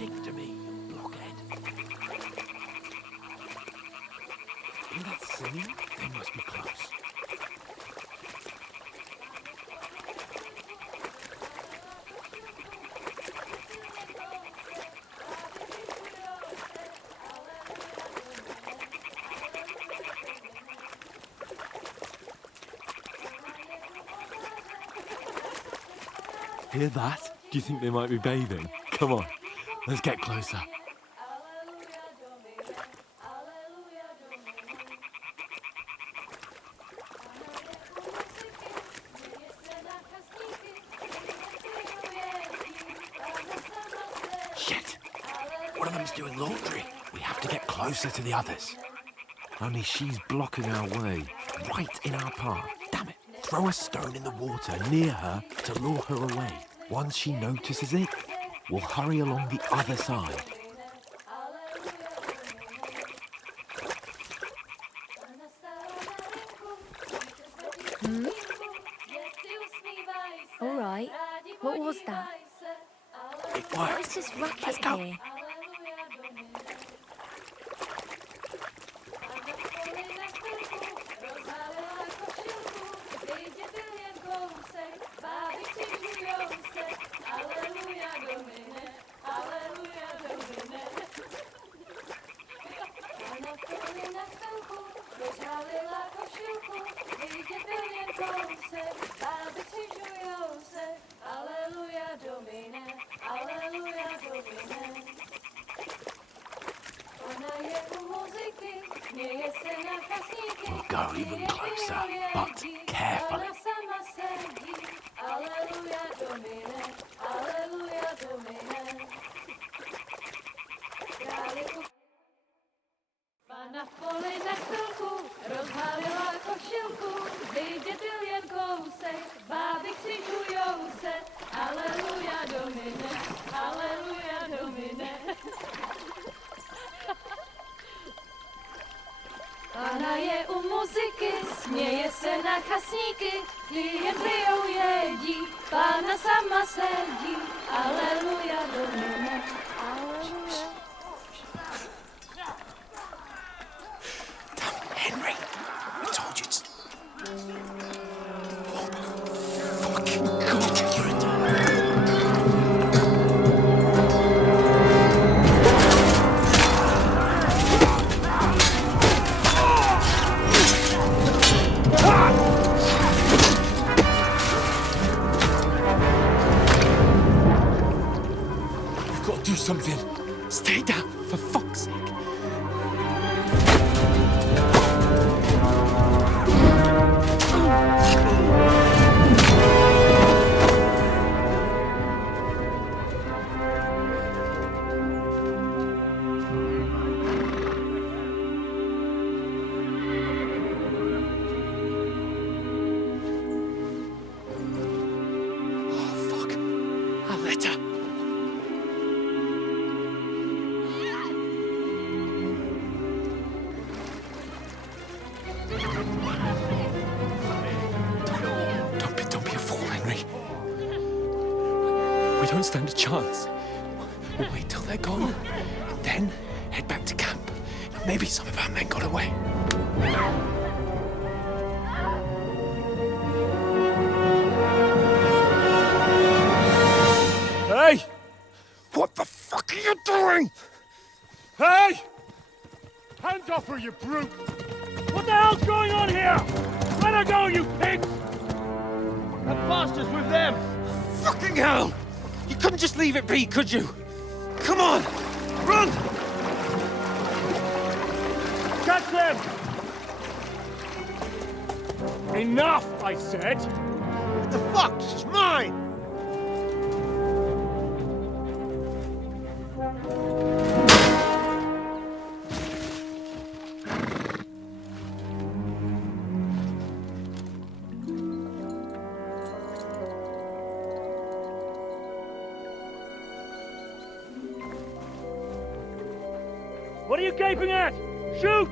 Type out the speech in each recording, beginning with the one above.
Stick to me, you blockhead. Hear that singing? They must be close. Hear that? Do you think they might be bathing? Come on, let's get closer. Shit! One of them's doing laundry. We have to get closer to the others. Only she's blocking our way, right in our path. Damn it! Throw a stone in the water near her to lure her away. Once she notices it, we'll hurry along the other side. All right. What was that? It worked. What is this racket Let's go. here? We'll go even closer, but carefully. Pána je u muziky, směje se na chasníky, klient pijou jedí, Pána sama sedí, aleluja, domine, aleluja. Damn, Henry! I told you it's... Oh, fucking God, you're in there. Do something. Stay down, for fuck's sake. Oh, fuck. A letter. Don't be a fool, Henry. We don't stand a chance. We'll wait till they're gone, and then head back to camp. Maybe some of our men got away. Hey! What the fuck are you doing? Hey! Hands off her, you brute! What the hell's going on here? Let her go, you pigs! That bastard's with them! Fucking hell! You couldn't just leave it be, could you? Come on! Run! Catch them! Enough, I said! What the fuck? She's mine! What are you gaping at? Shoot!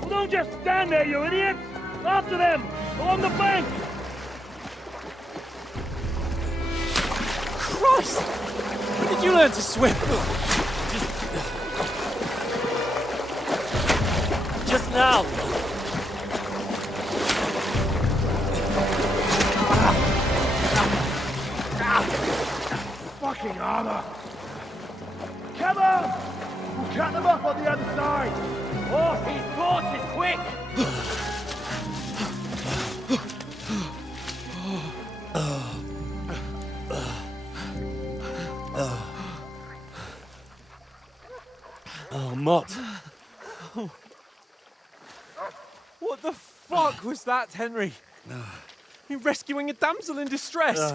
Well, don't just stand there, you idiots! After them! Along the bank! Christ! Christ! When did you learn to swim? Just now. Fucking armor! Come on! We'll cut them up on the other side! Oh, these torches, quick! Oh, Mott. What the fuck was that, Henry? You rescuing a damsel in distress?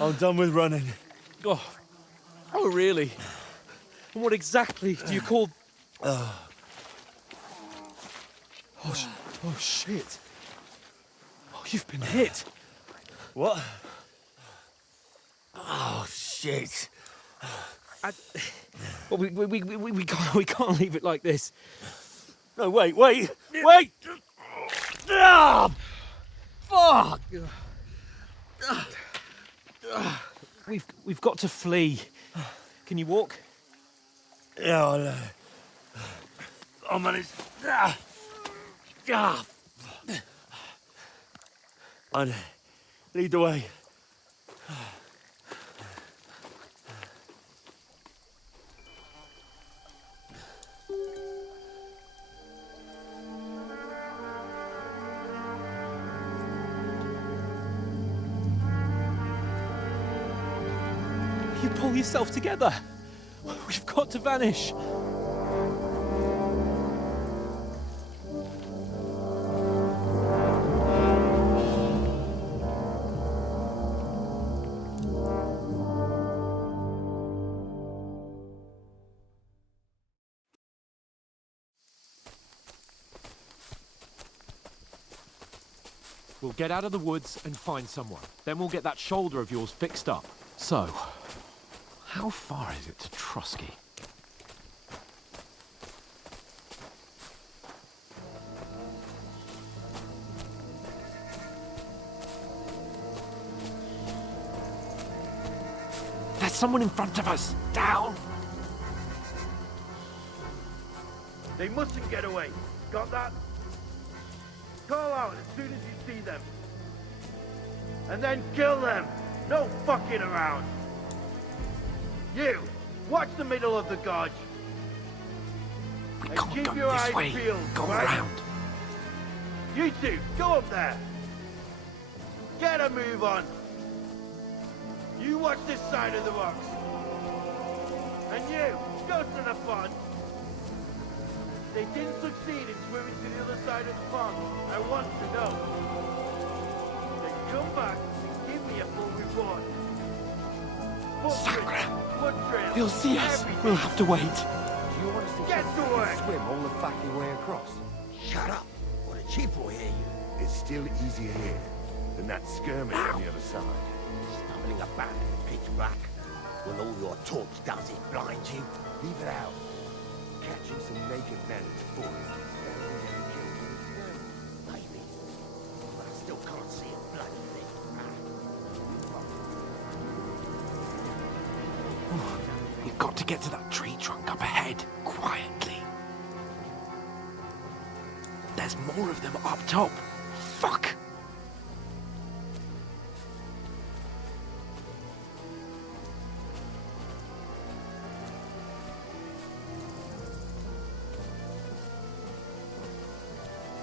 I'm done with running. Oh, really? And what exactly do you call... Oh, shit. Oh, you've been hit. What? Oh, shit. Well, we can't leave it like this. No, wait! Ah! Fuck! We've got to flee. Can you walk? Yeah, I'll manage. I'd lead the way. You pull yourself together. We've got to vanish. We'll get out of the woods and find someone. Then we'll get that shoulder of yours fixed up. So, how far is it to Trusky? There's someone in front of us! Down! They mustn't get away. Got that? Call out as soon as you see them. And then kill them. No fucking around. You, watch the middle of the gorge. We And can't keep go your this eyes way. peeled, Go right? around. You two, go up there. Get a move on. You watch this side of the rocks. And you, go to the pond. They didn't succeed in swimming to the other side of the pond. I want to know. Then come back and give me a full report. Sacre! Foot trails, He'll see us. everything. We'll have to wait. Do you want us to Get just to work. swim all the fucking way across? Shut up, or the chief will hear you. It's still easier here than that skirmish on the other side. Stumbling about in the pitch black. When all your torch does is blind you. Leave it out. Catching some naked men in the forest is better than getting killed in a skirmish. Maybe. But I still can't see a bloody thing. We've got to get to that tree trunk up ahead, quietly. There's more of them up top. Fuck!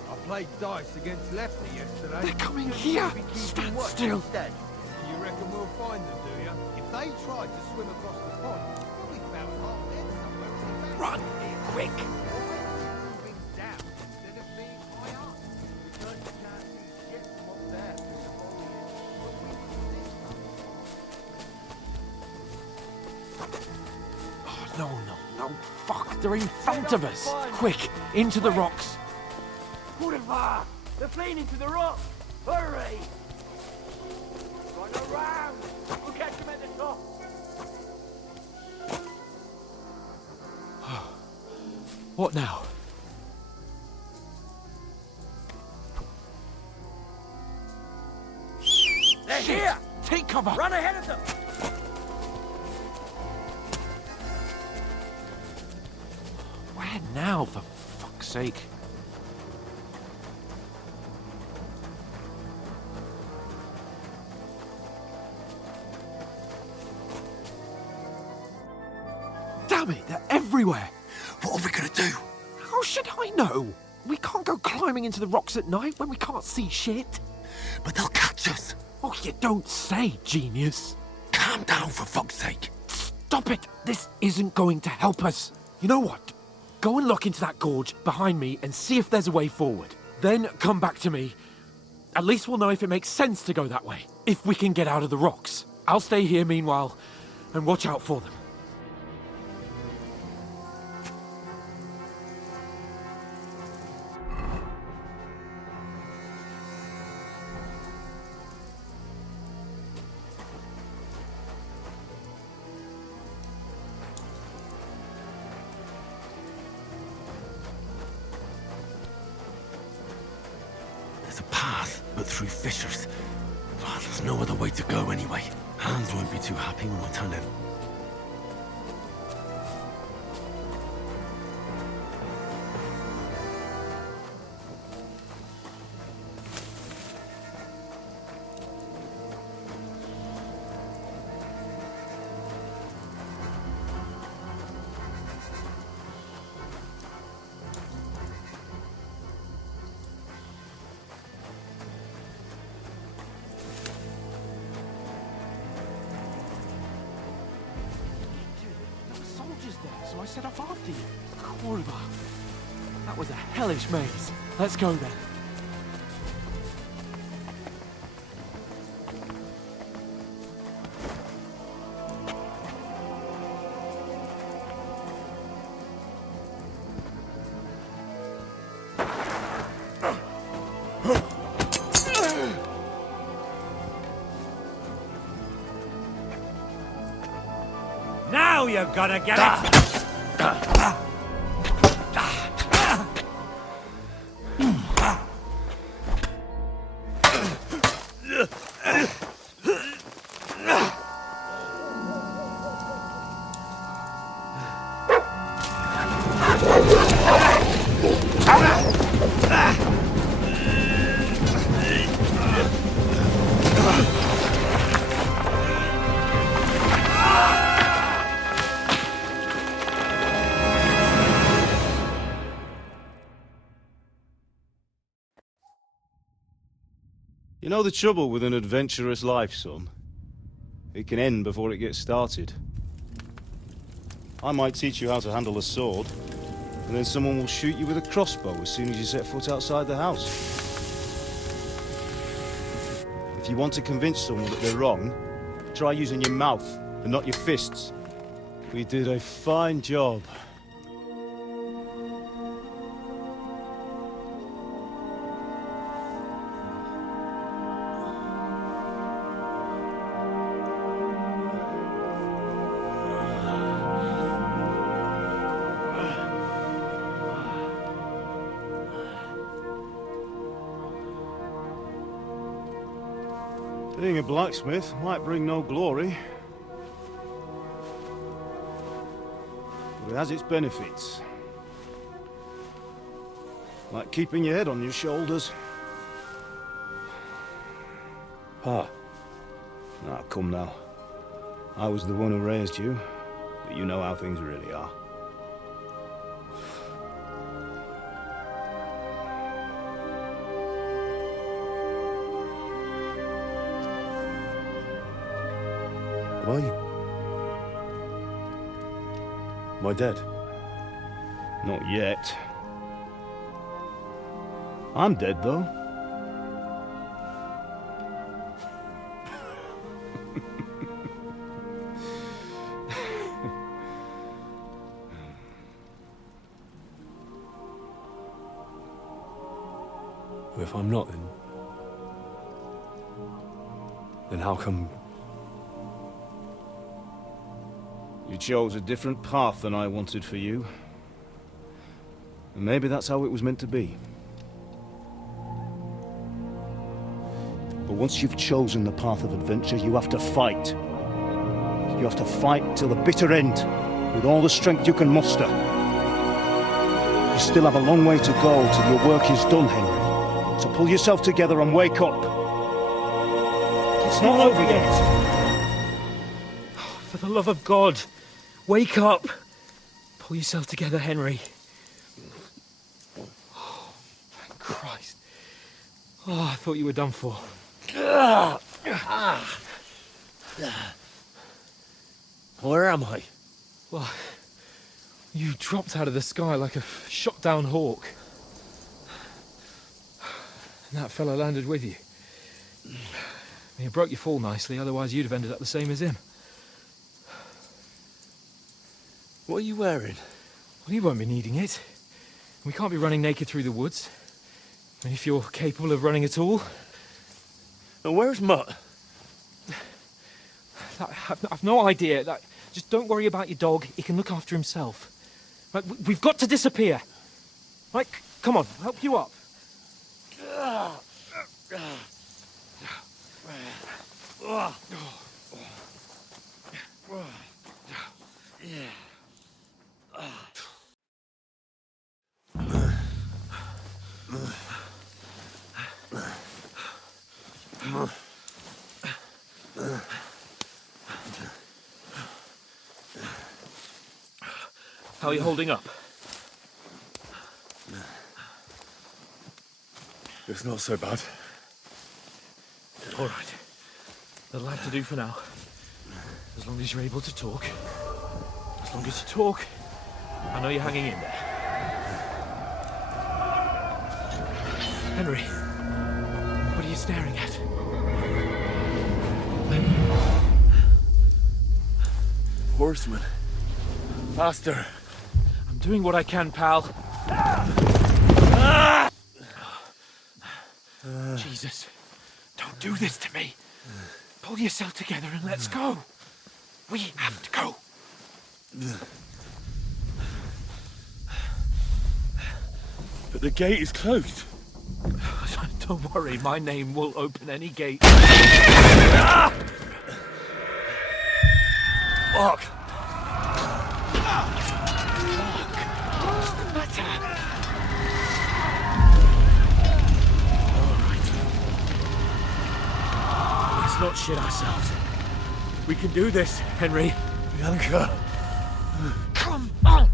I played dice against Lefty yesterday. They're coming here! Stand still! Instead, You reckon we'll find them, do you? If they tried to swim across the pond, we'll be found half dead somewhere in the bay. Run! Quick! Moving down instead of being high up. Don't you can't see shit from up there through the foliage. But we can this one. Oh, no. Fuck, they're in front of us! Quick, into the rocks! Boulevard! They're fleeing into the rock! Hurry! Run around! We'll catch them at the top! What now? They're here! Take cover! Run ahead of them! Where now, for fuck's sake? Damn it, they're everywhere! What are we gonna do? How should I know? We can't go climbing into the rocks at night when we can't see shit. But they'll catch us. Oh, you don't say, genius. Calm down, for fuck's sake. Stop it! This isn't going to help us. You know what? Go and look into that gorge behind me and see if there's a way forward. Then come back to me. At least we'll know if it makes sense to go that way. If we can get out of the rocks. I'll stay here meanwhile and watch out for them. There's a path, but through fissures. Well, there's no other way to go anyway. Hans won't be too happy when we turn in. So I set off after you. Kurva. That was a hellish maze. Let's go then. Now you're gonna get it! You know the trouble with an adventurous life, son? It can end before it gets started. I might teach you how to handle a sword, and then someone will shoot you with a crossbow as soon as you set foot outside the house. If you want to convince someone that they're wrong, try using your mouth and not your fists. We did a fine job. Being a blacksmith might bring no glory, but it has its benefits. Like keeping your head on your shoulders. Pa. Ah, come now. I was the one who raised you, but you know how things really are. Am I dead? Not yet. I'm dead, though. Well, if I'm not, then how come... You chose a different path than I wanted for you. And maybe that's how it was meant to be. But once you've chosen the path of adventure, you have to fight. You have to fight till the bitter end, with all the strength you can muster. You still have a long way to go till your work is done, Henry. So pull yourself together and wake up. It's not over yet. For the love of God, wake up. Pull yourself together, Henry. Oh, thank Christ. Oh, I thought you were done for. Where am I? Well, you dropped out of the sky like a shot-down hawk. And that fella landed with you. He broke your fall nicely, otherwise you'd have ended up the same as him. What are you wearing? Well, you won't be needing it. We can't be running naked through the woods. I mean, if you're capable of running at all. And where's Mutt? I've no idea. Just don't worry about your dog. He can look after himself. Right, we've got to disappear. Right, come on, I'll help you up. How are you holding up? It's not so bad. All right. That'll have to do for now. As long as you're able to talk. As long as you talk, I know you're hanging in there. Henry, what are you staring at? Horseman. Faster. I'm doing what I can, pal. Jesus, don't do this to me. Pull yourself together and let's go. We have to go. But the gate is closed. Don't worry, my name will open any gate. Fuck! What's the matter? Let's not shit ourselves. We can do this, Henry. Bianca! Come on!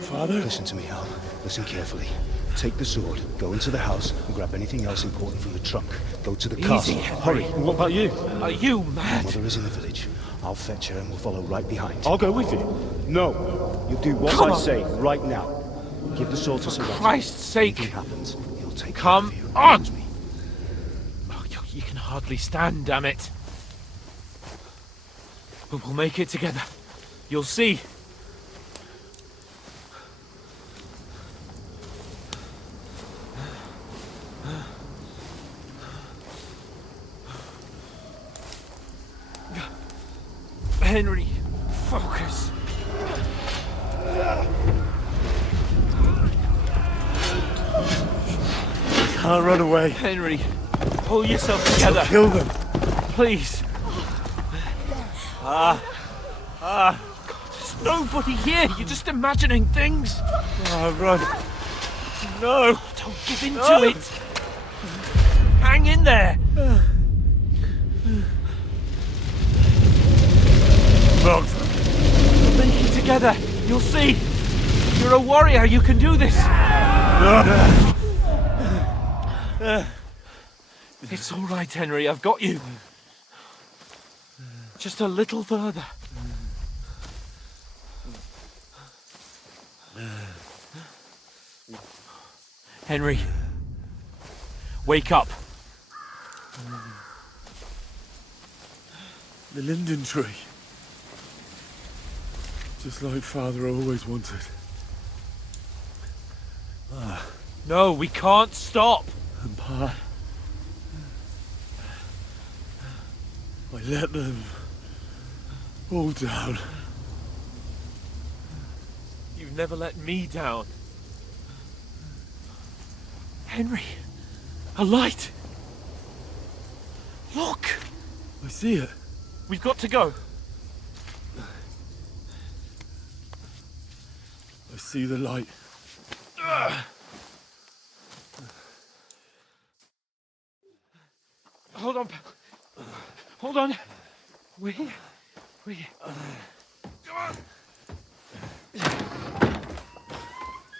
Father? Listen to me, Hal. Listen carefully. Take the sword, go into the house, and grab anything else important from the trunk. Go to the castle. Henry. Hurry. What about you? Are you My mad? mother is in the village. I'll fetch her and we'll follow right behind. I'll go with you. No. You do what Come I on. say right now. Give the sword to Sir Roger. Christ's sake! If anything happens, he'll take Come care of you. on. Promise me. Oh, you can hardly stand, damn it. But we'll make it together. You'll see. Henry, focus. Can't run away. Henry, pull yourself together. Kill them. Please. God, there's nobody here. You're just imagining things. Run. No. Don't give in to it. Hang in there. Look. We'll make it together. You'll see. You're a warrior. You can do this. It's all right, Henry. I've got you. Just a little further. Henry, wake up. The linden tree. Just like Father always wanted. No, we can't stop. And Pa. I let them all down. You never let me down. Henry, a light. Look, I see it. we've got to go. I see the light. Hold on, pal. Hold on. We're here. We're here.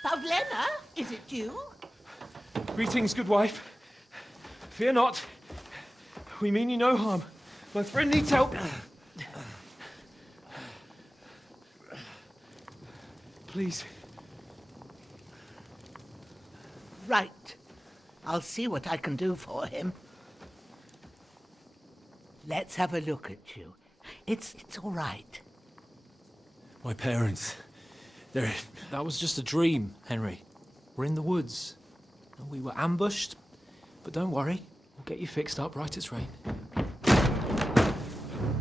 Pavlena, is it you? Greetings, good wife. Fear not. We mean you no harm. My friend needs help. Please. Right. I'll see what I can do for him. Let's have a look at you. It's all right. My parents. They're... That was just a dream, Henry. We're in the woods. We were ambushed, but don't worry. We'll get you fixed up right as rain.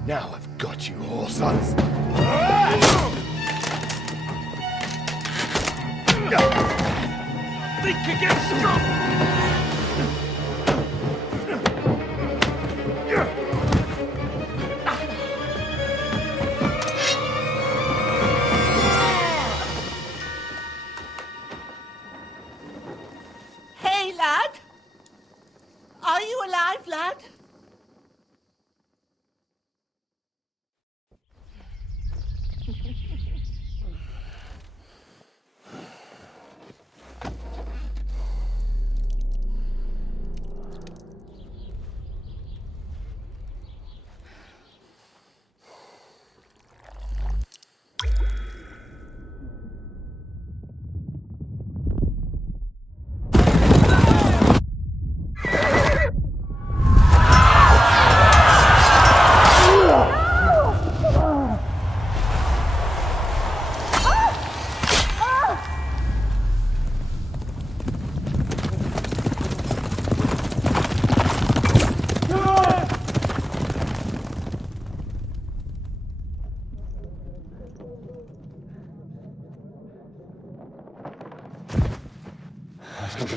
Now I've got you, whore sons. Think again, strong! Hey, lad! Are you alive, lad?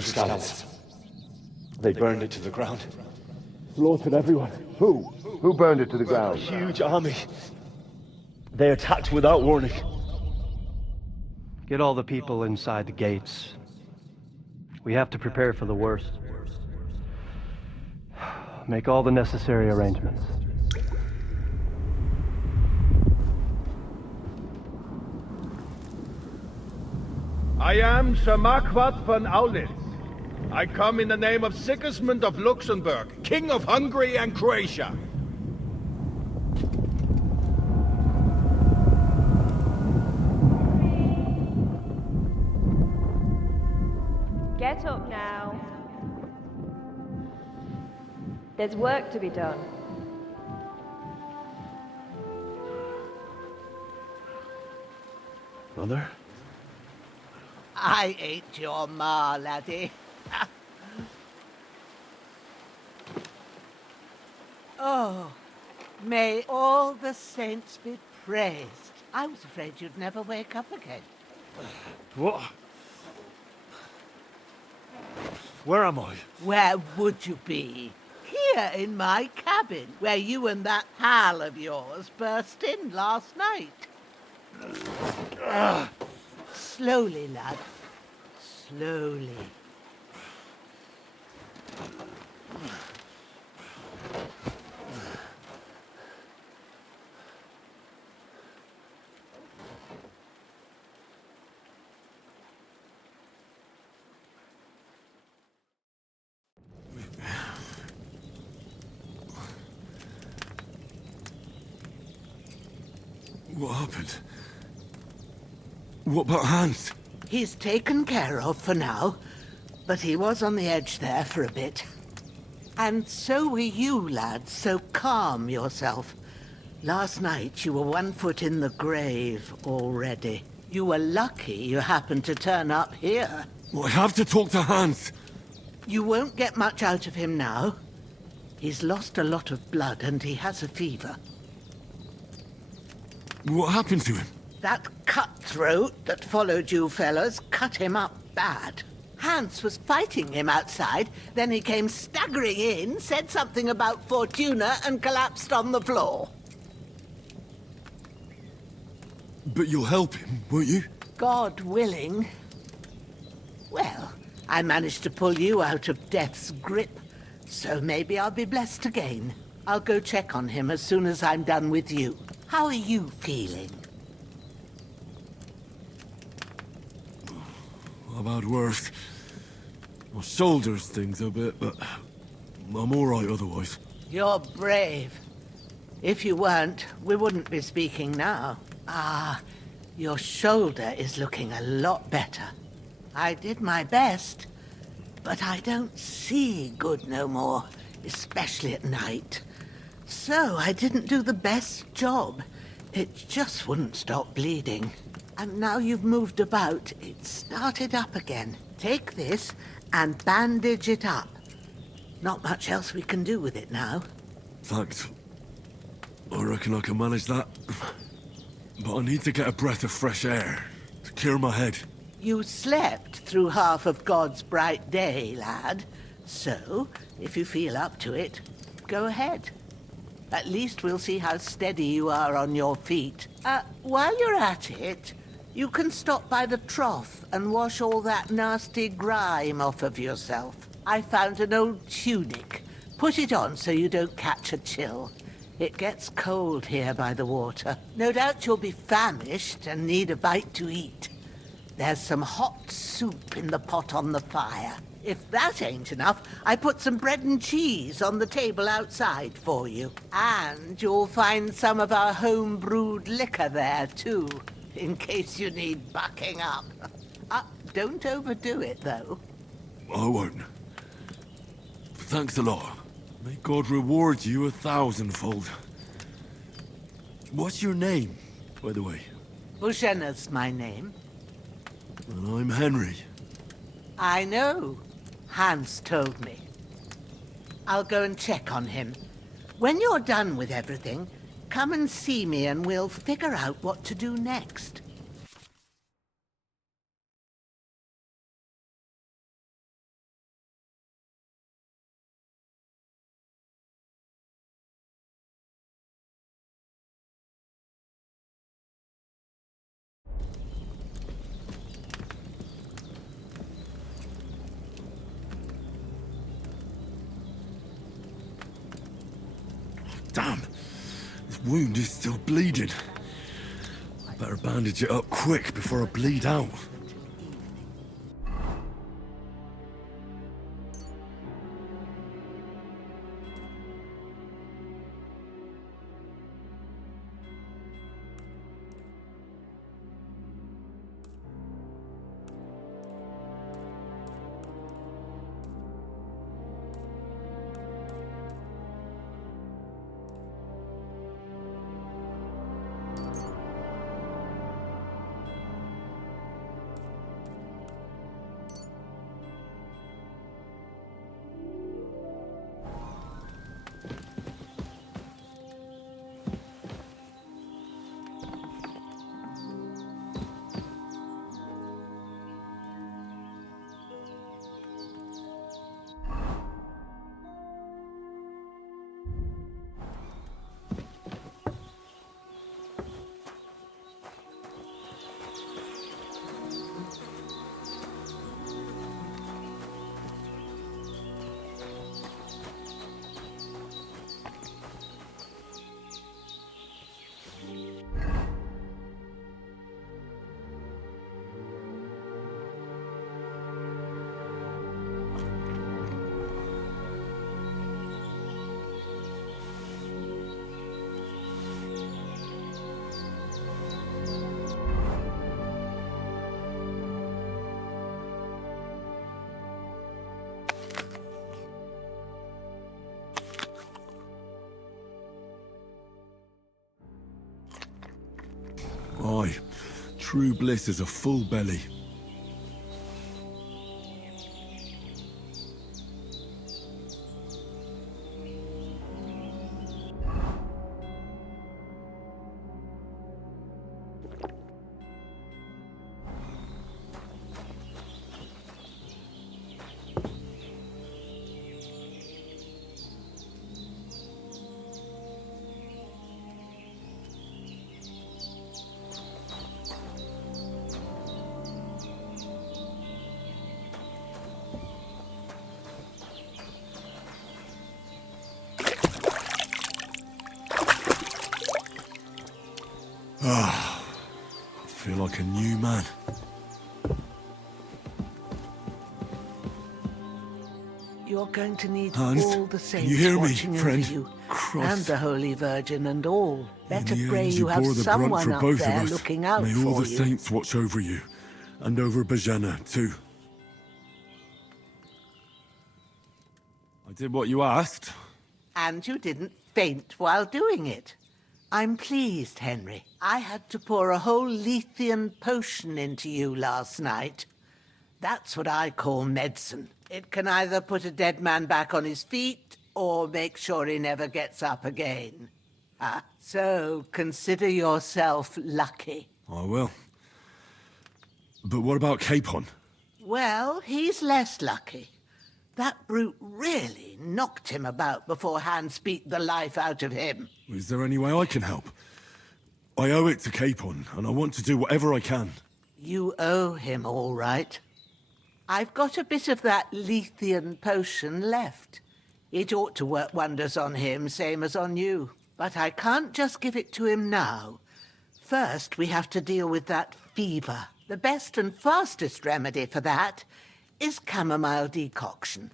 Scouts. They burned it to the ground. Slaughtered everyone. Who? Who burned it to the ground? Huge army. They attacked without warning. Get all the people inside the gates. We have to prepare for the worst. Make all the necessary arrangements. I am Sir Marquardt von Aulitz. I come in the name of Sigismund of Luxembourg, King of Hungary and Croatia. Get up now. There's work to be done. Mother? I ain't your ma, laddie. Oh, may all the saints be praised. I was afraid you'd never wake up again. What? Where am I? Where would you be? Here in my cabin, where you and that pal of yours burst in last night. Slowly, lad. Slowly. What happened? What about Hans? He's taken care of for now, but he was on the edge there for a bit. And so were you, lad, so calm yourself. Last night you were 1 foot in the grave already. You were lucky you happened to turn up here. Well, I have to talk to Hans. You won't get much out of him now. He's lost a lot of blood and he has a fever. What happened to him? That cutthroat that followed you fellas cut him up bad. Hans was fighting him outside, then he came staggering in, said something about Fortuna, and collapsed on the floor. But you'll help him, won't you? God willing. Well, I managed to pull you out of death's grip, so maybe I'll be blessed again. I'll go check on him as soon as I'm done with you. How are you feeling? I've had worse. My shoulders stings a bit, but I'm all right otherwise. You're brave. If you weren't, we wouldn't be speaking now. Ah, your shoulder is looking a lot better. I did my best, but I don't see good no more, especially at night. So I didn't do the best job. It just wouldn't stop bleeding. And now you've moved about, it started up again. Take this and bandage it up. Not much else we can do with it now. Thanks. I reckon I can manage that. But I need to get a breath of fresh air to clear my head. You slept through half of God's bright day, lad. So, if you feel up to it, go ahead. At least we'll see how steady you are on your feet. While you're at it, you can stop by the trough and wash all that nasty grime off of yourself. I found an old tunic. Put it on so you don't catch a chill. It gets cold here by the water. No doubt you'll be famished and need a bite to eat. There's some hot soup in the pot on the fire. If that ain't enough, I put some bread and cheese on the table outside for you. And you'll find some of our home-brewed liquor there, too, in case you need bucking up. Don't overdo it, though. I won't. Thanks a lot. May God reward you 1,000-fold. What's your name, by the way? Bushenna's my name. And I'm Henry. I know. Hans told me. I'll go and check on him. When you're done with everything, come and see me and we'll figure out what to do next. Damn! This wound is still bleeding. I better bandage it up quick before I bleed out. Aye, true bliss is a full belly. I feel like a new man. You're going to need Hans, all the can saints you hear me, watching friend? over you, Christ. and the Holy Virgin and all. Better In the pray end, you have bore the brunt someone for up both there of us. looking out May all for the you. saints watch over you, and over Bajana too. I did what you asked. And you didn't faint while doing it. I'm pleased, Henry. I had to pour a whole Lethean potion into you last night. That's what I call medicine. It can either put a dead man back on his feet or make sure he never gets up again. So consider yourself lucky. I will. But what about Capon? Well, he's less lucky. That brute really knocked him about before Hans beat the life out of him. Is there any way I can help? I owe it to Capon, and I want to do whatever I can. You owe him, all right. I've got a bit of that Lethean potion left. It ought to work wonders on him, same as on you. But I can't just give it to him now. First, we have to deal with that fever. The best and fastest remedy for that is chamomile decoction.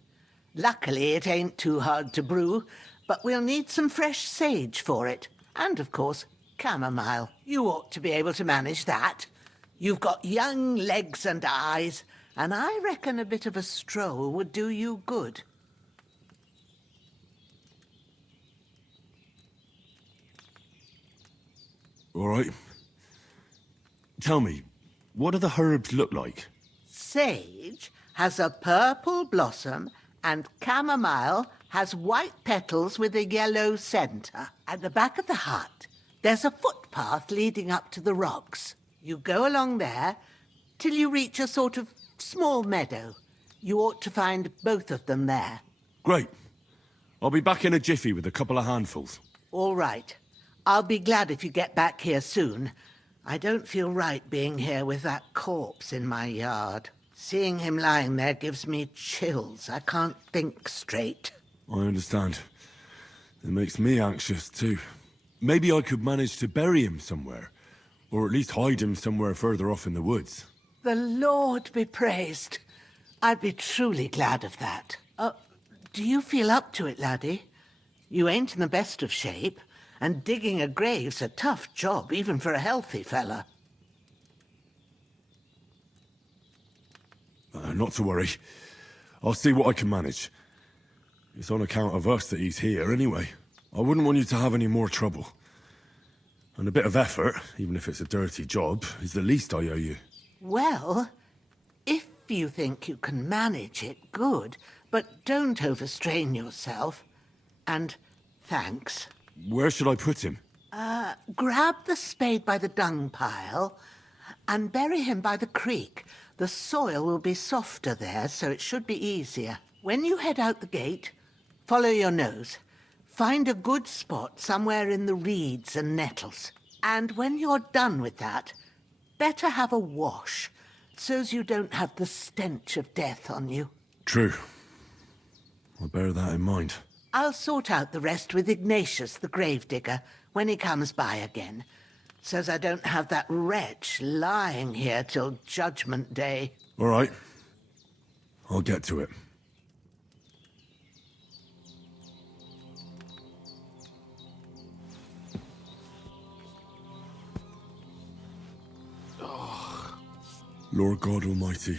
Luckily, it ain't too hard to brew, but we'll need some fresh sage for it. And, of course, chamomile. You ought to be able to manage that. You've got young legs and eyes, and I reckon a bit of a stroll would do you good. All right. Tell me, what do the herbs look like? Sage has a purple blossom, and chamomile has white petals with a yellow centre. At the back of the hut, there's a footpath leading up to the rocks. You go along there till you reach a sort of small meadow. You ought to find both of them there. Great. I'll be back in a jiffy with a couple of handfuls. All right. I'll be glad if you get back here soon. I don't feel right being here with that corpse in my yard. Seeing him lying there gives me chills. I can't think straight. I understand. It makes me anxious, too. Maybe I could manage to bury him somewhere. Or at least hide him somewhere further off in the woods. The Lord be praised. I'd be truly glad of that. Do you feel up to it, laddie? You ain't in the best of shape, and digging a grave's a tough job, even for a healthy fella. Not to worry. I'll see what I can manage. It's on account of us that he's here, anyway. I wouldn't want you to have any more trouble. And a bit of effort, even if it's a dirty job, is the least I owe you. Well, if you think you can manage it, good. But don't overstrain yourself. And thanks. Where should I put him? Grab the spade by the dung pile and bury him by the creek. The soil will be softer there, so it should be easier. When you head out the gate, follow your nose. Find a good spot somewhere in the reeds and nettles. And when you're done with that, better have a wash, so's you don't have the stench of death on you. True. I'll bear that in mind. I'll sort out the rest with Ignatius, the gravedigger, when he comes by again, so's I don't have that wretch lying here till Judgment Day. All right. I'll get to it. Lord God Almighty,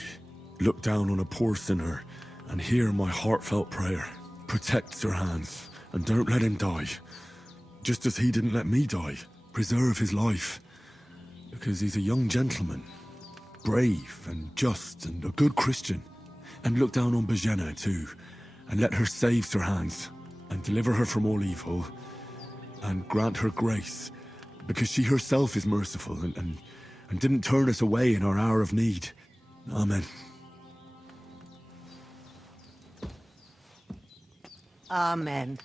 look down on a poor sinner and hear my heartfelt prayer. Protect Sir Hans, and don't let him die. Just as he didn't let me die. Preserve his life. Because he's a young gentleman. Brave and just and a good Christian. And look down on Bajena too, and let her save Sir Hans, and deliver her from all evil, and grant her grace, because she herself is merciful and didn't turn us away in our hour of need. Amen. Amen.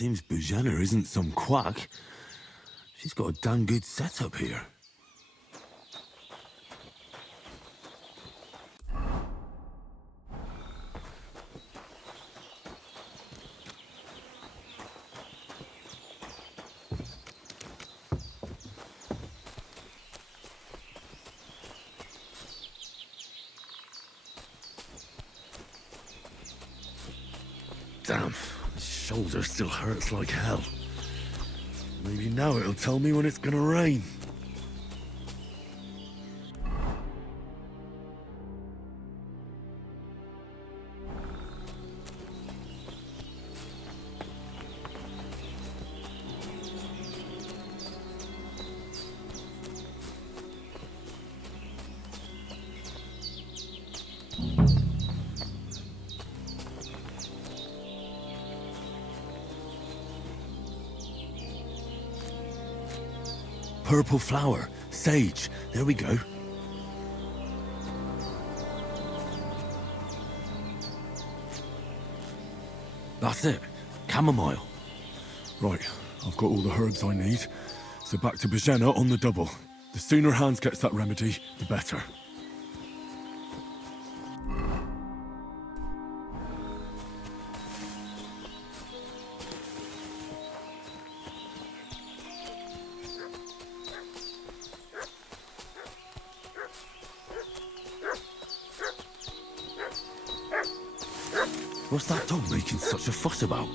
Seems Bujana isn't some quack. She's got a damn good setup here. Damn, my shoulder still hurts like hell. Maybe now it'll tell me when it's gonna rain. Purple flower, sage, there we go. That's it, chamomile. Right, I've got all the herbs I need, so back to Bajena on the double. The sooner Hans gets that remedy, the better. What's that dog making such a fuss about?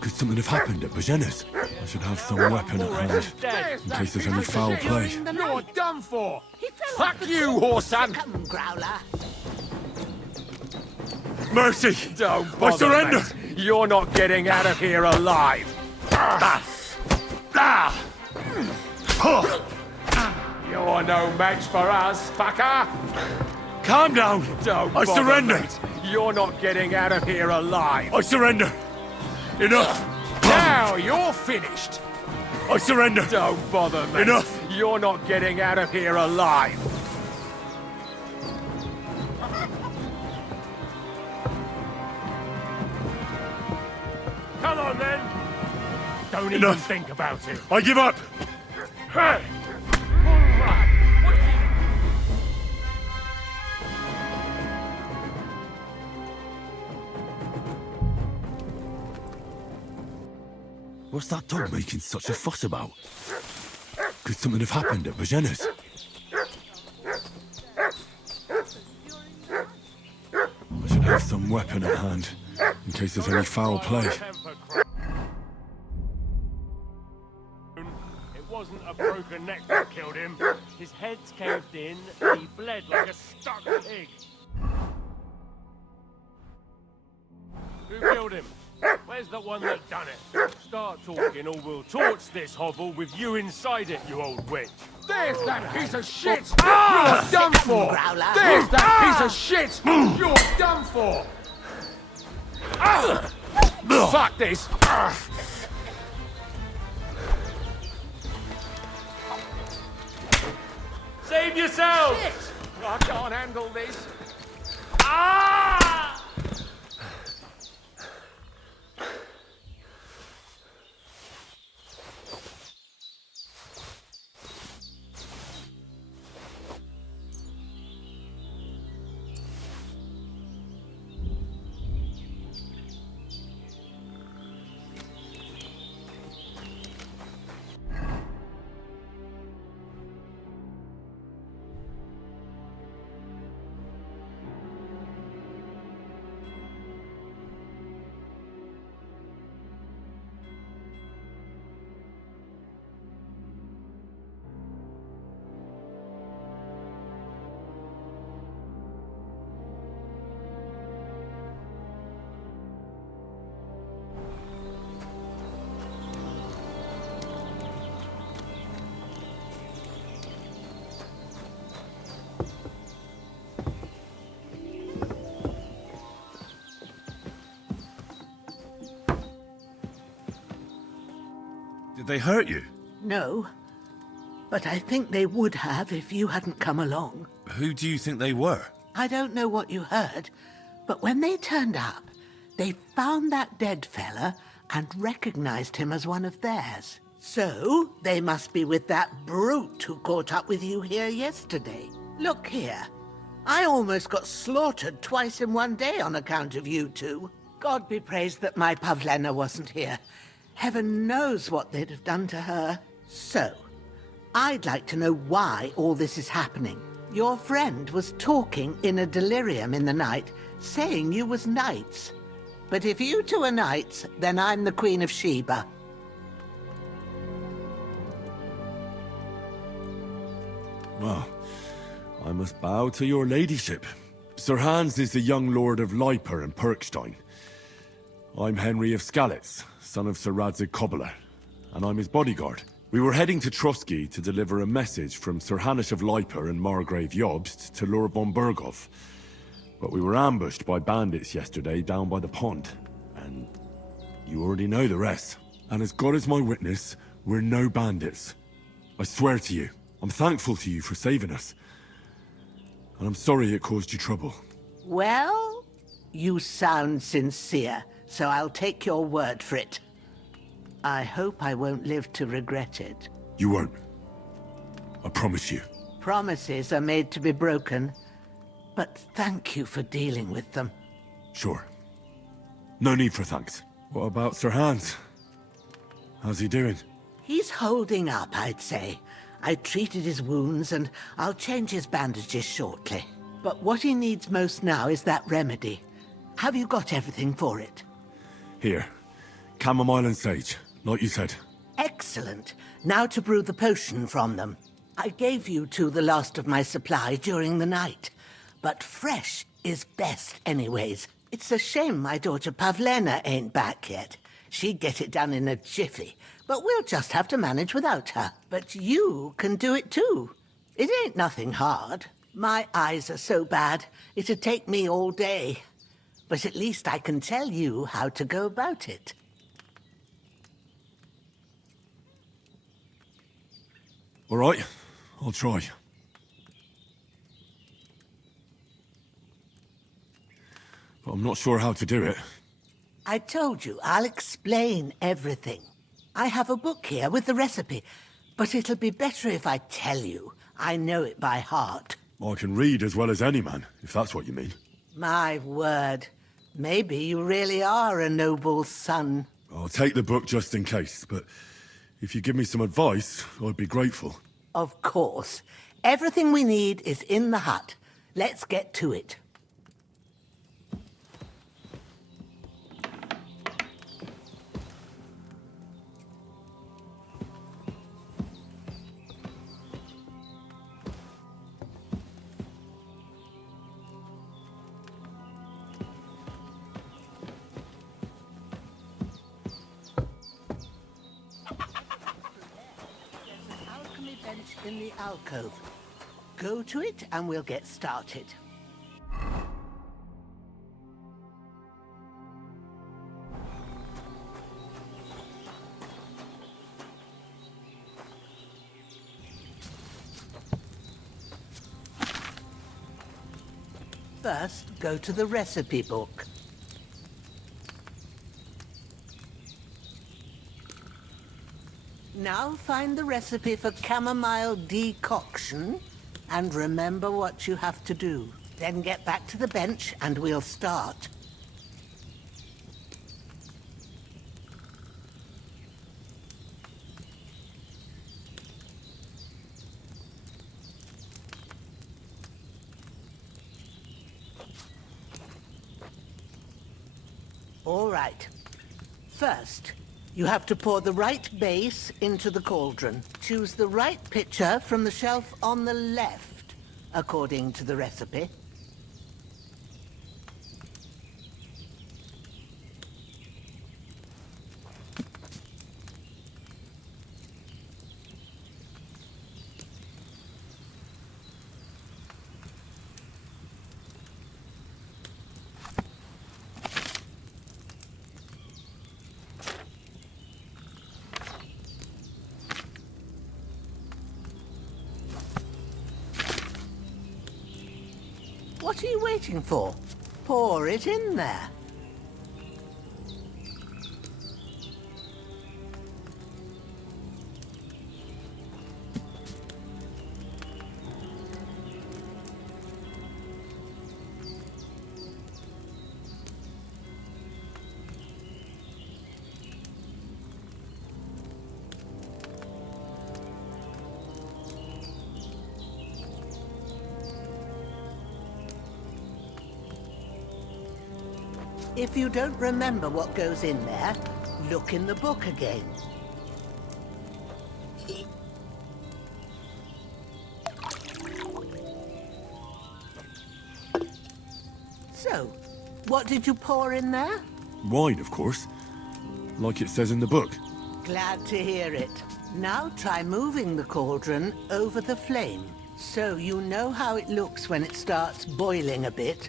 Could something have happened at Bajena's? I should have some weapon at hand, in case there's any foul play. You're done for! Fuck you, Horsan! Come, Growler. Mercy! Don't I surrender! mate. You're not getting out of here alive! You're no match for us, fucker! Calm down! Don't I bother, surrender! mate. You're not getting out of here alive! I surrender! Enough! Now you're finished! I surrender! Don't bother, mate. Enough! You're not getting out of here alive! Come on, then! Don't even Enough. think about it! I give up! Hey! What's that dog making such a fuss about? Could something have happened at Bajena's? I should have some weapon at hand, in case there's any foul play. It wasn't a broken neck that killed him. His head's caved in and he bled like a stuck pig. Who killed him? Where's the one that done it? Start talking or we'll torch this hovel with you inside it, you old witch. There's that piece of shit! You're done for! Growler. There's that piece of shit! You're done for! Fuck this! Save yourself! Shit. I can't handle this. Ah! Did they hurt you? No, but I think they would have if you hadn't come along. Who do you think they were? I don't know what you heard, but when they turned up, they found that dead fella and recognized him as one of theirs. So, they must be with that brute who caught up with you here yesterday. Look here. I almost got slaughtered twice in one day on account of you two. God be praised that my Pavlena wasn't here. Heaven knows what they'd have done to her. So, I'd like to know why all this is happening. Your friend was talking in a delirium in the night, saying you was knights. But if you two are knights, then I'm the Queen of Sheba. Well, I must bow to your ladyship. Sir Hans is the young lord of Leiper and Perkstein. I'm Henry of Skalitz, son of Sir Radzig Cobbler, and I'm his bodyguard. We were heading to Trotsky to deliver a message from Sir Hanish of Leiper and Margrave Jobst to Lord von Berghoff. But we were ambushed by bandits yesterday down by the pond, and you already know the rest. And as God is my witness, we're no bandits. I swear to you, I'm thankful to you for saving us. And I'm sorry it caused you trouble. Well, you sound sincere, so I'll take your word for it. I hope I won't live to regret it. You won't. I promise you. Promises are made to be broken, but thank you for dealing with them. Sure. No need for thanks. What about Sir Hans? How's he doing? He's holding up, I'd say. I treated his wounds, and I'll change his bandages shortly. But what he needs most now is that remedy. Have you got everything for it? Here. Chamomile and sage, like you said. Excellent. Now to brew the potion from them. I gave you two the last of my supply during the night. But fresh is best anyways. It's a shame my daughter Pavlena ain't back yet. She'd get it done in a jiffy, but we'll just have to manage without her. But you can do it too. It ain't nothing hard. My eyes are so bad, it'd take me all day. But at least I can tell you how to go about it. All right, I'll try. But I'm not sure how to do it. I told you, I'll explain everything. I have a book here with the recipe, but it'll be better if I tell you. I know it by heart. I can read as well as any man, if that's what you mean. My word. Maybe you really are a noble son. I'll take the book just in case, but if you give me some advice, I'd be grateful. Of course. Everything we need is in the hut. Let's get to it. In the alcove. Go to it and we'll get started. First, go to the recipe book. Now find the recipe for chamomile decoction and remember what you have to do. Then get back to the bench and we'll start. All right. First, you have to pour the right base into the cauldron. Choose the right pitcher from the shelf on the left, according to the recipe. What are you waiting for? Pour it in there. If you don't remember what goes in there, look in the book again. So, what did you pour in there? Wine, of course. Like it says in the book. Glad to hear it. Now try moving the cauldron over the flame, so you know how it looks when it starts boiling a bit.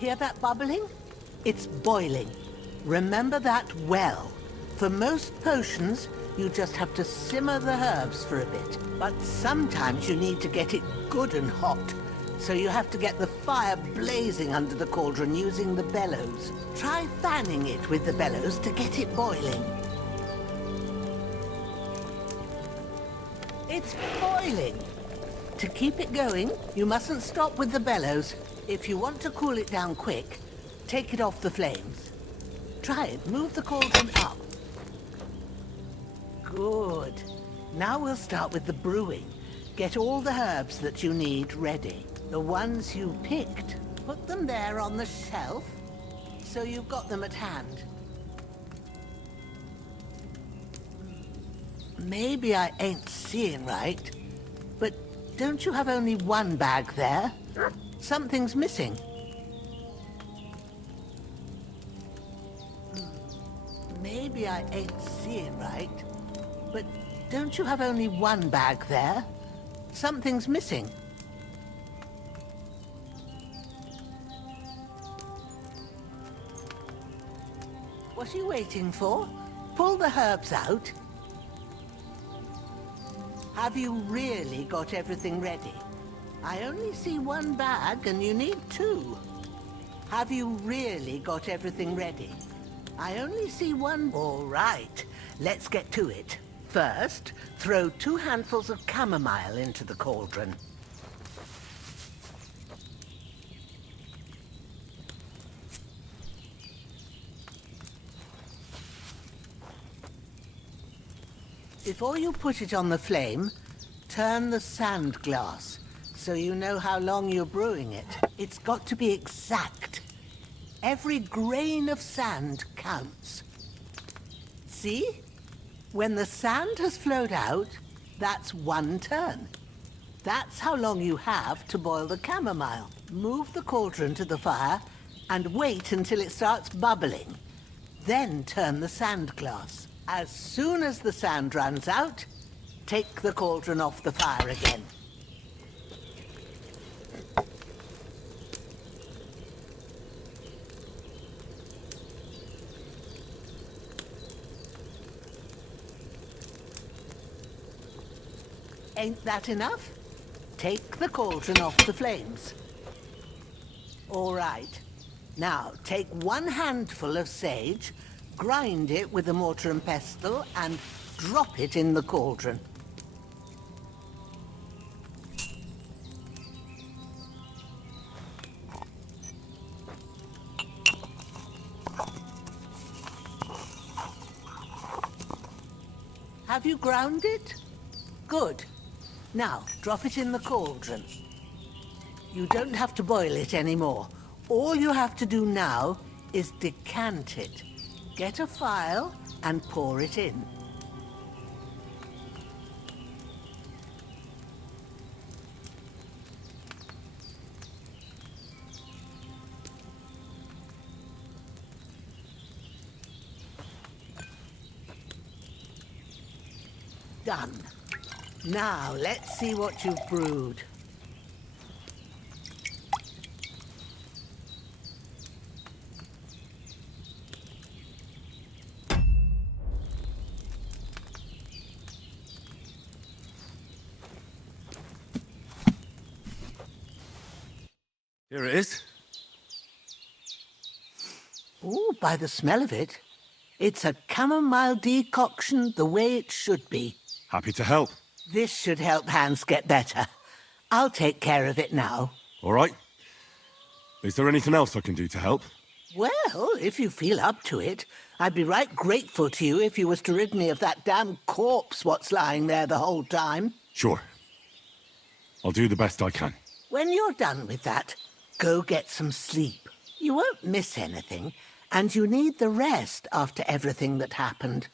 Hear that bubbling? It's boiling. Remember that well. For most potions, you just have to simmer the herbs for a bit. But sometimes you need to get it good and hot. So you have to get the fire blazing under the cauldron using the bellows. Try fanning it with the bellows to get it boiling. It's boiling. To keep it going, you mustn't stop with the bellows. If you want to cool it down quick, take it off the flames. Try it. Move the cauldron up. Good. Now we'll start with the brewing. Get all the herbs that you need ready. The ones you picked. Put them there on the shelf, so you've got them at hand. Maybe I ain't seeing right, but don't you have only one bag there? Something's missing. Maybe I ain't seeing right, but don't you have only one bag there? Something's missing. What are you waiting for? Pull the herbs out. Have you really got everything ready? I only see one bag and you need two. Have you really got everything ready? I only see one. All right, let's get to it. First, throw 2 handfuls of chamomile into the cauldron. Before you put it on the flame, turn the sand glass, so you know how long you're brewing it. It's got to be exact. Every grain of sand counts. See? When the sand has flowed out, that's 1 turn. That's how long you have to boil the chamomile. Move the cauldron to the fire and wait until it starts bubbling. Then turn the sand glass. As soon as the sand runs out, take the cauldron off the fire again. Ain't that enough? Take the cauldron off the flames. All right. Now, take 1 handful of sage, grind it with a mortar and pestle, and drop it in the cauldron. Have you ground it? Good. Now, drop it in the cauldron. You don't have to boil it anymore. All you have to do now is decant it. Get a phial and pour it in. Done. Now, let's see what you've brewed. Here it is. Ooh, by the smell of it, it's a chamomile decoction the way it should be. Happy to help. This should help Hans get better. I'll take care of it now. All right. Is there anything else I can do to help? Well, if you feel up to it, I'd be right grateful to you if you was to rid me of that damn corpse what's lying there the whole time. Sure. I'll do the best I can. When you're done with that, go get some sleep. You won't miss anything, and you need the rest after everything that happened.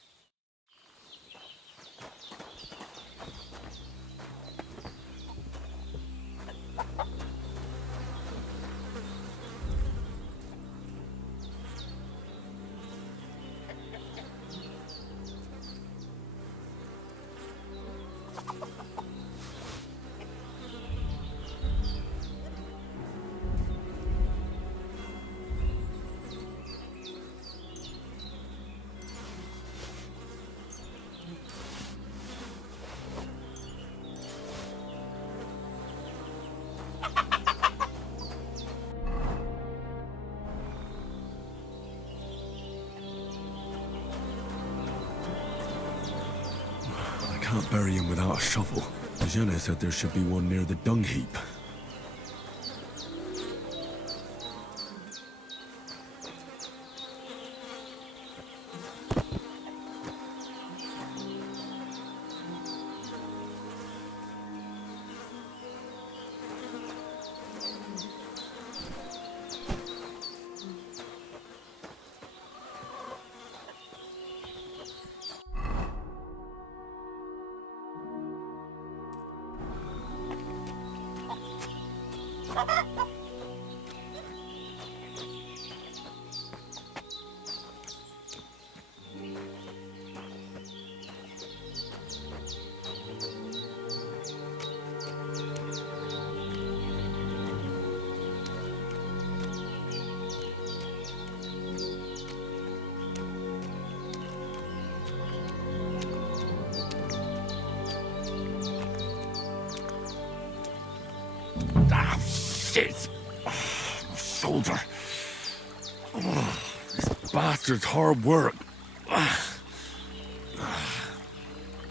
I can't bury him without a shovel. Jenna said there should be one near the dung heap. Ah, shit! My shoulder. This bastard's hard work.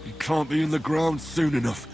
He can't be in the ground soon enough.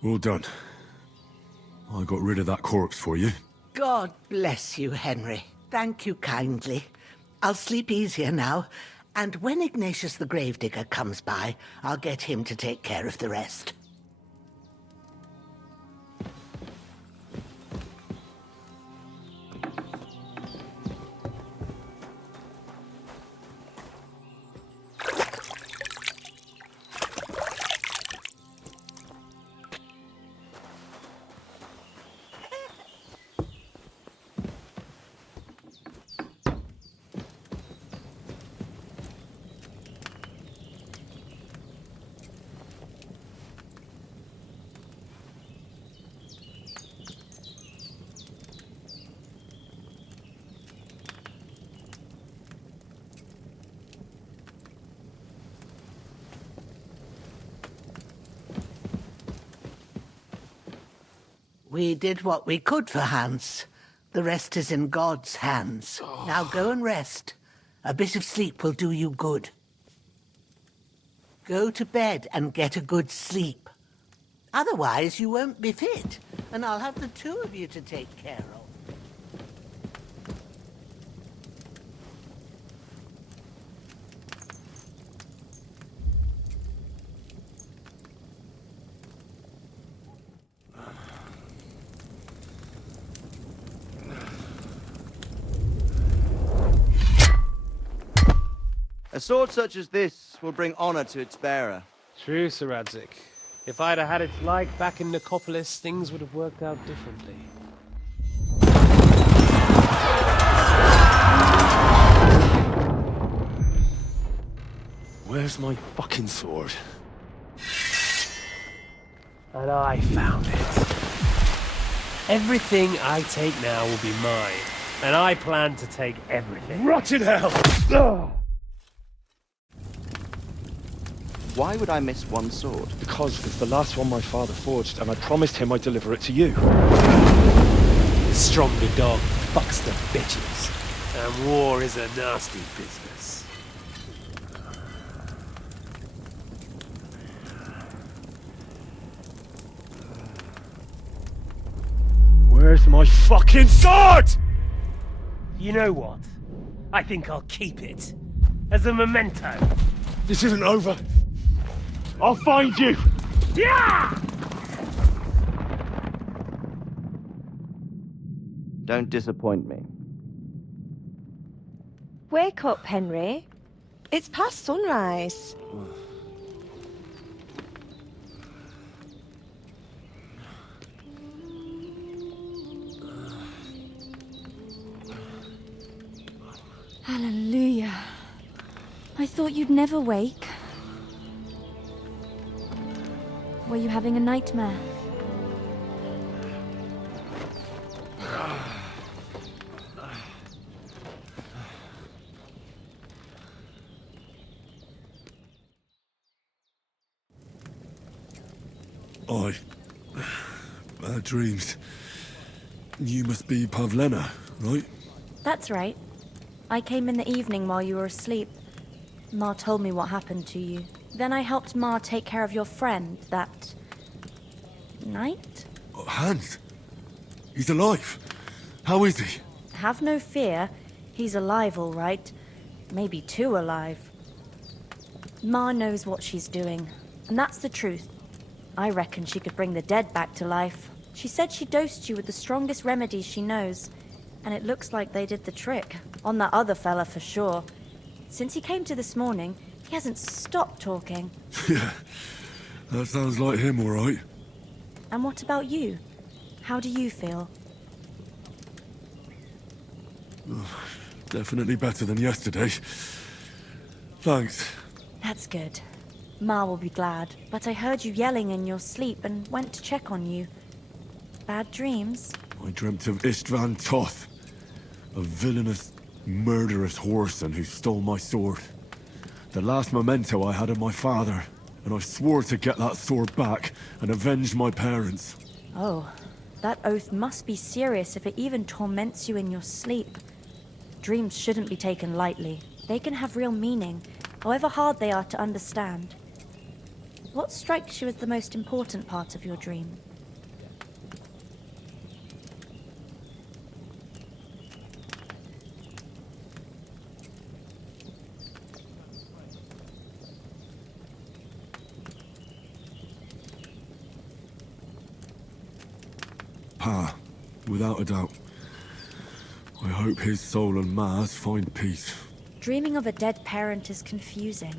Well done. I got rid of that corpse for you. God bless you, Henry. Thank you kindly. I'll sleep easier now, and when Ignatius the Gravedigger comes by, I'll get him to take care of the rest. We did what we could for Hans. The rest is in God's hands. Now go and rest. A bit of sleep will do you good. Go to bed and get a good sleep. Otherwise, you won't be fit, and I'll have the two of you to take care of. A sword such as this will bring honor to its bearer. True, Sir Radzik. If I'd have had its like back in Nicopolis, things would have worked out differently. Where's my fucking sword? And I found it. Everything I take now will be mine, and I plan to take everything. Rotten hell! Why would I miss one sword? Because it's the last one my father forged, and I promised him I'd deliver it to you. The stronger dog fucks the bitches, and war is a nasty business. Where's my fucking sword? You know what? I think I'll keep it. As a memento. This isn't over. I'll find you! Yeah! Don't disappoint me. Wake up, Henry. It's past sunrise. Hallelujah. I thought you'd never wake. Were you having a nightmare? Bad dreams. You must be Pavlena, right? That's right. I came in the evening while you were asleep. Ma told me what happened to you. Then I helped Ma take care of your friend that night? Oh, Hans? He's alive. How is he? Have no fear. He's alive, all right. Maybe too alive. Ma knows what she's doing, and that's the truth. I reckon she could bring the dead back to life. She said she dosed you with the strongest remedies she knows, and it looks like they did the trick. On that other fella for sure. Since he came to this morning, he hasn't stopped talking. Yeah, that sounds like him, all right. And what about you? How do you feel? Definitely better than yesterday. Thanks. That's good. Ma will be glad, but I heard you yelling in your sleep and went to check on you. Bad dreams? I dreamt of Istvan Toth, a villainous, murderous whoreson who stole my sword. The last memento I had of my father, and I swore to get that sword back and avenge my parents. Oh, that oath must be serious if it even torments you in your sleep. Dreams shouldn't be taken lightly. They can have real meaning, however hard they are to understand. What strikes you as the most important part of your dream? Pa, without a doubt. I hope his soul and Ma's find peace. Dreaming of a dead parent is confusing.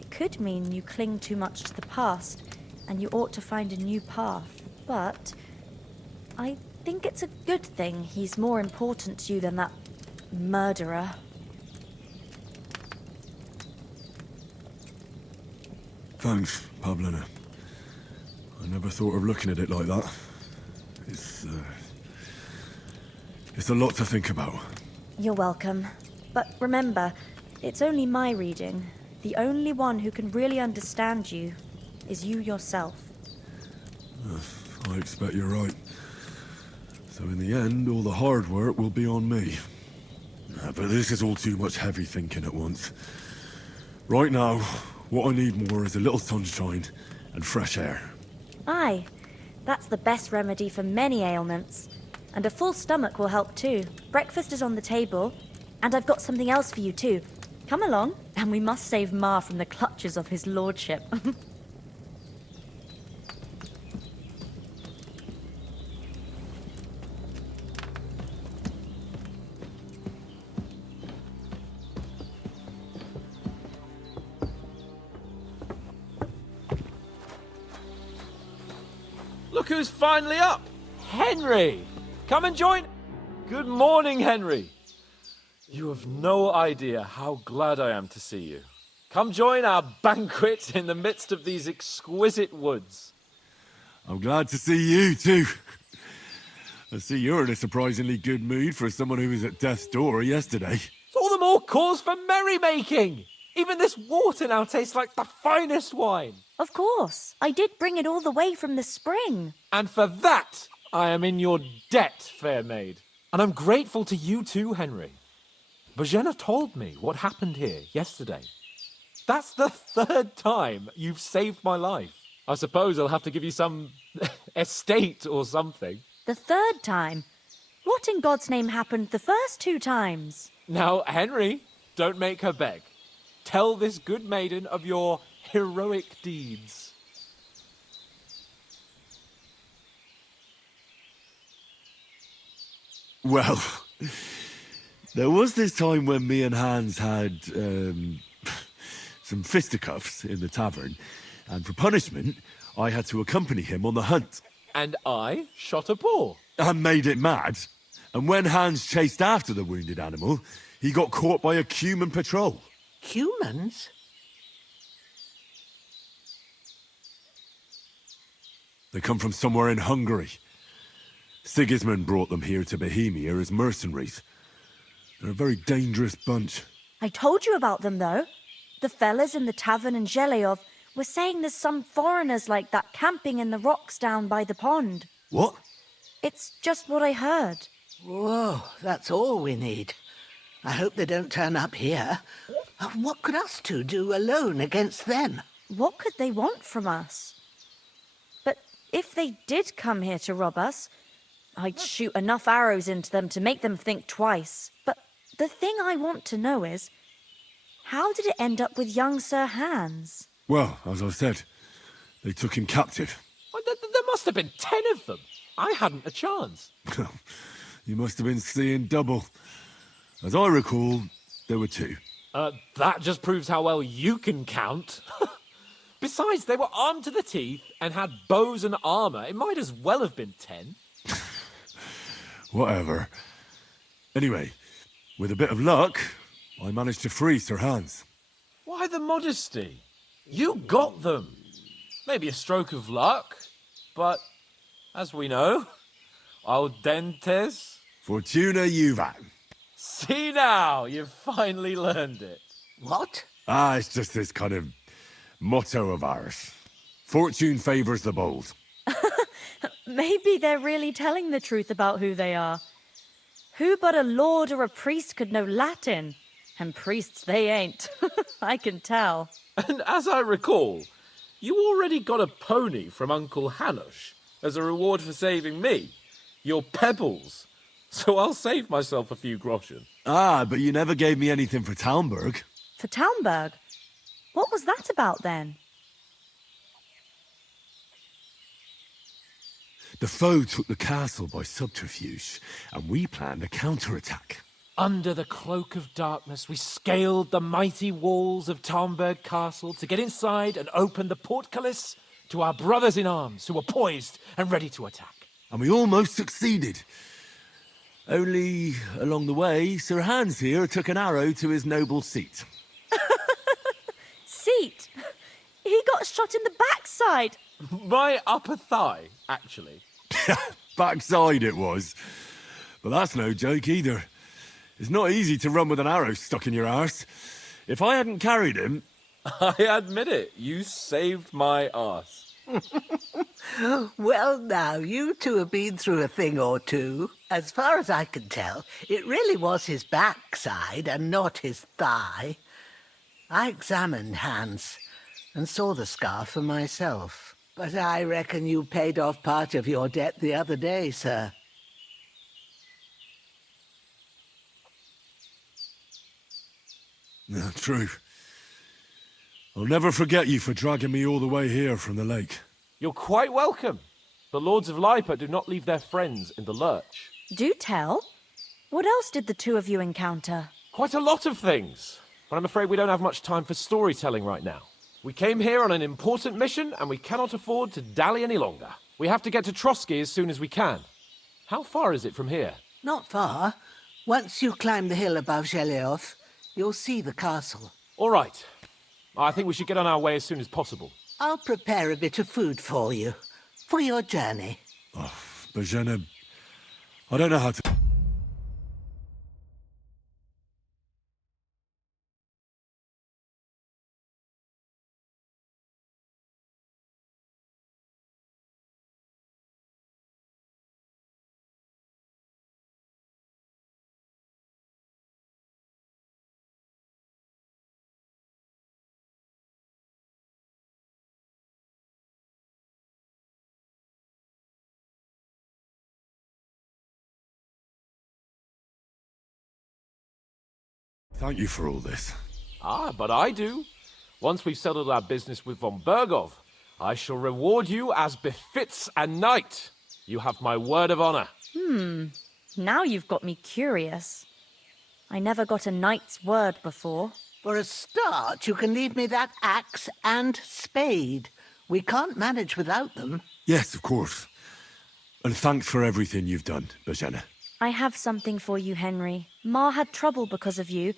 It could mean you cling too much to the past, and you ought to find a new path. But I think it's a good thing he's more important to you than that murderer. Thanks, Pavlena. I never thought of looking at it like that. It's a lot to think about. You're welcome. But remember, it's only my reading. The only one who can really understand you is you yourself. I expect you're right. So in the end, all the hard work will be on me. But this is all too much heavy thinking at once. Right now, what I need more is a little sunshine and fresh air. Aye, that's the best remedy for many ailments. And a full stomach will help too. Breakfast is on the table, and I've got something else for you too. Come along, and we must save Ma from the clutches of his lordship. Look who's finally up! Henry! Come and join... Good morning, Henry. You have no idea how glad I am to see you. Come join our banquet in the midst of these exquisite woods. I'm glad to see you too. I see you're in a surprisingly good mood for someone who was at death's door yesterday. It's all the more cause for merrymaking! Even this water now tastes like the finest wine. Of course. I did bring it all the way from the spring. And for that, I am in your debt, fair maid. And I'm grateful to you too, Henry. Bojena told me what happened here yesterday. That's the 3rd time you've saved my life. I suppose I'll have to give you some estate or something. The 3rd time? What in God's name happened the first 2 times? Now, Henry, don't make her beg. Tell this good maiden of your heroic deeds. Well, there was this time when me and Hans had some fisticuffs in the tavern, and for punishment, I had to accompany him on the hunt. And I shot a boar. And made it mad. And when Hans chased after the wounded animal, he got caught by a human patrol. Humans? They come from somewhere in Hungary. Sigismund brought them here to Bohemia as mercenaries. They're a very dangerous bunch. I told you about them, though. The fellas in the tavern in Zheleov were saying there's some foreigners like that camping in the rocks down by the pond. What? It's just what I heard. Whoa, that's all we need. I hope they don't turn up here. What could us two do alone against them? What could they want from us? But if they did come here to rob us, I'd shoot enough arrows into them to make them think twice. But the thing I want to know is, how did it end up with young Sir Hans? Well, as I said, they took him captive. Well, there must have been 10 of them. I hadn't a chance. You must have been seeing double. As I recall, there were 2. That just proves how well you can count. Besides, they were armed to the teeth and had bows and armour. It might as well have been 10. Whatever. Anyway, with a bit of luck, I managed to free Sir Hans. Why the modesty? You got them. Maybe a stroke of luck, but as we know, audentes. Fortuna juvat. See now, you've finally learned it. What? It's just this kind of motto of ours. Fortune favours the bold. Maybe they're really telling the truth about who they are. Who but a lord or a priest could know Latin? And priests they ain't. I can tell. And as I recall, you already got a pony from Uncle Hanush as a reward for saving me. Your pebbles. So I'll save myself a few groschen. But you never gave me anything for Talmberg. For Talmberg? What was that about then? The foe took the castle by subterfuge, and we planned a counterattack. Under the cloak of darkness, we scaled the mighty walls of Talmberg Castle to get inside and open the portcullis to our brothers in arms who were poised and ready to attack. And we almost succeeded. Only, along the way, Sir Hans here took an arrow to his noble seat. Seat? He got shot in the backside. My upper thigh, actually. Backside it was. But that's no joke either. It's not easy to run with an arrow stuck in your arse. If I hadn't carried him... I admit it, you saved my arse. Well, now, you two have been through a thing or two. As far as I can tell, it really was his backside and not his thigh. I examined Hans and saw the scar for myself. But I reckon you paid off part of your debt the other day, sir. No, true. I'll never forget you for dragging me all the way here from the lake. You're quite welcome. The Lords of Lipa do not leave their friends in the lurch. Do tell. What else did the two of you encounter? Quite a lot of things. But I'm afraid we don't have much time for storytelling right now. We came here on an important mission, and we cannot afford to dally any longer. We have to get to Trotsky as soon as we can. How far is it from here? Not far. Once you climb the hill above Zheleov, you'll see the castle. All right. I think we should get on our way as soon as possible. I'll prepare a bit of food for you, for your journey. Oh, Bozhena, I don't know how to... Thank you for all this. Ah, but I do. Once we've settled our business with von Bergov, I shall reward you as befits a knight. You have my word of honor. Now you've got me curious. I never got a knight's word before. For a start, you can leave me that axe and spade. We can't manage without them. Yes, of course. And thanks for everything you've done, Bozhena. I have something for you, Henry. Ma had trouble because of you,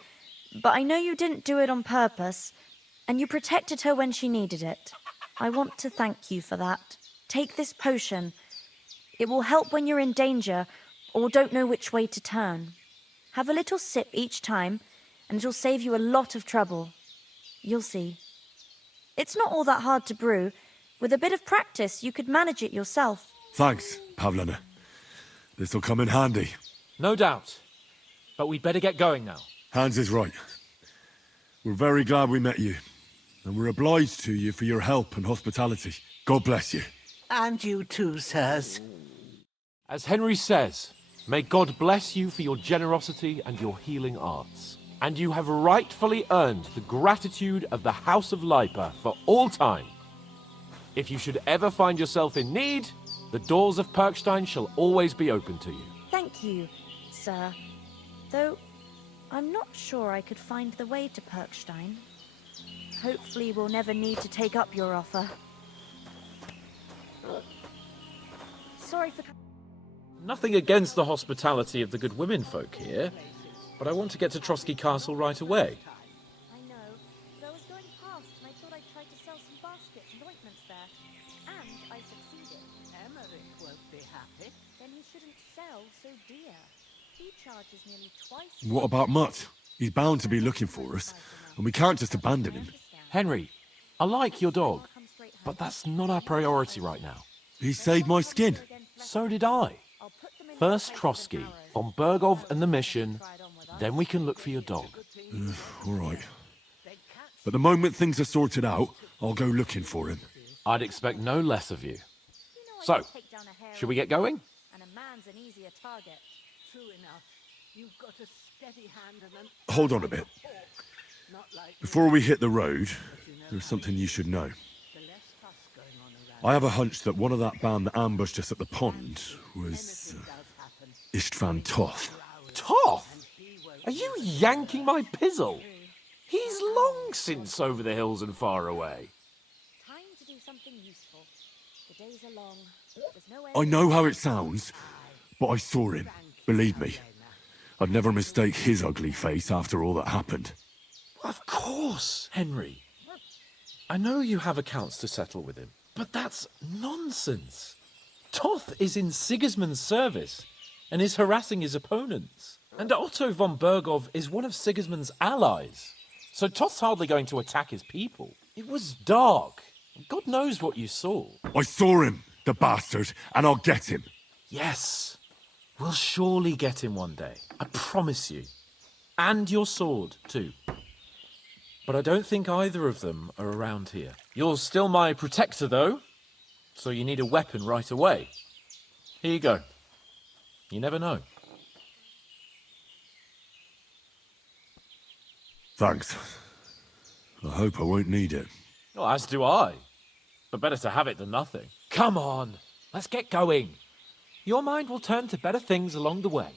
but I know you didn't do it on purpose, and you protected her when she needed it. I want to thank you for that. Take this potion. It will help when you're in danger or don't know which way to turn. Have a little sip each time, and it'll save you a lot of trouble. You'll see. It's not all that hard to brew. With a bit of practice, you could manage it yourself. Thanks, Pavlena. This'll come in handy. No doubt. But we'd better get going now. Hans is right. We're very glad we met you. And we're obliged to you for your help and hospitality. God bless you. And you too, sirs. As Henry says, may God bless you for your generosity and your healing arts. And you have rightfully earned the gratitude of the House of Lipa for all time. If you should ever find yourself in need, the doors of Perkstein shall always be open to you. Thank you, sir. Though, I'm not sure I could find the way to Perkstein. Hopefully we'll never need to take up your offer. Sorry for... Nothing against the hospitality of the good women folk here, but I want to get to Trotsky Castle right away. I know, but I was going past and I thought I'd try to sell some baskets and ointments there. And I succeeded. Emmerich won't be happy. Then he shouldn't sell so dear. He charges nearly twice... What about Mutt? He's bound to be looking for us, and we can't just abandon him. Henry, I like your dog, but that's not our priority right now. He saved my skin. So did I. First Trotsky, von Bergov and the mission, then we can look for your dog. All right. But the moment things are sorted out, I'll go looking for him. I'd expect no less of you. So, should we get going? And a man's an easier target. True enough. You've got a steady hand and an... Hold on a bit. Before we hit the road, there's something you should know. I have a hunch that one of that band that ambushed us at the pond was... Istvan Toth. Toth? Are you yanking my pizzle? He's long since over the hills and far away. Time to do something useful. The days are long. There's no I know how it sounds, but I saw him. Believe me. I'd never mistake his ugly face after all that happened. Of course, Henry. I know you have accounts to settle with him, but that's nonsense. Toth is in Sigismund's service and is harassing his opponents. And Otto von Bergov is one of Sigismund's allies. So Toth's hardly going to attack his people. It was dark. God knows what you saw. I saw him, the bastard, and I'll get him. Yes. We'll surely get him one day. I promise you. And your sword, too. But I don't think either of them are around here. You're still my protector, though, so you need a weapon right away. Here you go. You never know. Thanks. I hope I won't need it. Well, as do I. But better to have it than nothing. Come on, let's get going. Your mind will turn to better things along the way.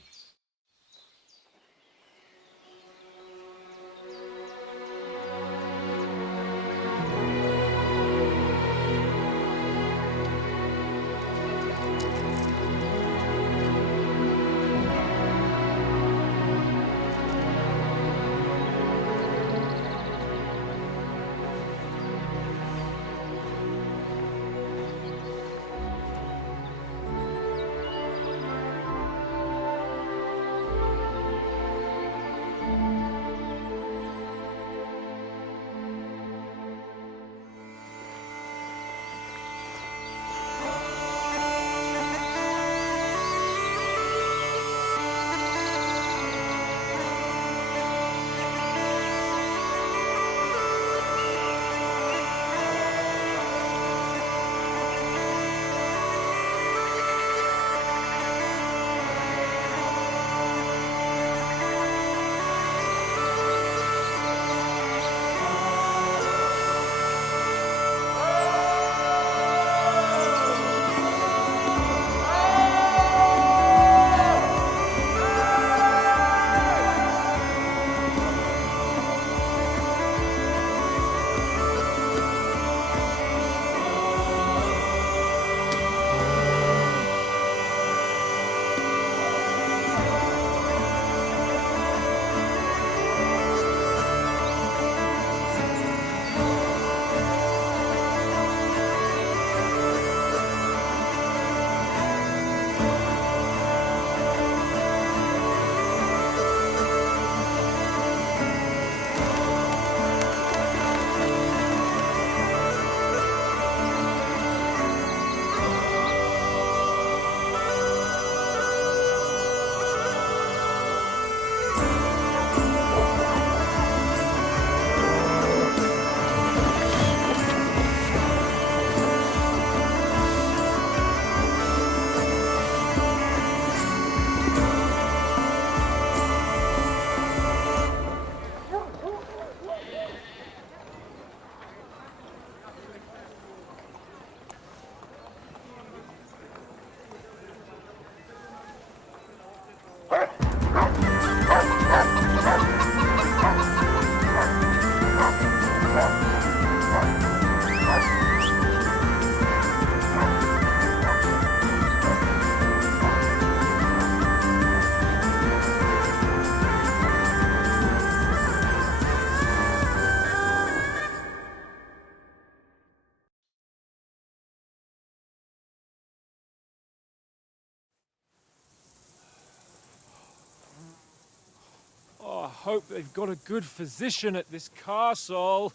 Oh, I hope they've got a good physician at this castle.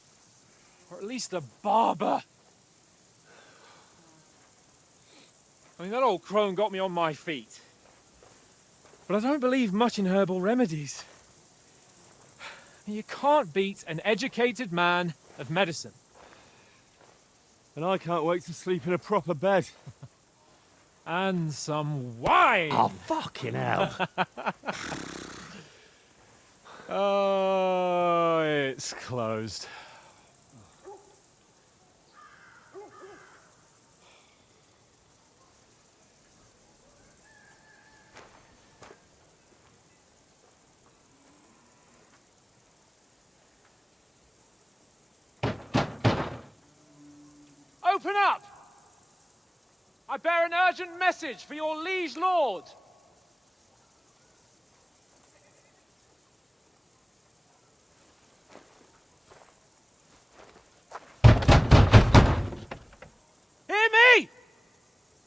Or at least a barber. I mean, that old crone got me on my feet. But I don't believe much in herbal remedies. You can't beat an educated man of medicine. And I can't wait to sleep in a proper bed. And some wine! Oh, fucking hell. Oh, it's closed. Open up! I bear an urgent message for your liege lord. Hear me!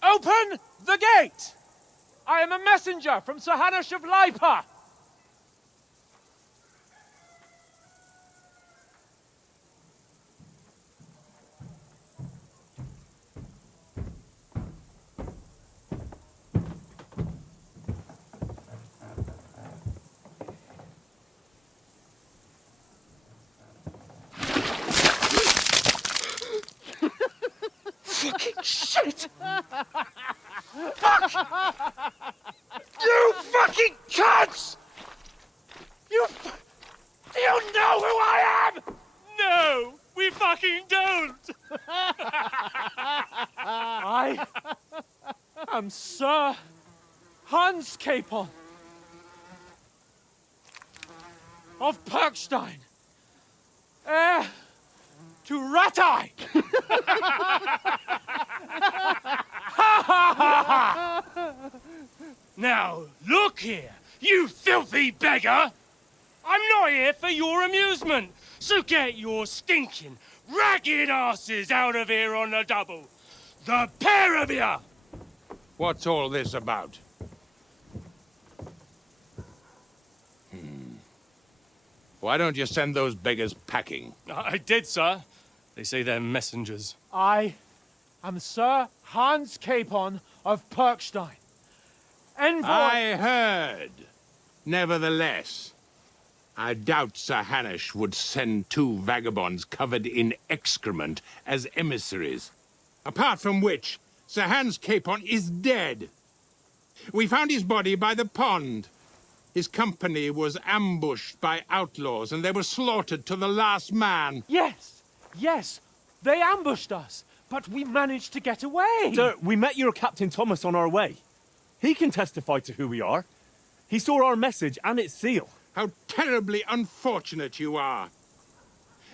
Open the gate! I am a messenger from Sir Hanush of Lipa. You fucking cunts! Do you know who I am? No, we fucking don't. I am Sir Hans Capon of Perkstein, heir to Ratai. Now, look here, you filthy beggar! I'm not here for your amusement, so get your stinking, ragged asses out of here on the double. The pair of you! What's all this about? Why don't you send those beggars packing? I did, sir. They say they're messengers. I am Sir Hans Capon of Perkstein, envoy. I heard. Nevertheless, I doubt Sir Hanush would send two vagabonds covered in excrement as emissaries. Apart from which, Sir Hans Capon is dead. We found his body by the pond. His company was ambushed by outlaws, and they were slaughtered to the last man. Yes, yes, they ambushed us, but we managed to get away. Sir, we met your Captain Thomas on our way. He can testify to who we are. He saw our message and its seal. How terribly unfortunate you are.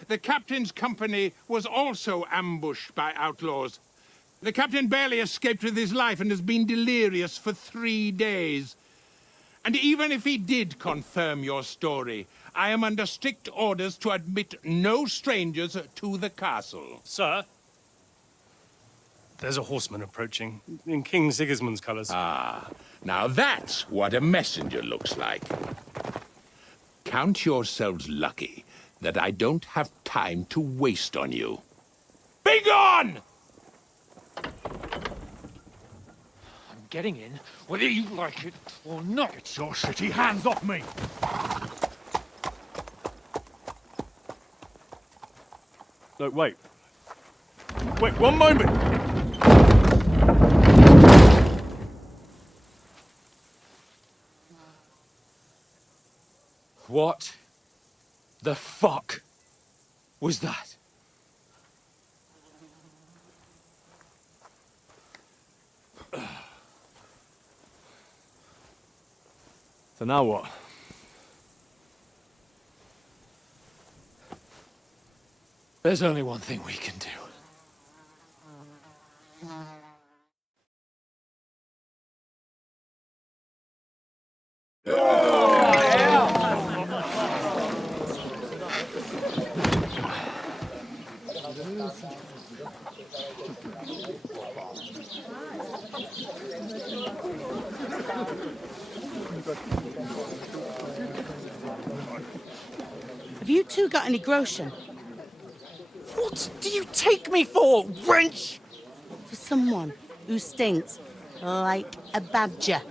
The captain's company was also ambushed by outlaws. The captain barely escaped with his life and has been delirious for 3 days. And even if he did confirm your story, I am under strict orders to admit no strangers to the castle. Sir, there's a horseman approaching, in King Sigismund's colours. Ah, now that's what a messenger looks like. Count yourselves lucky that I don't have time to waste on you. Be gone! I'm getting in, whether you like it or not. Get your shitty hands off me! No, wait. Wait, one moment! What the fuck was that? So now what? There's only one thing we can do. Have you two got any groschen? What do you take me for, wench? For someone who stinks like a badger.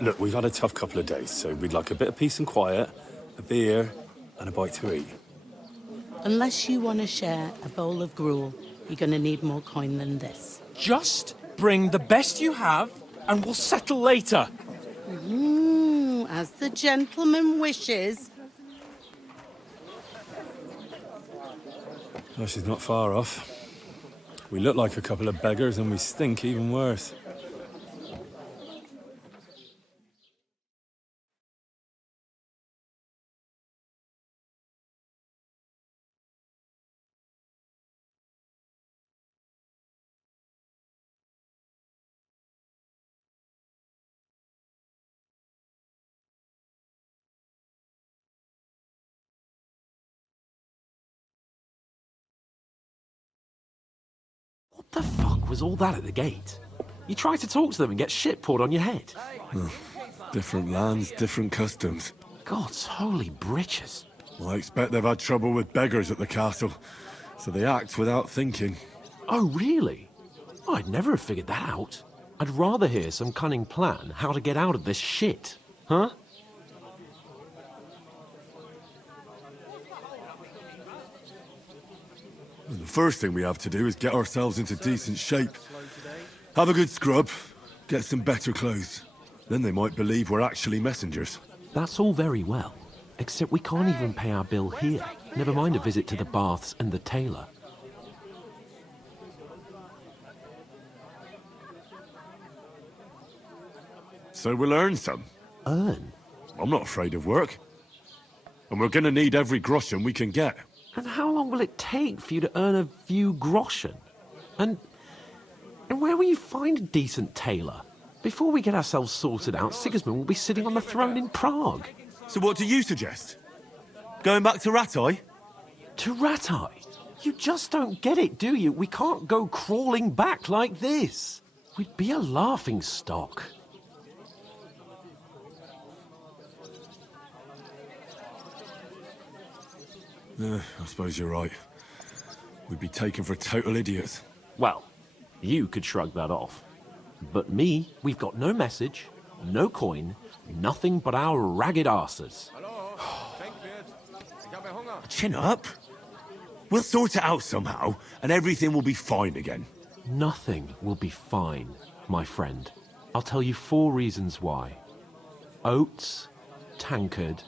Look, we've had a tough couple of days, so we'd like a bit of peace and quiet, a beer, and a bite to eat. Unless you want to share a bowl of gruel, you're going to need more coin than this. Just bring the best you have, and we'll settle later. As the gentleman wishes. Oh, she's not far off. We look like a couple of beggars, and we stink even worse. What the fuck was all that at the gate? You try to talk to them and get shit poured on your head. Different lands, different customs. God's holy britches. Well, I expect they've had trouble with beggars at the castle, so they act without thinking. Oh, really? I'd never have figured that out. I'd rather hear some cunning plan how to get out of this shit. Huh? And the first thing we have to do is get ourselves into decent shape. Have a good scrub, get some better clothes. Then they might believe we're actually messengers. That's all very well, except we can't even pay our bill here. Never mind a visit to the baths and the tailor. So we'll earn some. Earn? I'm not afraid of work. And we're gonna need every groschen we can get. And how long will it take for you to earn a few groschen? And where will you find a decent tailor? Before we get ourselves sorted out, Sigismund will be sitting on the throne in Prague. So what do you suggest? Going back to Ratai? To Ratai? You just don't get it, do you? We can't go crawling back like this. We'd be a laughing stock. I suppose you're right. We'd be taken for total idiots. Well, you could shrug that off. But me, we've got no message, no coin, nothing but our ragged arses. Chin up. We'll sort it out somehow, and everything will be fine again. Nothing will be fine, my friend. I'll tell you 4 reasons why. Oates, Tankard,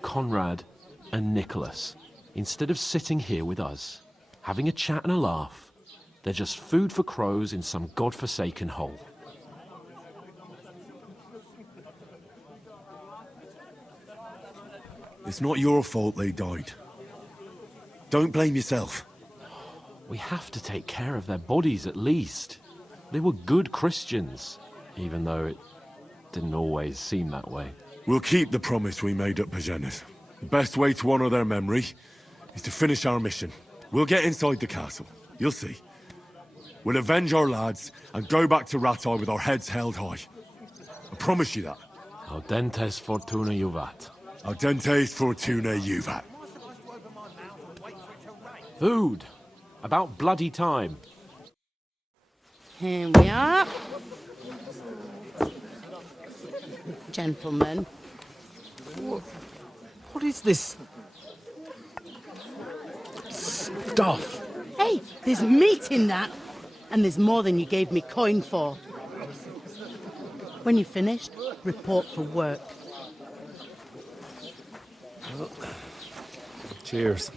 Conrad, and Nicholas, instead of sitting here with us, having a chat and a laugh, they're just food for crows in some godforsaken hole. It's not your fault they died. Don't blame yourself. We have to take care of their bodies at least. They were good Christians, even though it didn't always seem that way. We'll keep the promise we made at Bajenas. The best way to honor their memory is to finish our mission. We'll get inside the castle. You'll see. We'll avenge our lads and go back to Ratai with our heads held high. I promise you that. Audentes fortuna juvat. Audentes fortuna juvat. Food. About bloody time. Here we are. Gentlemen. What is this stuff? Hey, there's meat in that. And there's more than you gave me coin for. When you're finished, report for work. Cheers.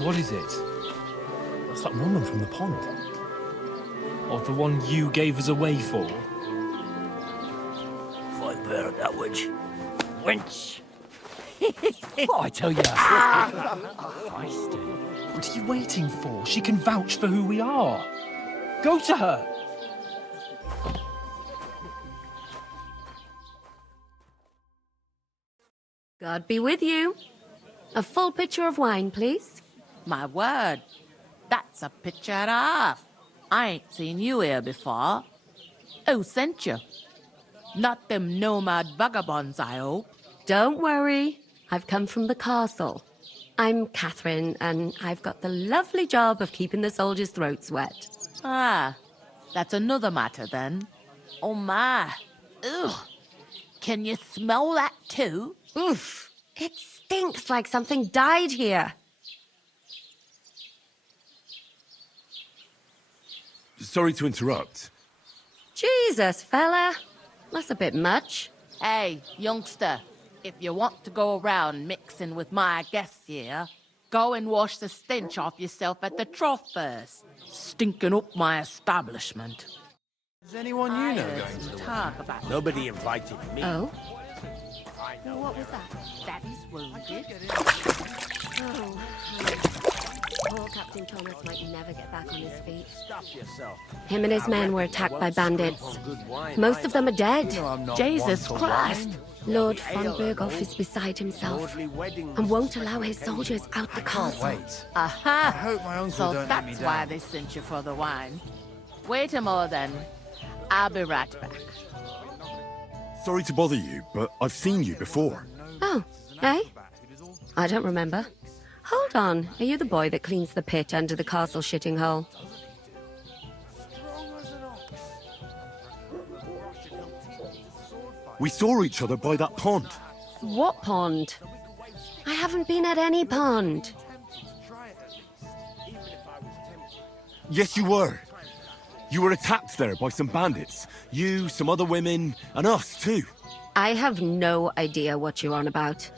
What is it? That's that woman from the pond. Or the one you gave us away for? Fight bear that witch. Wench! What I tell you? Feisty. What are you waiting for? She can vouch for who we are. Go to her. God be with you. A full pitcher of wine, please. My word, that's a picture and a half. I ain't seen you here before. Who sent you? Not them nomad vagabonds, I hope. Don't worry. I've come from the castle. I'm Catherine, and I've got the lovely job of keeping the soldiers' throats wet. Ah, that's another matter then. Oh my. Ugh. Can you smell that too? Oof. It stinks like something died here. Sorry to interrupt. Jesus, fella. That's a bit much. Hey, youngster, if you want to go around mixing with my guests here, go and wash the stench off yourself at the trough first. Stinking up my establishment. Is anyone you know going to the talk about Nobody invited me. Oh? I know what was that? Daddy's wounded. Oh, poor Captain Thomas might never get back on his feet. Stuff yourself. Him and his men were attacked by bandits. Most of them are dead. Jesus Christ! Lord von Berghoff is beside himself and won't allow his soldiers out the castle. Aha! hope my uncle So don't let me that's why down. they sent you for the wine. Wait a more then. I'll be right back. Sorry to bother you, but I've seen you before. Oh, eh? I don't remember. Hold on. Are you the boy that cleans the pit under the castle shitting hole? We saw each other by that pond. What pond? I haven't been at any pond. Yes, you were. You were attacked there by some bandits. You, some other women, and us too. I have no idea what you're on about.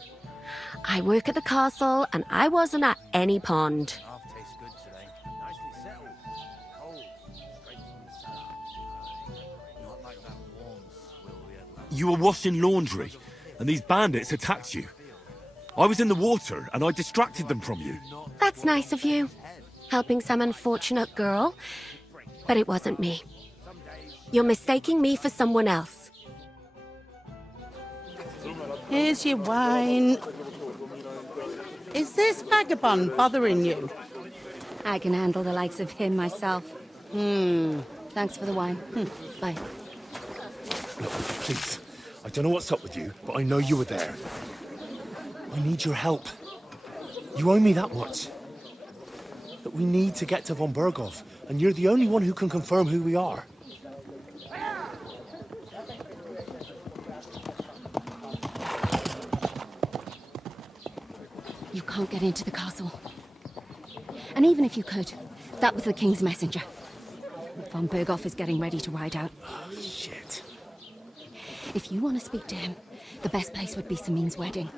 I work at the castle, and I wasn't at any pond. You were washing laundry, and these bandits attacked you. I was in the water, and I distracted them from you. That's nice of you. Helping some unfortunate girl. But it wasn't me. You're mistaking me for someone else. Here's your wine. Is this vagabond bothering you? I can handle the likes of him myself. Thanks for the wine. Bye. Look, please. I don't know what's up with you, but I know you were there. I need your help. You owe me that much. But we need to get to von Berghoff, and you're the only one who can confirm who we are. You can't get into the castle. And even if you could, that was the King's messenger. Von Berghoff is getting ready to ride out. Oh, shit. If you want to speak to him, the best place would be Samin's wedding.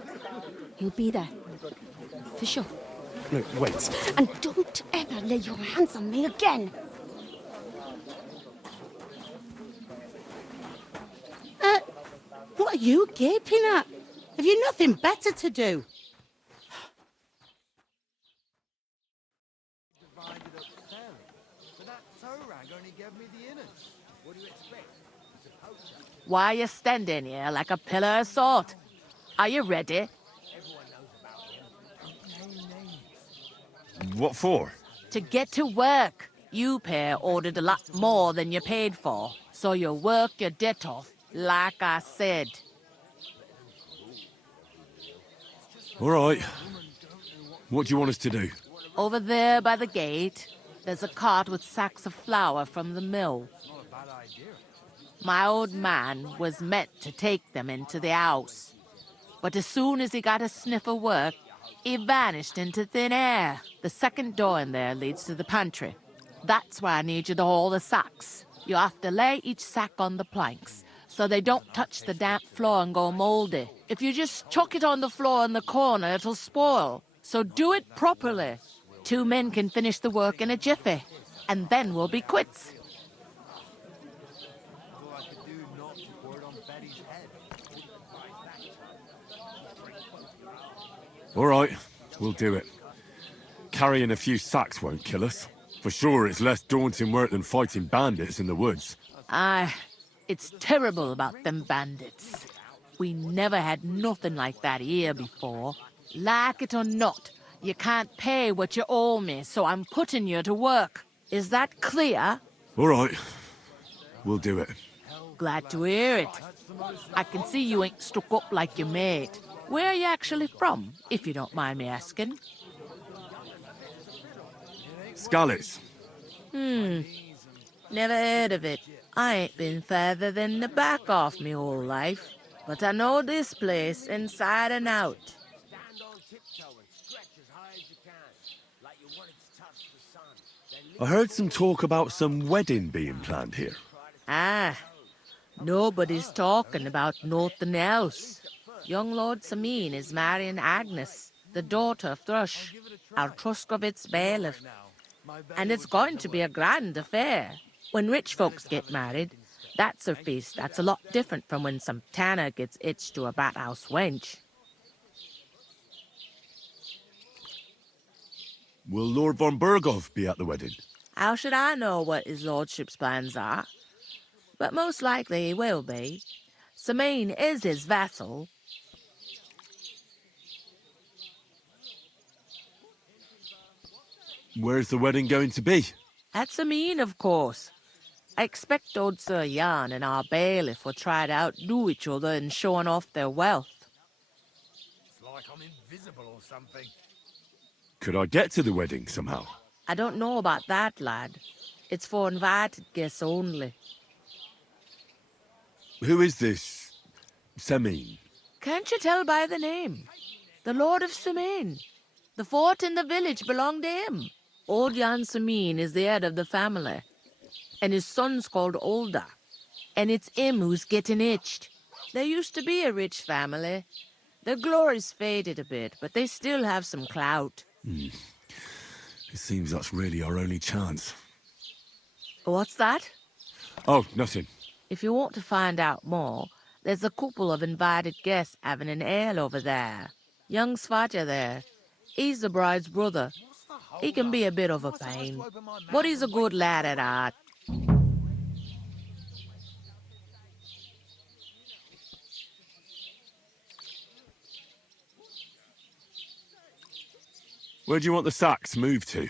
He'll be there. For sure. No, wait. And don't ever lay your hands on me again! What are you gaping at? Have you nothing better to do? Why are you standing here like a pillar of salt? Are you ready? What for? To get to work. You pair ordered a lot more than you paid for, so you work your debt off, like I said. All right. What do you want us to do? Over there by the gate, there's a cart with sacks of flour from the mill. My old man was meant to take them into the house, but as soon as he got a sniff of work, he vanished into thin air. The second door in there leads to the pantry. That's where I need you to haul the sacks. You have to lay each sack on the planks, so they don't touch the damp floor and go moldy. If you just chuck it on the floor in the corner, it'll spoil. So do it properly. 2 men can finish the work in a jiffy, and then we'll be quits. All right, we'll do it. Carrying a few sacks won't kill us. For sure, it's less daunting work than fighting bandits in the woods. Aye, it's terrible about them bandits. We never had nothing like that here before. Like it or not, you can't pay what you owe me, so I'm putting you to work. Is that clear? All right, we'll do it. Glad to hear it. I can see you ain't stuck up like your mate. Where are you actually from, if you don't mind me asking? Scallies. Never heard of it. I ain't been further than the back off me whole life. But I know this place inside and out. I heard some talk about some wedding being planned here. Ah, nobody's talking about nothing else. Young Lord Sameen is marrying Agnes, the daughter of Thrush, our Truscovitz bailiff. And it's going to be a grand affair. When rich folks get married, that's a feast that's a lot different from when some tanner gets hitched to a bathouse wench. Will Lord von Berghoff be at the wedding? How should I know what his lordship's plans are? But most likely he will be. Sameen is his vassal. Where's the wedding going to be? At Sameen, of course. I expect old Sir Jan and our bailiff will try to outdo each other in showing off their wealth. It's like I'm invisible or something. Could I get to the wedding somehow? I don't know about that, lad. It's for invited guests only. Who is this Sameen? Can't you tell by the name? The Lord of Sameen. The fort and the village belong to him. Old Jan Sameen is the head of the family, and his son's called Olda, and it's him who's getting itched. There used to be a rich family. Their glory's faded a bit, but they still have some clout. It seems that's really our only chance. What's that? Oh, nothing. If you want to find out more, there's a couple of invited guests having an ale over there. Young Svatja there. He's the bride's brother. He can be a bit of a pain, but he's a good lad at heart. Where do you want the sacks moved to?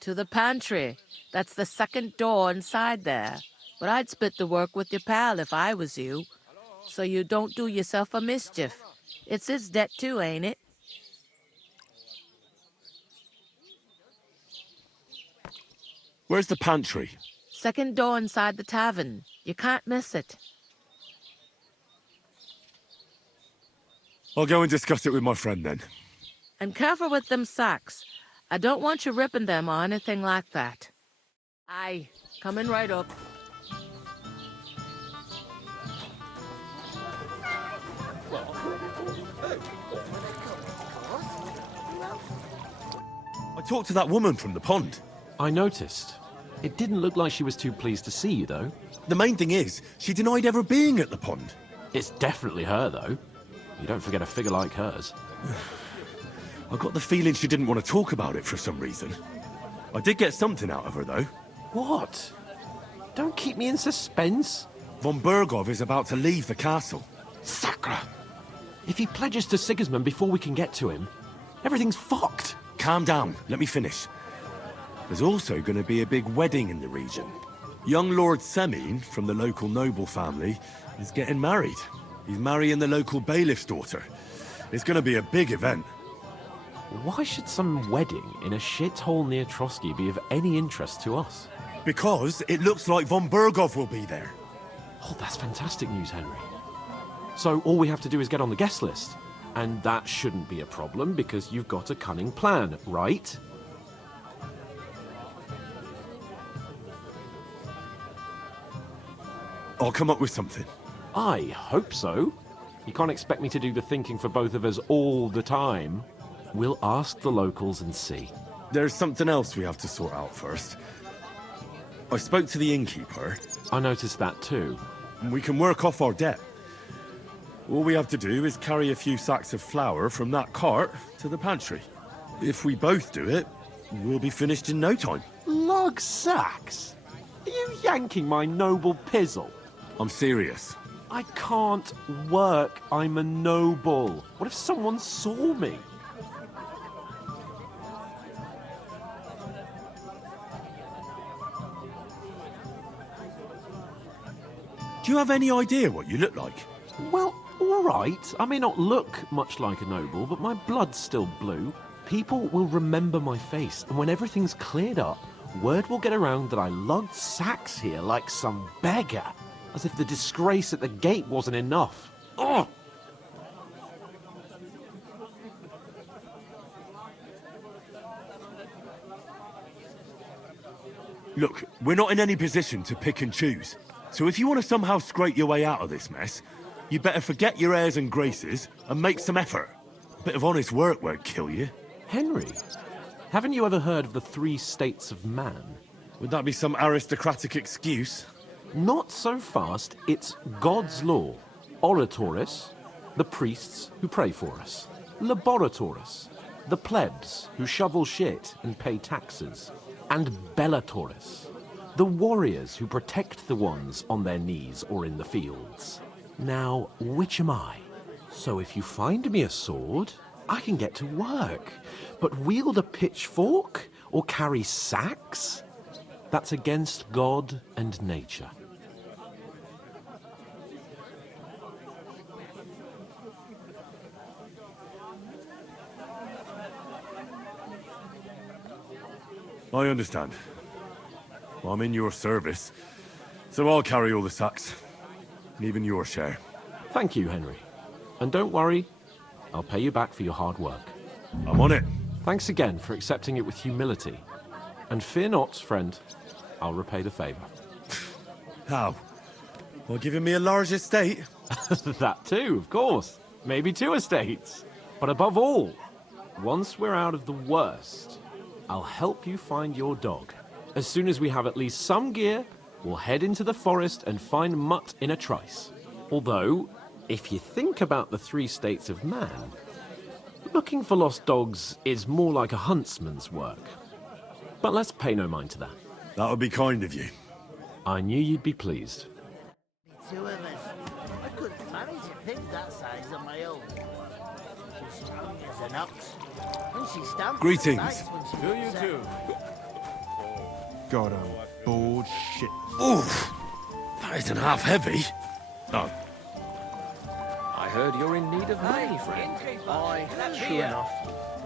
To the pantry. That's the second door inside there. But I'd split the work with your pal if I was you, so you don't do yourself a mischief. It's his debt too, ain't it? Where's the pantry? Second door inside the tavern. You can't miss it. I'll go and discuss it with my friend then. And careful with them sacks. I don't want you ripping them or anything like that. Aye, coming right up. I talked to that woman from the pond. I noticed. It didn't look like she was too pleased to see you, though. The main thing is, she denied ever being at the pond. It's definitely her, though. You don't forget a figure like hers. I got the feeling she didn't want to talk about it for some reason. I did get something out of her, though. What? Don't keep me in suspense. Von Berghoff is about to leave the castle. Sacre! If he pledges to Sigismund before we can get to him, everything's fucked. Calm down. Let me finish. There's also going to be a big wedding in the region. Young Lord Semine, from the local noble family, is getting married. He's marrying the local bailiff's daughter. It's going to be a big event. Why should some wedding in a shithole near Trotsky be of any interest to us? Because it looks like von Berghoff will be there. Oh, that's fantastic news, Henry. So all we have to do is get on the guest list. And that shouldn't be a problem because you've got a cunning plan, right? I'll come up with something. I hope so. You can't expect me to do the thinking for both of us all the time. We'll ask the locals and see. there's something else we have to sort out first. I spoke to the innkeeper. I noticed that too. And we can work off our debt. All we have to do is carry a few sacks of flour from that cart to the pantry. If we both do it, we'll be finished in no time. Lug sacks? Are you yanking my noble pizzle? I'm serious. I can't work. I'm a noble. What if someone saw me? Do you have any idea what you look like? Well, all right. I may not look much like a noble, but my blood's still blue. People will remember my face, and when everything's cleared up, word will get around that I lugged sacks here like some beggar. As if the disgrace at the gate wasn't enough. Ugh! Look, we're not in any position to pick and choose. So if you want to somehow scrape your way out of this mess, you better forget your airs and graces and make some effort. A bit of honest work won't kill you. Henry, haven't you ever heard of the 3 states of man? Would that be some aristocratic excuse? Not so fast. It's God's law. Oratoris, the priests who pray for us. Laboratoris, the plebs who shovel shit and pay taxes. And Bellatoris, the warriors who protect the ones on their knees or in the fields. Now, which am I? So if you find me a sword, I can get to work. But wield a pitchfork or carry sacks? That's against God and nature. I understand. I'm in your service, so I'll carry all the sacks. And even your share. Thank you, Henry. And don't worry, I'll pay you back for your hard work. I'm on it. Thanks again for accepting it with humility. And fear not, friend, I'll repay the favor. How? By giving me a large estate? That too, of course. Maybe 2 estates. But above all, once we're out of the worst, I'll help you find your dog. As soon as we have at least some gear, we'll head into the forest and find Mutt in a trice. Although, if you think about the 3 states of man, looking for lost dogs is more like a huntsman's work. But let's pay no mind to that. That would be kind of you. I knew you'd be pleased. 2 of us. I couldn't manage a pig that size on my own. She's strong as an ox. And she stamps. Greetings. Do you too? God, I'm bored shit. Oof! That isn't half heavy. Oh. I heard you're in need of money, friend. Aye, true enough.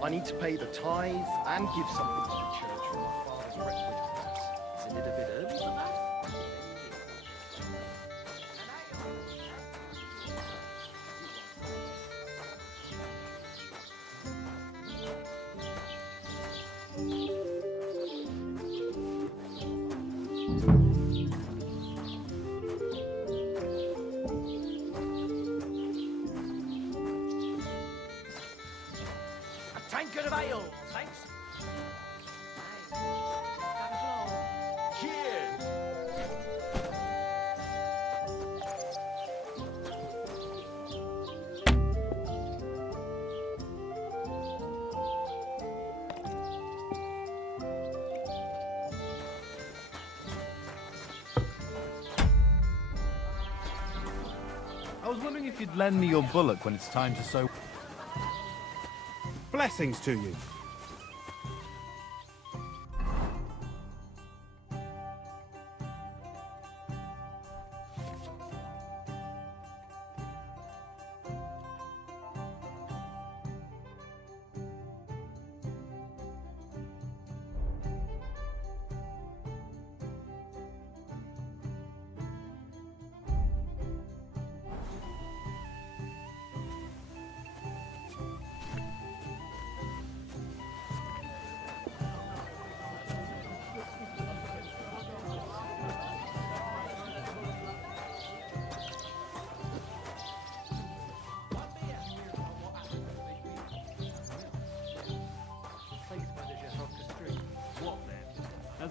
I need to pay the tithe and give something to the church for my father's requiem. Isn't it a bit early for that? Tankard of ale, thanks. Cheers! I was wondering if you'd lend me your bullock when it's time to sow. Blessings to you.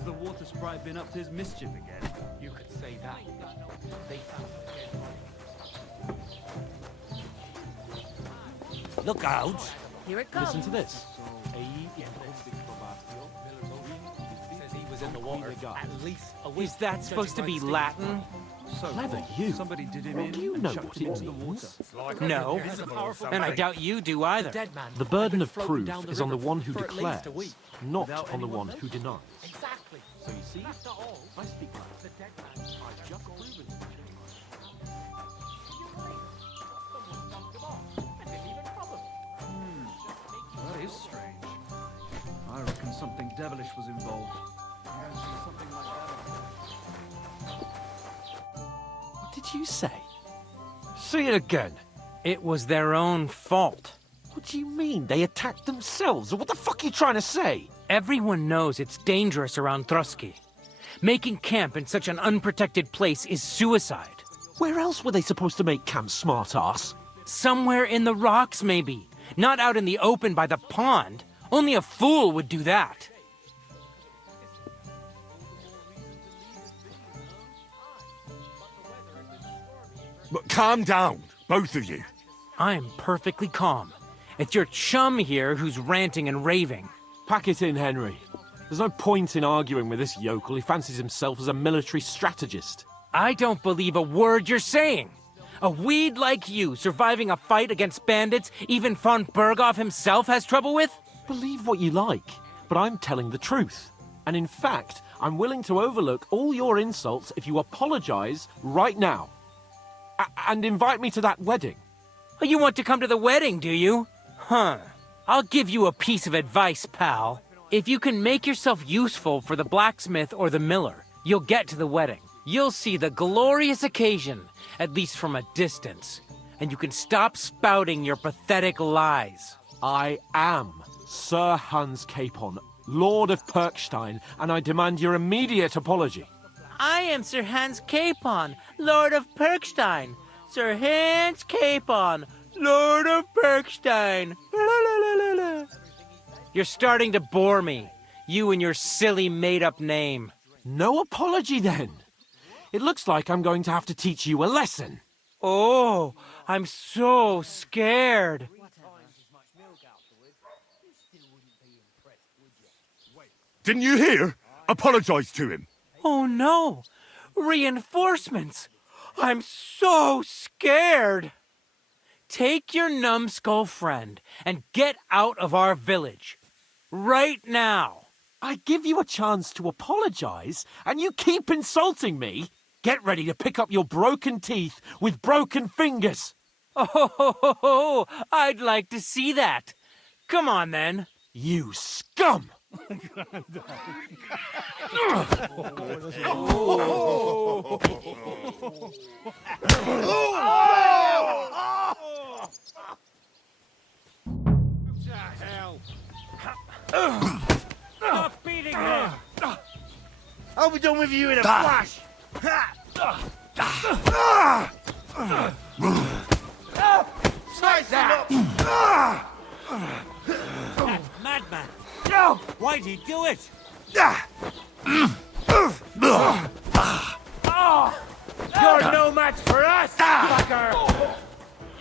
the water sprite been up to his mischief again? You could say that. They found Look out! Here it comes. Listen to this. says he was in the water at least a week. Is that supposed to be Latin? So, Clever you. somebody did him Well, in do you and know chucked what him it into the water. means? No. And I doubt you do either. The burden of floating proof down the is on the river one who for at least declares, a week. not Without on the anyone one there? who denies. Exactly. So you see, After all, I speak right. the dead man I've just proven to you. Someone knocked him off and didn't even problem. That is strange. I reckon something devilish was involved. Something like that. What did you say? Say it again. It was their own fault. What do you mean? They attacked themselves? What the fuck are you trying to say? Everyone knows it's dangerous around Trotsky. Making camp in such an unprotected place is suicide. Where else were they supposed to make camp, smart-ass? Somewhere in the rocks, maybe. Not out in the open by the pond. Only a fool would do that. But calm down, both of you. I'm perfectly calm. It's your chum here who's ranting and raving. Pack it in, Henry. There's no point in arguing with this yokel. He fancies himself as a military strategist. I don't believe a word you're saying. A weed like you surviving a fight against bandits even von Berghoff himself has trouble with? Believe what you like, but I'm telling the truth. And in fact, I'm willing to overlook all your insults if you apologize right now. And invite me to that wedding. Oh, you want to come to the wedding, do you? Huh. I'll give you a piece of advice, pal. If you can make yourself useful for the blacksmith or the miller, you'll get to the wedding. You'll see the glorious occasion, at least from a distance. And you can stop spouting your pathetic lies. I am Sir Hans Capon, Lord of Perkstein, and I demand your immediate apology. I am Sir Hans Capon, Lord of Perkstein. Sir Hans Capon, Lord of Perkstein. You're starting to bore me. You and your silly made-up name. No apology, then. It looks like I'm going to have to teach you a lesson. Oh, I'm so scared. Didn't you hear? Apologize to him. Oh no! Reinforcements! I'm so scared! Take your numbskull friend and get out of our village. Right now! I give you a chance to apologize, and you keep insulting me? Get ready to pick up your broken teeth with broken fingers. Oh, I'd like to see that. Come on, then. You scum! Stop beating him! I'll be done with you in a flash! Slice that! That madman! No! Why'd he do it? You're no match for us, fucker!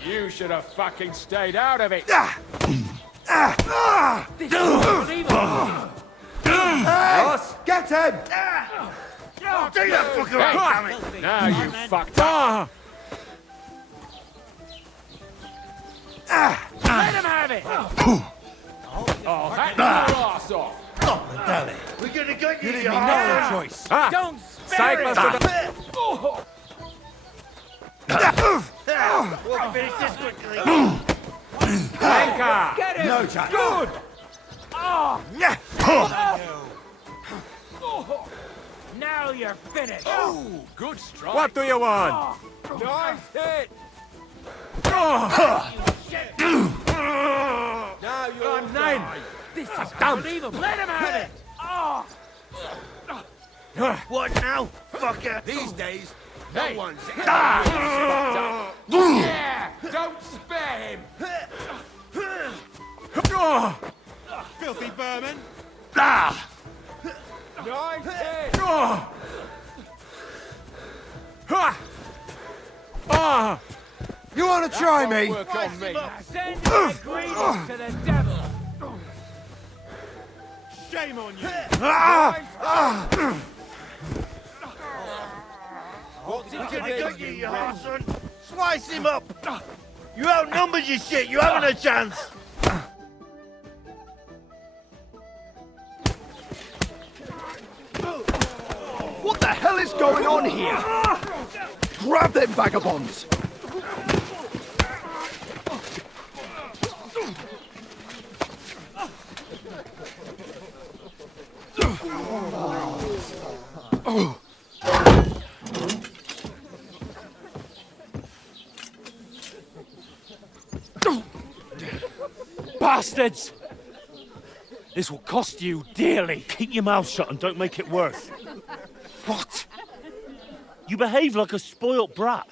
You should have fucking stayed out of it. This is unbelievable! Ross, get him! Do that fucker right, damn it! Now you fucked up. Let him have it! Oh, hack your ass off! Damn it! We're gonna get you, You you didn't no other choice. Don't spare him! We'll finish this quickly. Anchor! Get him! No chance. Good! Now you're finished! Good strike! What do you want? Nice hit! Now you're nine! This is unbelievable! Let him have it! What now, fucker? These days, Hey. no one's... Yeah! Don't spare him! Filthy vermin! Nice hit! You want to try me? Work on me. Send the greetings to the devil. Shame on you! What's he Gonna gonna get do, you, you you rat? son! Slice him up! You outnumbered your shit, you haven't a chance! What the hell is going on here? Grab them vagabonds! Bastards! This will cost you dearly. Keep your mouth shut and don't make it worse. What? You behave like a spoilt brat.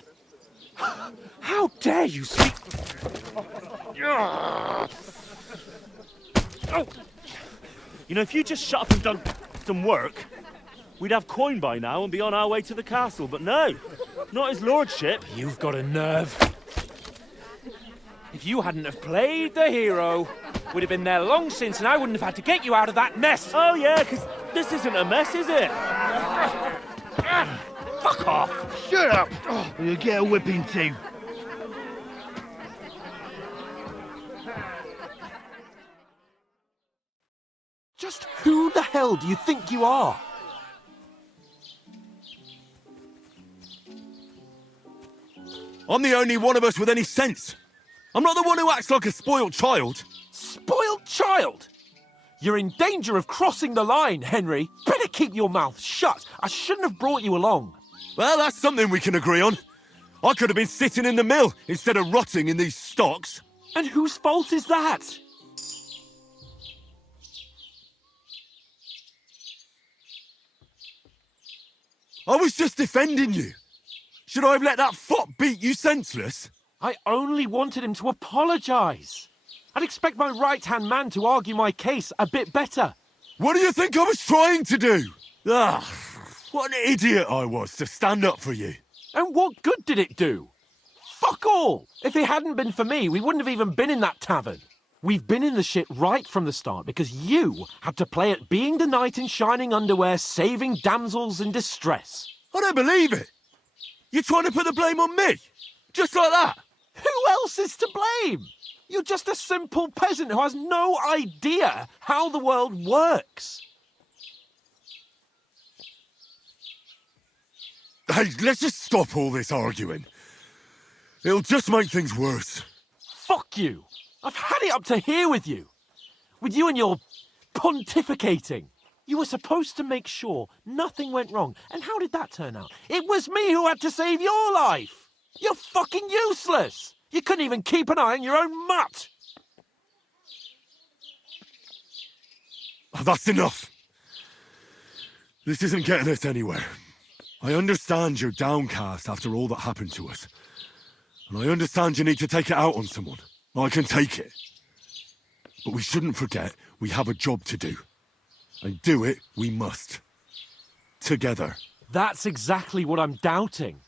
How dare you speak... You know, if you just shut up and done some work, we'd have coin by now and be on our way to the castle, but no, not his lordship. You've got a nerve. If you hadn't have played the hero, we'd have been there long since and I wouldn't have had to get you out of that mess. Oh yeah, because this isn't a mess, is it? Fuck off! Shut up! Or you'll get a whipping too. Just who the hell do you think you are? I'm the only one of us with any sense. I'm not the one who acts like a spoiled child. Spoiled child? You're in danger of crossing the line, Henry. Better keep your mouth shut. I shouldn't have brought you along. Well, that's something we can agree on. I could have been sitting in the mill instead of rotting in these stocks. And whose fault is that? I was just defending you. Should I have let that fop beat you senseless? I only wanted him to apologise. I'd expect my right-hand man to argue my case a bit better. What do you think I was trying to do? Ah, what an idiot I was to stand up for you. And what good did it do? Fuck all! If it hadn't been for me, we wouldn't have even been in that tavern. We've been in the shit right from the start because you had to play at being the knight in shining underwear, saving damsels in distress. I don't believe it. You're trying to put the blame on me? Just like that? Who else is to blame? You're just a simple peasant who has no idea how the world works. Hey, let's just stop all this arguing. It'll just make things worse. Fuck you. I've had it up to here with you. With you and your pontificating. You were supposed to make sure nothing went wrong. And how did that turn out? It was me who had to save your life. You're fucking useless. You couldn't even keep an eye on your own mutt. Oh, that's enough. This isn't getting us anywhere. I understand you're downcast after all that happened to us. And I understand you need to take it out on someone. I can take it. But we shouldn't forget we have a job to do. And do it we must. Together. That's exactly what I'm doubting.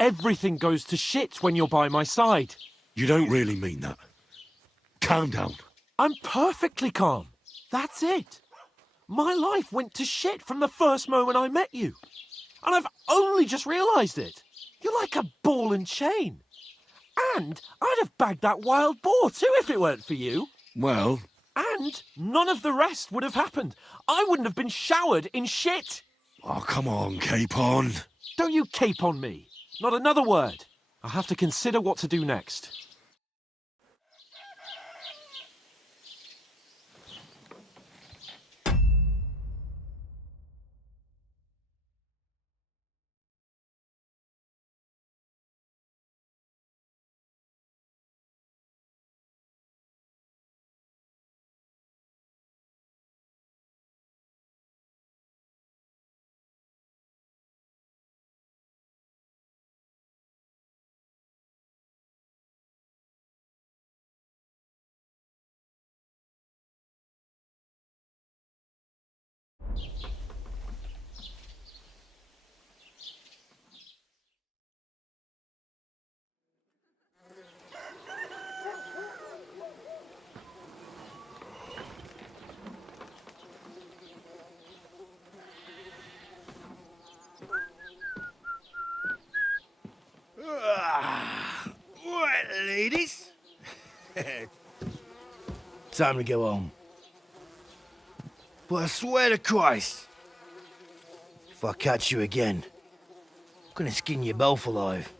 Everything goes to shit when you're by my side. You don't really mean that. Calm down. I'm perfectly calm. That's it. My life went to shit from the first moment I met you. And I've only just realised it. You're like a ball and chain. And I'd have bagged that wild boar too if it weren't for you. Well... And none of the rest would have happened. I wouldn't have been showered in shit. Oh, come on, Capon. Don't you cape on me. Not another word. I'll have to consider what to do next. Time to go home. But I swear to Christ, if I catch you again, I'm gonna skin you both alive.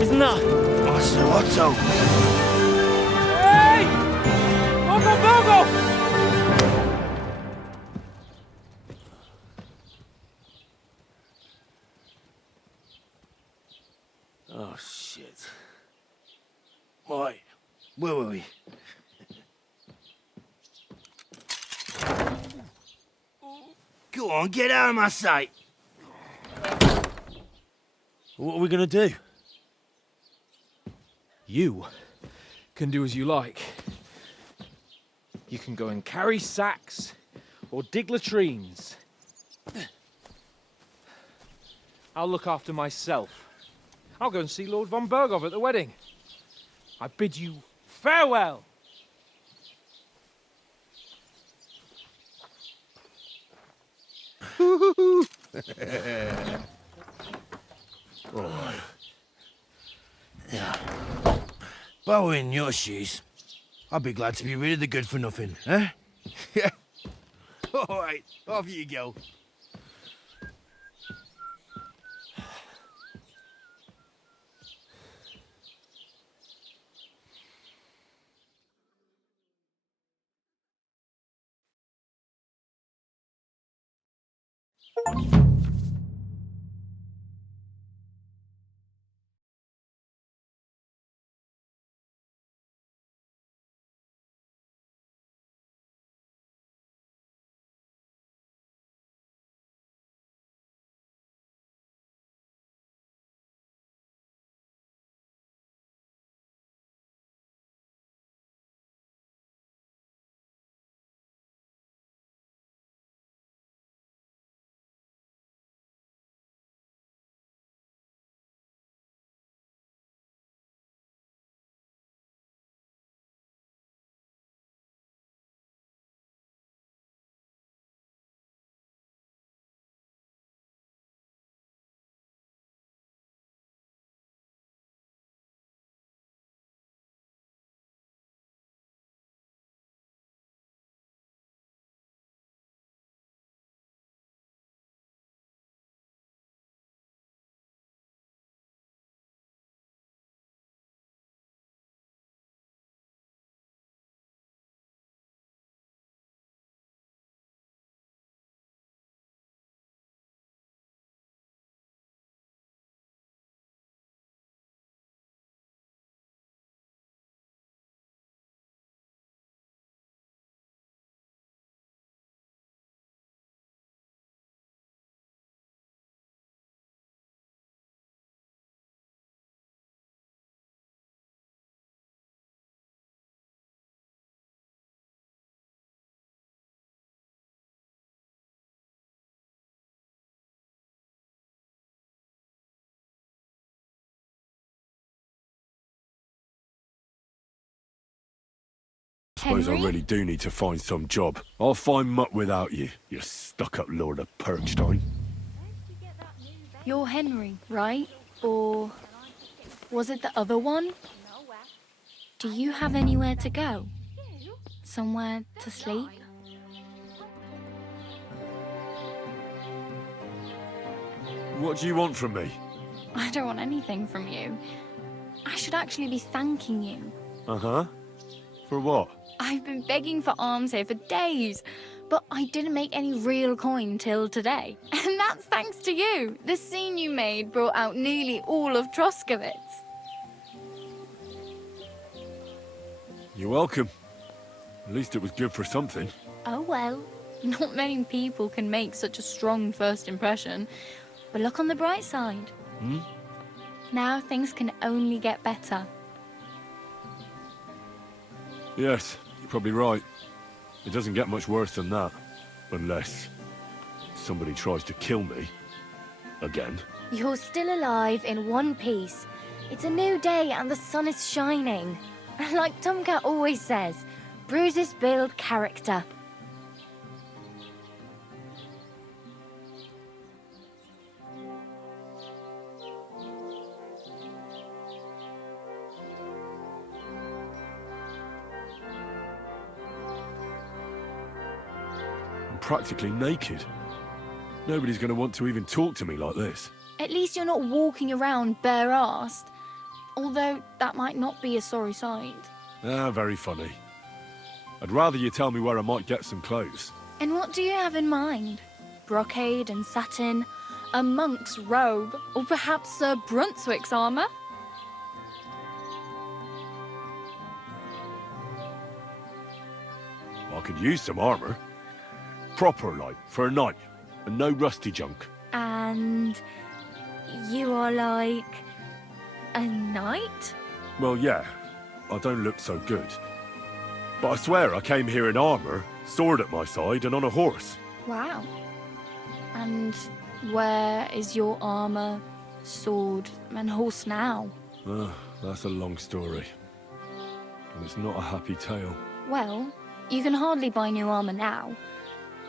Isn't that Master Otto? Hey! Bogo, Bogo! Oh, shit. Right, where were we? Go on, get out of my sight. What are we gonna do? You can do as you like. You can go and carry sacks or dig latrines. I'll look after myself. I'll go and see Lord von Berghoff at the wedding. I bid you farewell. All right. Yeah. If I were in your shoes, I'd be glad to be rid of the good for nothing, eh? Yeah. All right, off you go. I suppose I Henry? really do need to find some job. I'll find mutt without you, you stuck-up Lord of Perkstein. You're Henry, right? Or was it the other one? Do you have anywhere to go? Somewhere to sleep? What do you want from me? I don't want anything from you. I should actually be thanking you. Uh-huh. For what? I've been begging for alms here for days, but I didn't make any real coin till today. And that's thanks to you. The scene you made brought out nearly all of Troskowitz. You're welcome. At least it was good for something. Oh well, not many people can make such a strong first impression. But look on the bright side. Hmm? Now things can only get better. Yes, you're probably right. It doesn't get much worse than that. Unless somebody tries to kill me. Again. You're still alive in one piece. It's a new day and the sun is shining. Like Tomcat always says, bruises build character. practically naked. Nobody's going to want to even talk to me like this. At least you're not walking around bare-assed. Although that might not be a sorry sight. Ah, very funny. I'd rather you tell me where I might get some clothes. And what do you have in mind? Brocade and satin, a monk's robe, or perhaps Sir Brunswick's armour? I could use some armour. Proper, like, for a night. And no rusty junk. And you are like a knight? Well, yeah. I don't look so good. But I swear I came here in armour, sword at my side, and on a horse. Wow. And where is your armour, sword, and horse now? That's a long story. And it's not a happy tale. Well, you can hardly buy new armour now,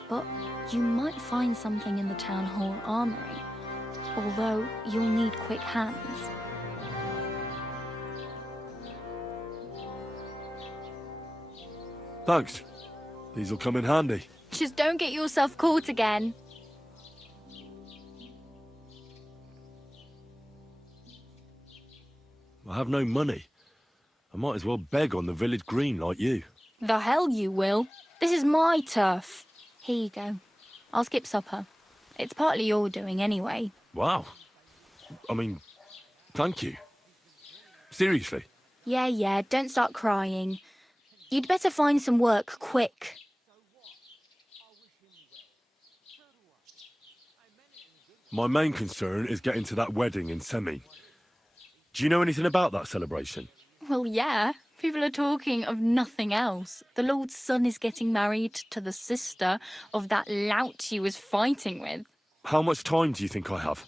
but you might find something in the town hall armoury, although you'll need quick hands. Thanks. These'll come in handy. Just don't get yourself caught again. I have no money. I might as well beg on the village green like you. The hell you will. This is my turf. Here you go. I'll skip supper. It's partly your doing anyway. Wow. I mean, thank you. Seriously. Yeah, don't start crying. You'd better find some work quick. My main concern is getting to that wedding in Semin. Do you know anything about that celebration? Well, yeah. People are talking of nothing else. The Lord's son is getting married to the sister of that lout he was fighting with. How much time do you think I have?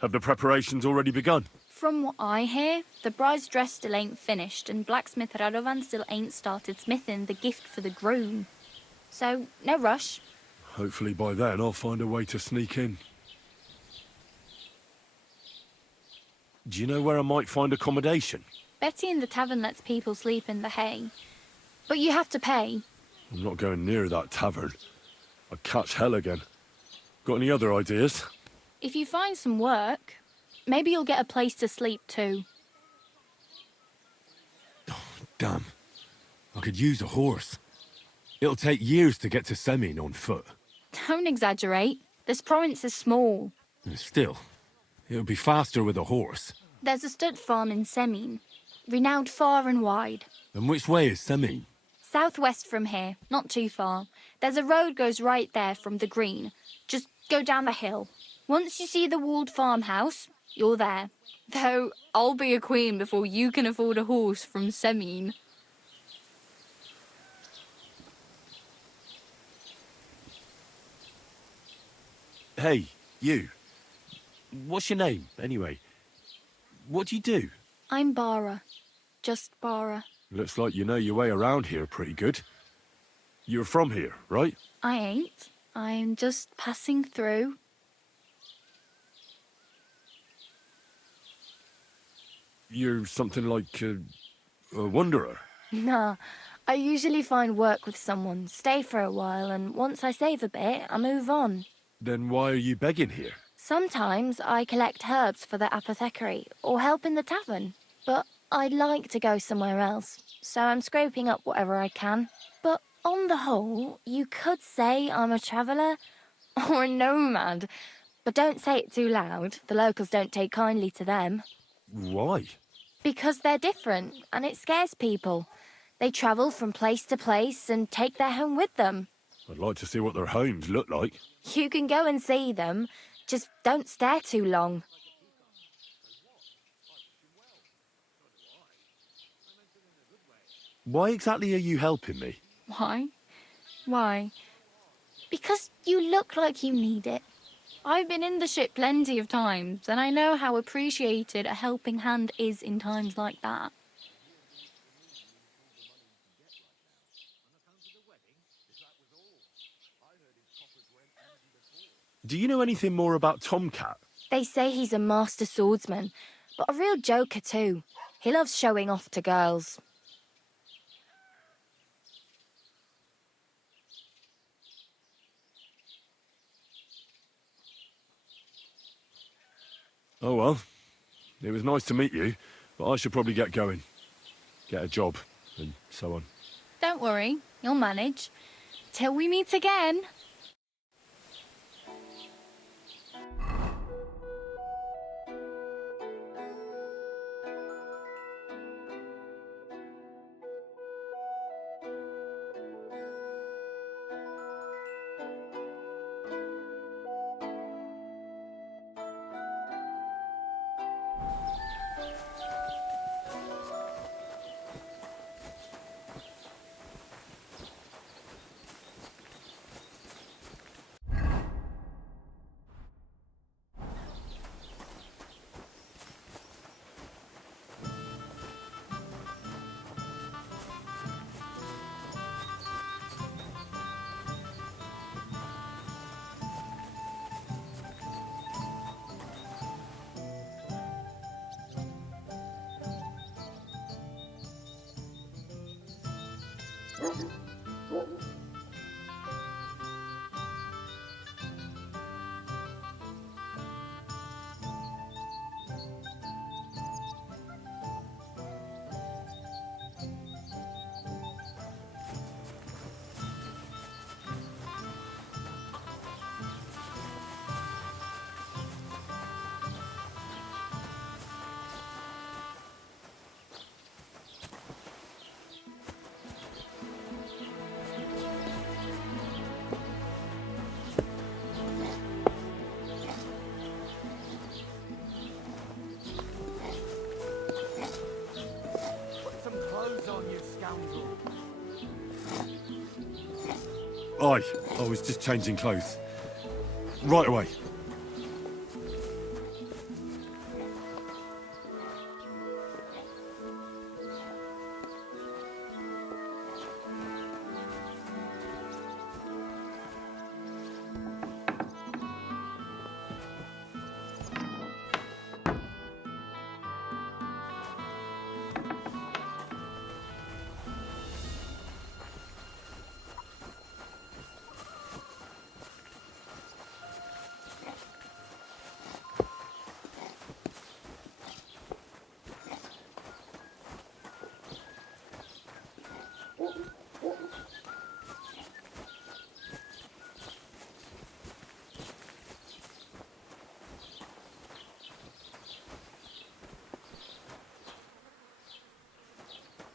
Have the preparations already begun? From what I hear, the bride's dress still ain't finished, and blacksmith Radovan still ain't started smithing the gift for the groom. So, no rush. Hopefully by then I'll find a way to sneak in. Do you know where I might find accommodation? Betty in the tavern lets people sleep in the hay. But you have to pay. I'm not going near that tavern. I'd catch hell again. Got any other ideas? If you find some work, maybe you'll get a place to sleep too. Damn. I could use a horse. It'll take years to get to Semin on foot. Don't exaggerate. This province is small. Still, it'll be faster with a horse. There's a stud farm in Semin, renowned far and wide. And which way is Semin? Southwest from here, not too far. There's a road goes right there from the green. Just go down the hill. Once you see the walled farmhouse, you're there. Though I'll be a queen before you can afford a horse from Semin. Hey, you. What's your name, anyway? What do you do? I'm Bara. Just Bara. Looks like you know your way around here pretty good. You're from here, right? I ain't. I'm just passing through. You're something like a wanderer. Nah, I usually find work with someone, stay for a while, and once I save a bit, I move on. Then why are you begging here? Sometimes I collect herbs for the apothecary, or help in the tavern. But I'd like to go somewhere else, so I'm scraping up whatever I can. But on the whole, you could say I'm a traveller, or a nomad. But don't say it too loud, the locals don't take kindly to them. Why? Because they're different, and it scares people. They travel from place to place and take their home with them. I'd like to see what their homes look like. You can go and see them, just don't stare too long. Why exactly are you helping me? Why? Why? Because you look like you need it. I've been in the ship plenty of times, and I know how appreciated a helping hand is in times like that. Do you know anything more about Tomcat? They say he's a master swordsman, but a real joker too. He loves showing off to girls. Oh well. It was nice to meet you, but I should probably get going. Get a job, and so on. Don't worry, you'll manage. Till we meet again. Put some clothes on, you scoundrel. I was just changing clothes. Right away.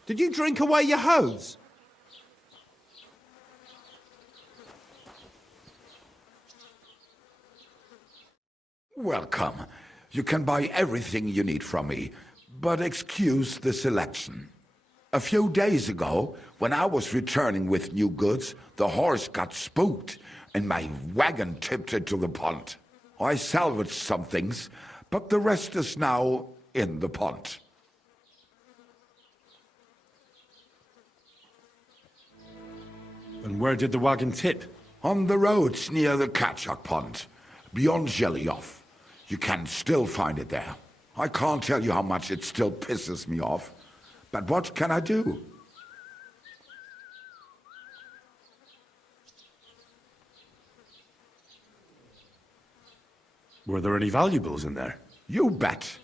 Did you drink away your hose? Welcome. You can buy everything you need from me, but excuse the selection. A few days ago, when I was returning with new goods, the horse got spooked and my wagon tipped into the pond. I salvaged some things, but the rest is now in the pond. And where did the wagon tip? On the roads near the Catchuck Pond, beyond Jelly-Off. You can still find it there. I can't tell you how much it still pisses me off, but what can I do? Were there any valuables in there? You bet.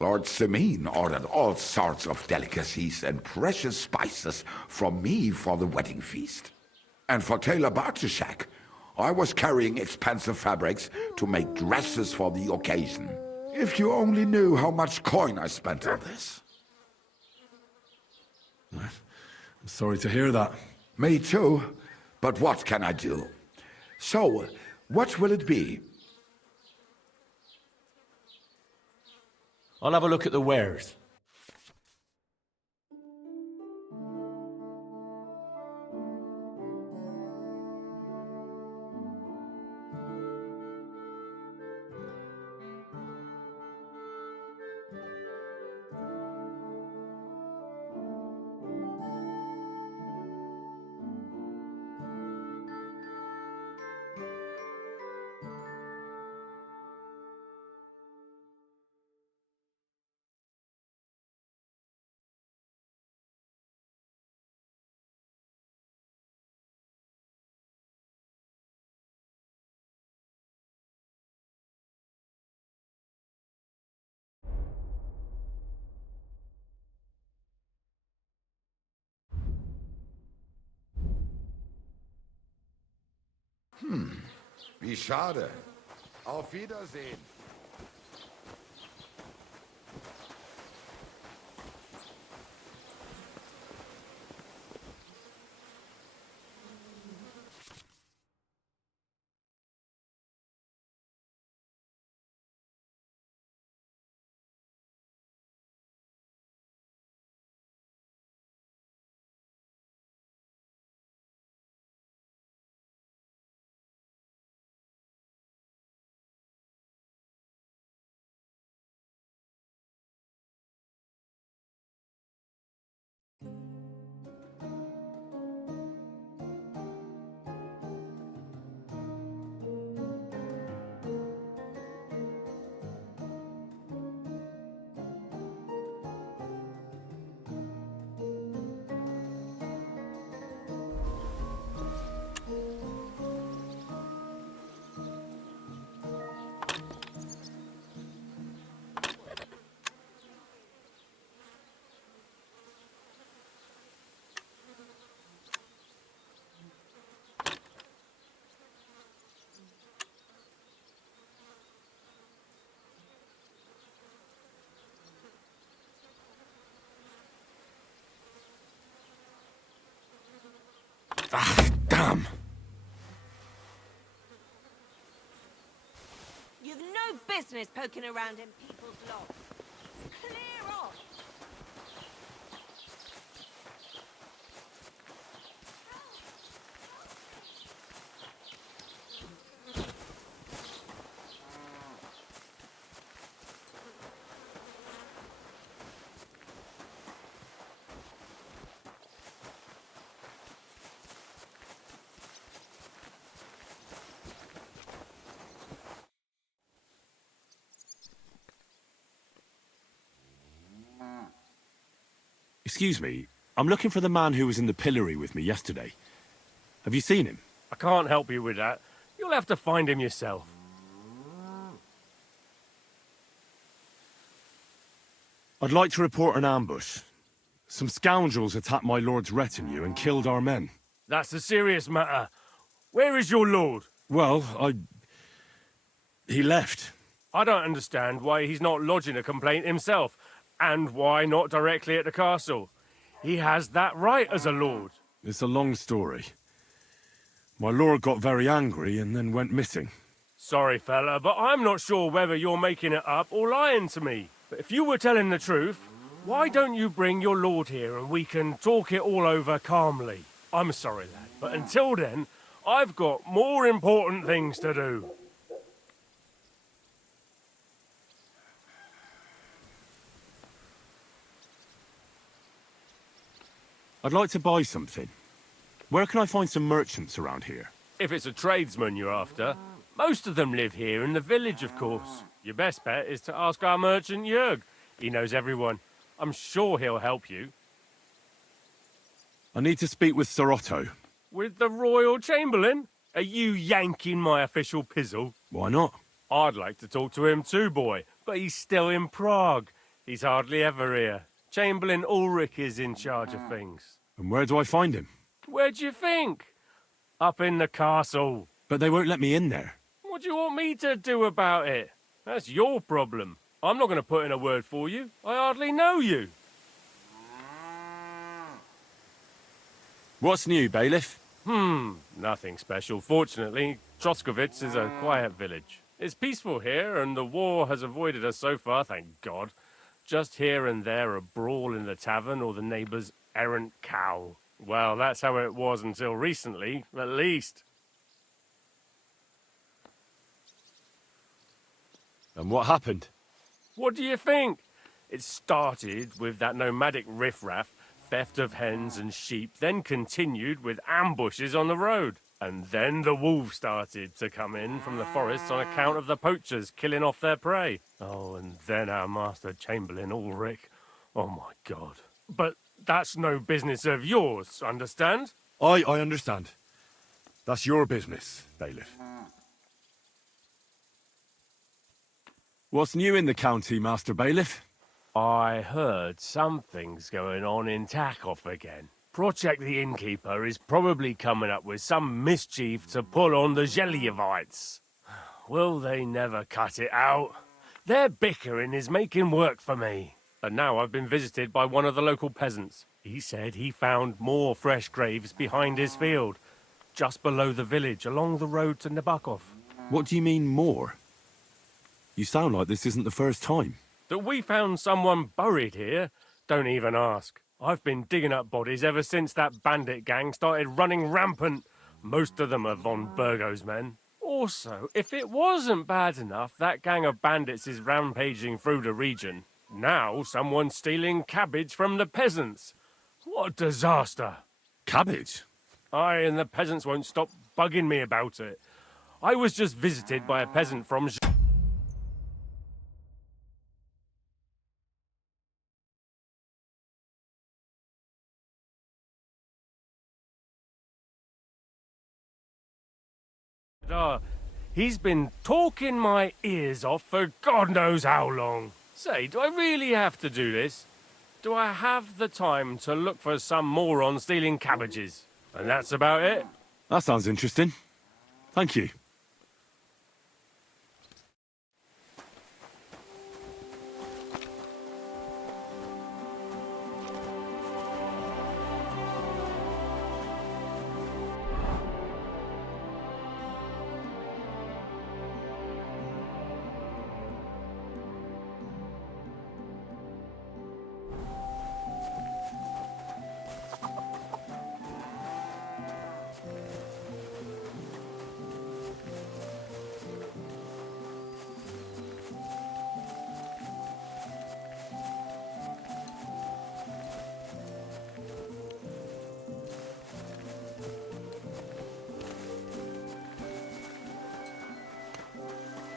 Lord Simene ordered all sorts of delicacies and precious spices from me for the wedding feast. And for Taylor Bartishak, I was carrying expensive fabrics to make dresses for the occasion. If you only knew how much coin I spent on this. I'm sorry to hear that. Me too, but what can I do? So, what will it be? I'll have a look at the wares. Wie schade. Auf Wiedersehen. Damn! You've no business poking around in people's logs. Clear off! Excuse me, I'm looking for the man who was in the pillory with me yesterday. Have you seen him? I can't help you with that. You'll have to find him yourself. I'd like to report an ambush. Some scoundrels attacked my lord's retinue and killed our men. That's a serious matter. Where is your lord? Well, he left. I don't understand why he's not lodging a complaint himself, and why not directly at the castle. He has that right as a lord. It's a long story. My lord got very angry and then went missing. Sorry, fella, but I'm not sure whether you're making it up or lying to me. But if you were telling the truth, why don't you bring your lord here and we can talk it all over calmly? I'm sorry, lad, but until then, I've got more important things to do. I'd like to buy something. Where can I find some merchants around here? If it's a tradesman you're after, most of them live here in the village, of course. Your best bet is to ask our merchant Jörg. He knows everyone. I'm sure he'll help you. I need to speak with Sir Otto. With the Royal Chamberlain? Are you yanking my official pizzle? Why not? I'd like to talk to him too, boy, but he's still in Prague. He's hardly ever here. Chamberlain Ulrich is in charge of things. And where do I find him? Where do you think? Up in the castle. But they won't let me in there. What do you want me to do about it? That's your problem. I'm not going to put in a word for you. I hardly know you. What's new, bailiff? Nothing special. Fortunately, Troskovitz is a quiet village. It's peaceful here, and the war has avoided us so far, thank God. Just here and there a brawl in the tavern or the neighbour's errant cow. Well, that's how it was until recently, at least. And what happened? What do you think? It started with that nomadic riffraff, theft of hens and sheep, then continued with ambushes on the road. And then the wolves started to come in from the forests on account of the poachers killing off their prey. Oh, and then our master Chamberlain Ulrich. Oh, my God. But that's no business of yours, understand? I understand. That's your business, bailiff. What's new in the county, Master Bailiff? I heard something's going on in Takov again. Project the Innkeeper is probably coming up with some mischief to pull on the Gelievites. Will they never cut it out? Their bickering is making work for me. And now I've been visited by one of the local peasants. He said he found more fresh graves behind his field, just below the village, along the road to Nabokov. What do you mean, more? You sound like this isn't the first time. That we found someone buried here? Don't even ask. I've been digging up bodies ever since that bandit gang started running rampant. Most of them are von Burgo's men. Also, if it wasn't bad enough that gang of bandits is rampaging through the region, now someone's stealing cabbage from the peasants. What a disaster. Cabbage? Aye, and the peasants won't stop bugging me about it. I was just visited by a peasant from... He's been talking my ears off for God knows how long. Say, do I really have to do this? Do I have the time to look for some moron stealing cabbages? And that's about it? That sounds interesting. Thank you.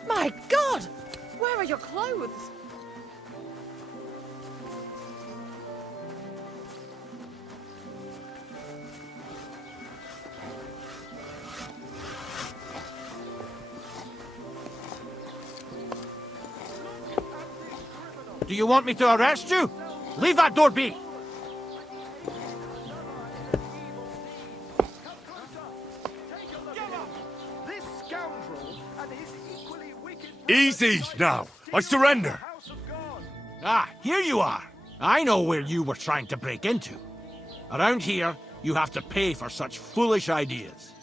My God! Where are your clothes? Do you want me to arrest you? Leave that door be! Easy now. I surrender. Ah, here you are. I know where you were trying to break into. Around here, you have to pay for such foolish ideas.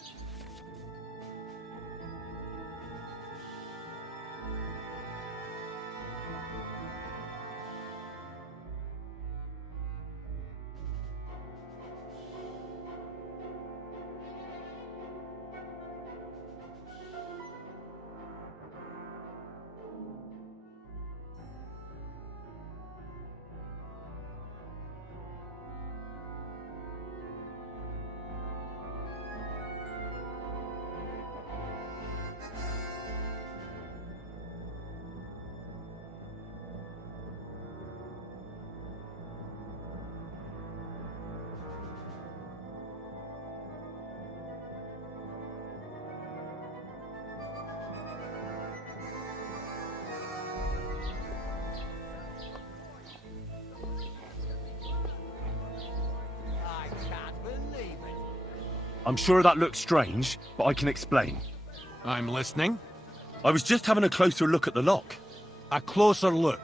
I'm sure that looks strange, but I can explain. I'm listening. I was just having a closer look at the lock. A closer look?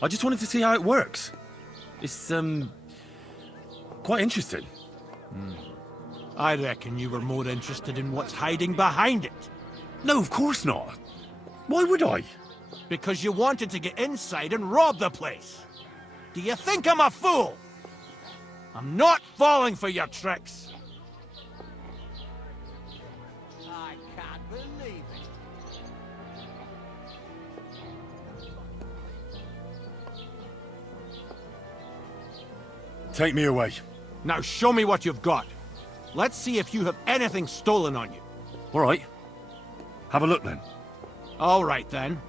I just wanted to see how it works. It's, quite interesting. I reckon you were more interested in what's hiding behind it. No, of course not. Why would I? Because you wanted to get inside and rob the place. Do you think I'm a fool? I'm not falling for your tricks. I can't believe it. Take me away. Now show me what you've got. Let's see if you have anything stolen on you. All right. Have a look then. All right then.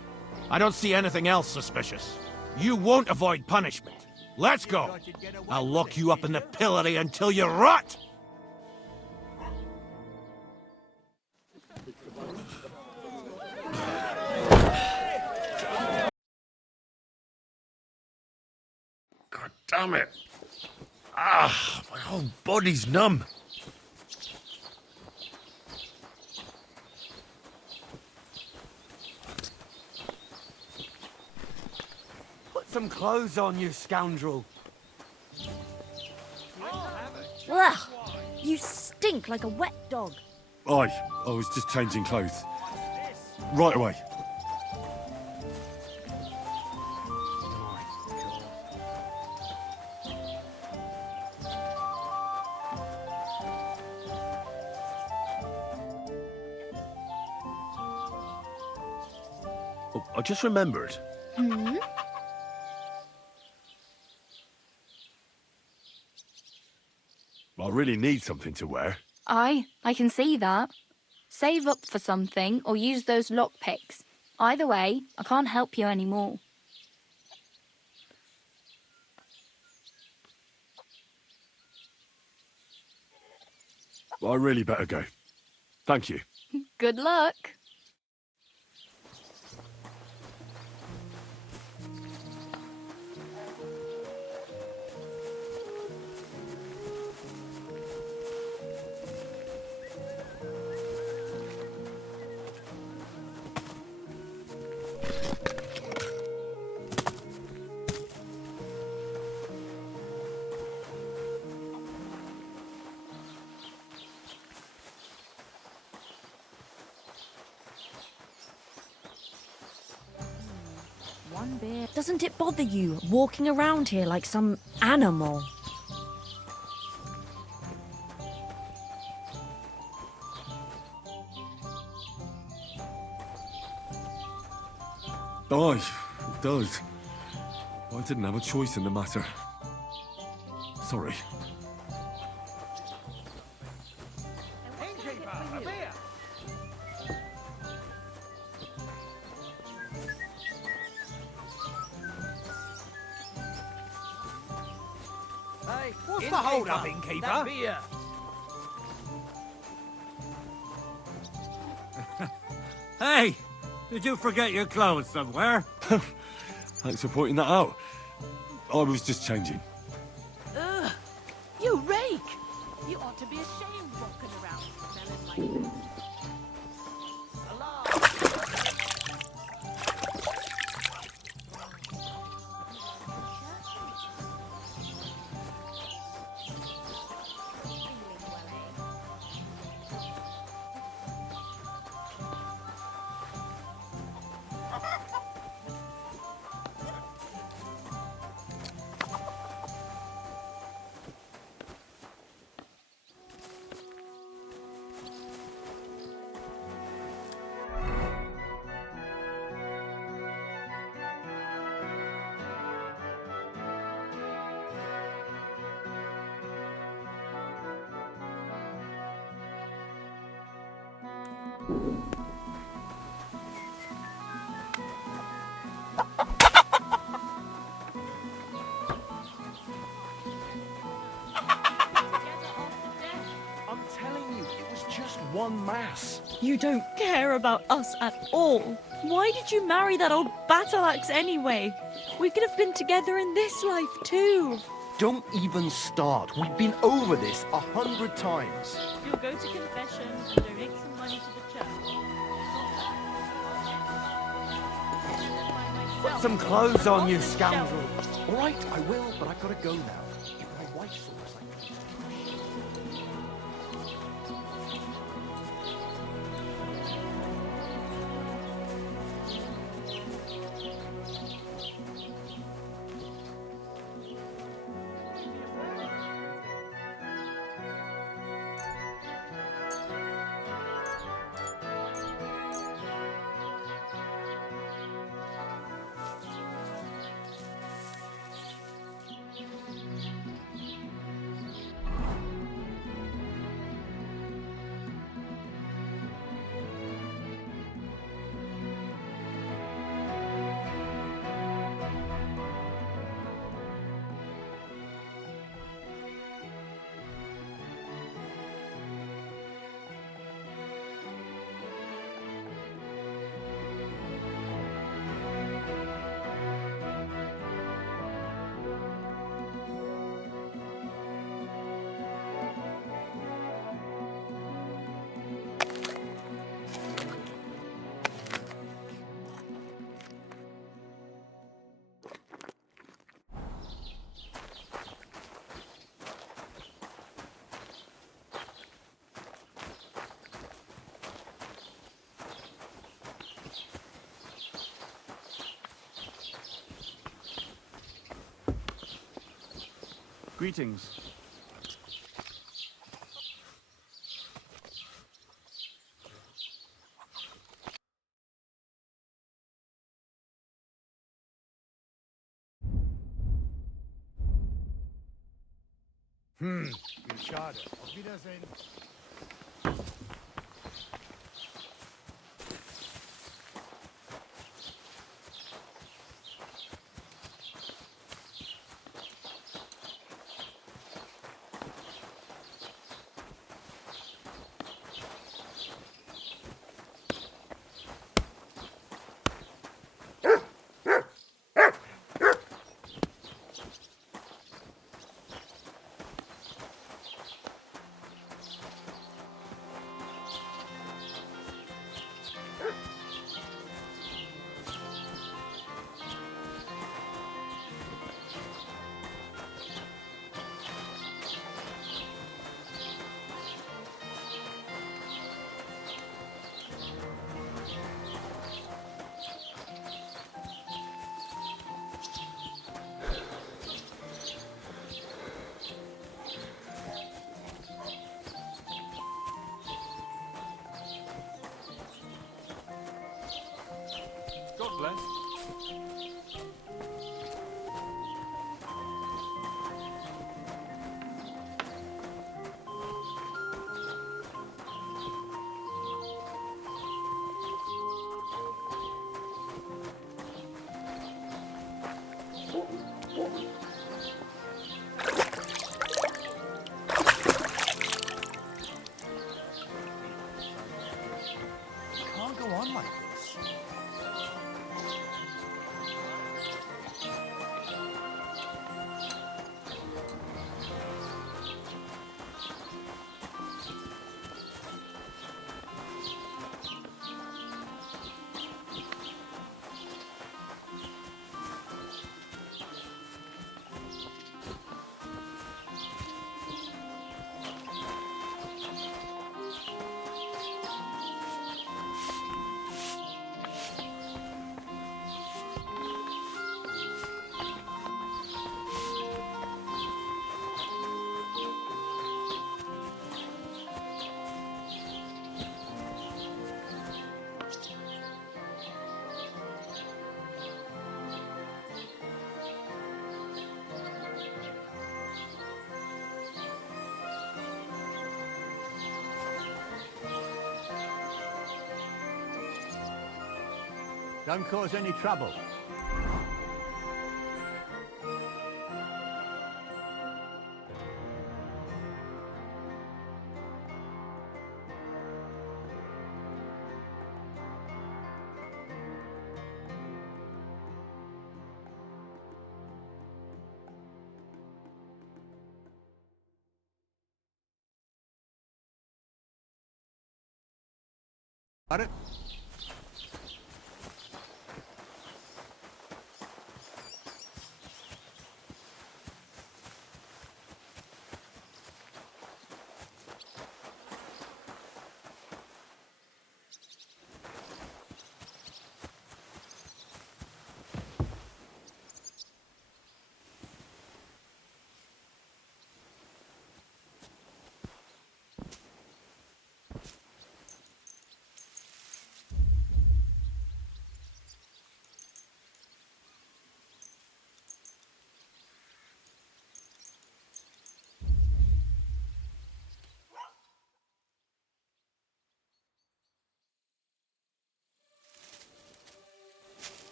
I don't see anything else suspicious. You won't avoid punishment. Let's go. I'll lock you up in the pillory until you rot. God damn it. Ah, my whole body's numb. Put some clothes on, you scoundrel. Ugh! You stink like a wet dog. I was just changing clothes. Right away. Oh, I just remembered. Hmm? I really need something to wear. I can see that. Save up for something or use those lockpicks. Either way, I can't help you anymore. I really better go. Thank you. Good luck. One beer. Doesn't it bother you walking around here like some animal? Aye, it does. I didn't have a choice in the matter. Sorry. Hey, What's the hold-up, innkeeper? That beer. Hey! Did you forget your clothes somewhere? Thanks for pointing that out. I was just changing. Ugh! You rake! You ought to be ashamed walking around smelling like... I'm telling you, it was just one mass. You don't care about us at all. Why did you marry that old battle axe anyway? We could have been together in this life too. Don't even start. We've been over this 100 times. You'll go to confession and donate some money to the church. Put some clothes on, you scoundrel. All right, I will, but I've got to go now. My wife saw us like this. Greetings. Schade. Auf Wiedersehen. God bless. Can't go on like this. Don't cause any trouble. Got it?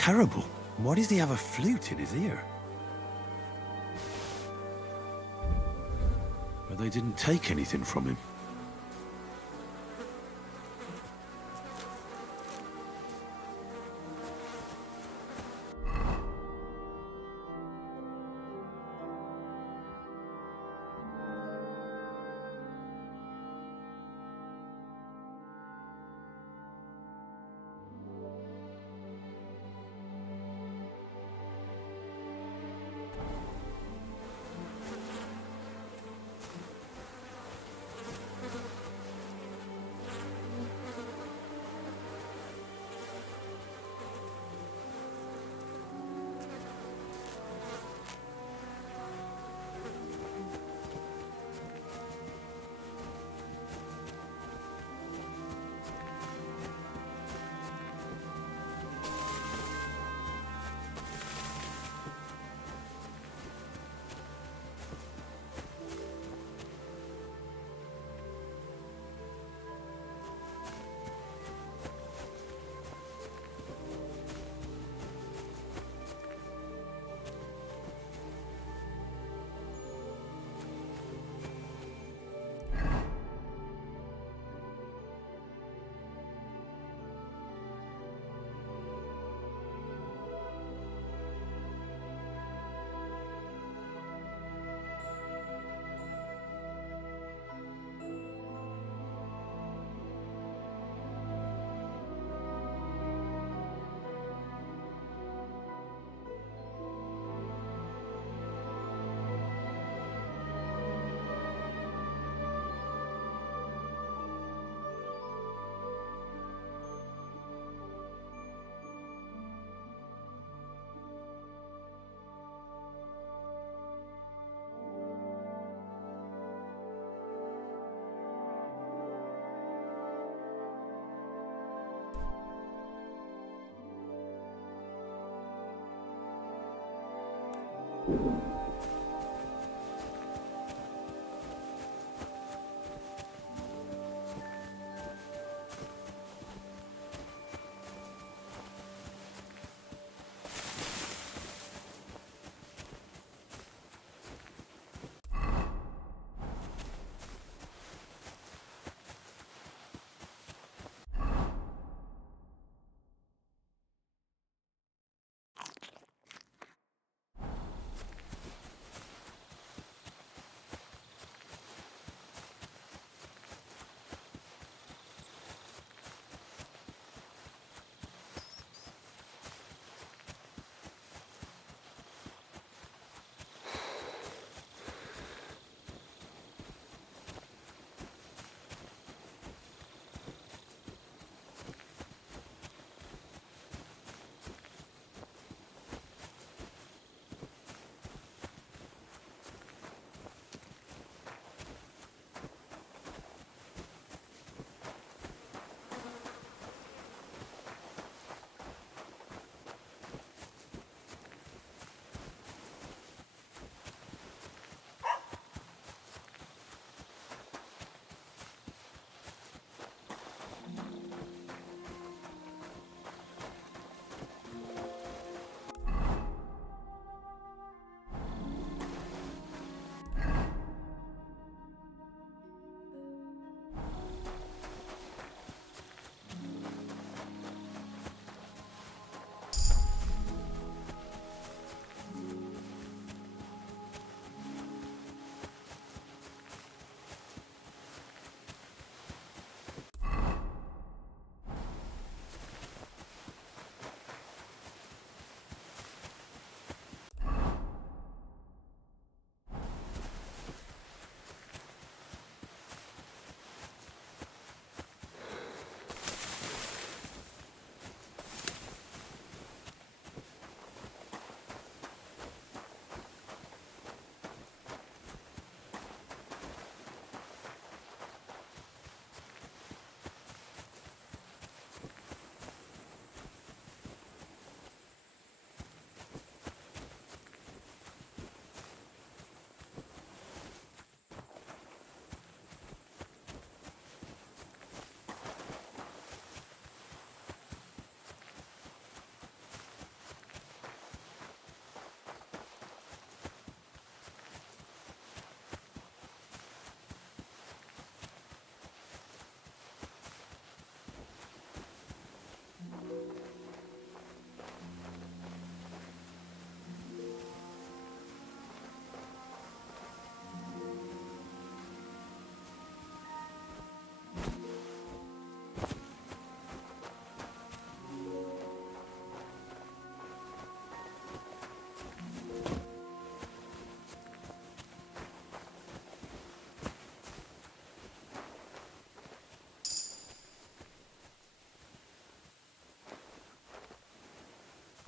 terrible. Why does he have a flute in his ear? But they didn't take anything from him.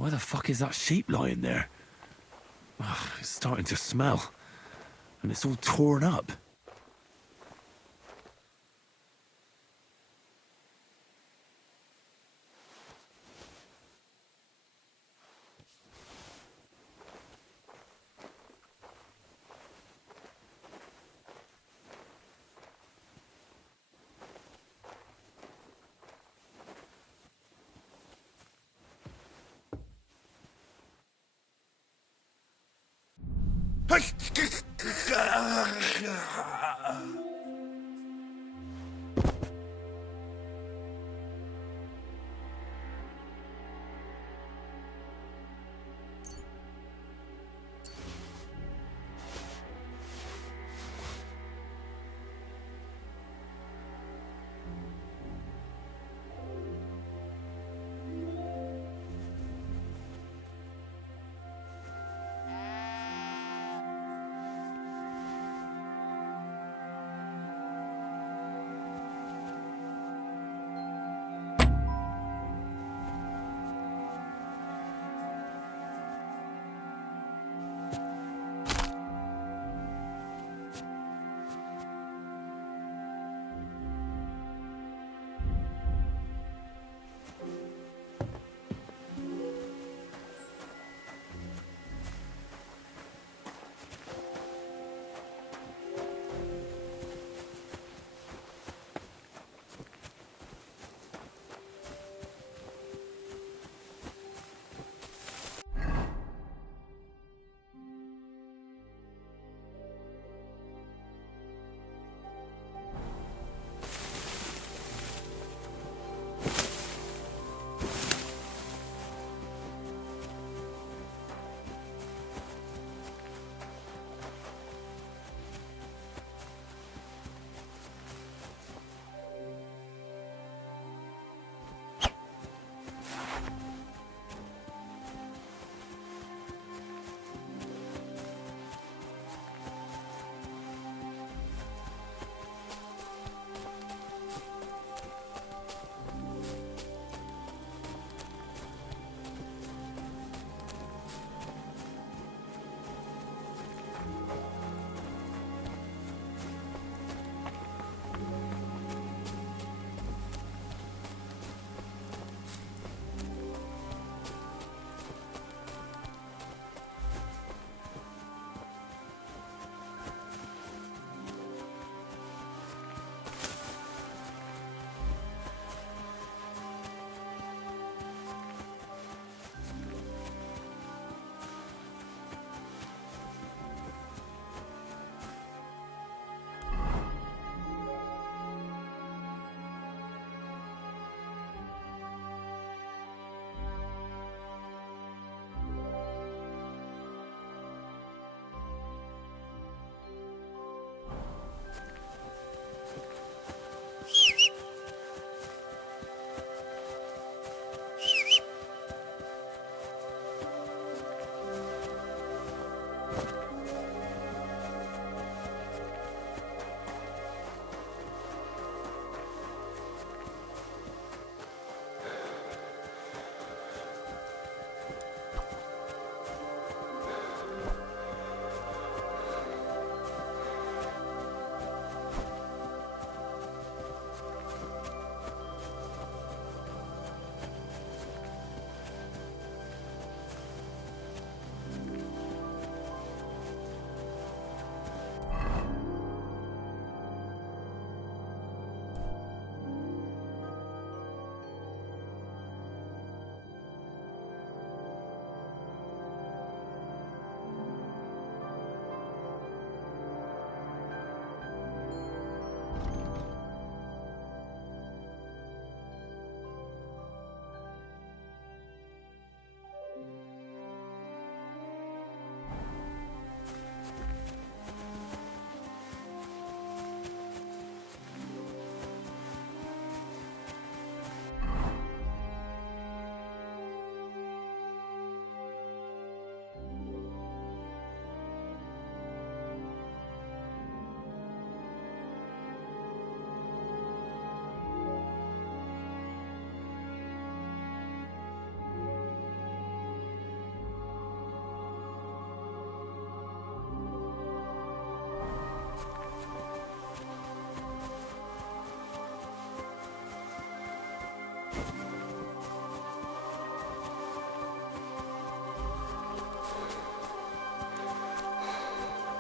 Why the fuck is that sheep lying there? Ugh, it's starting to smell. And it's all torn up.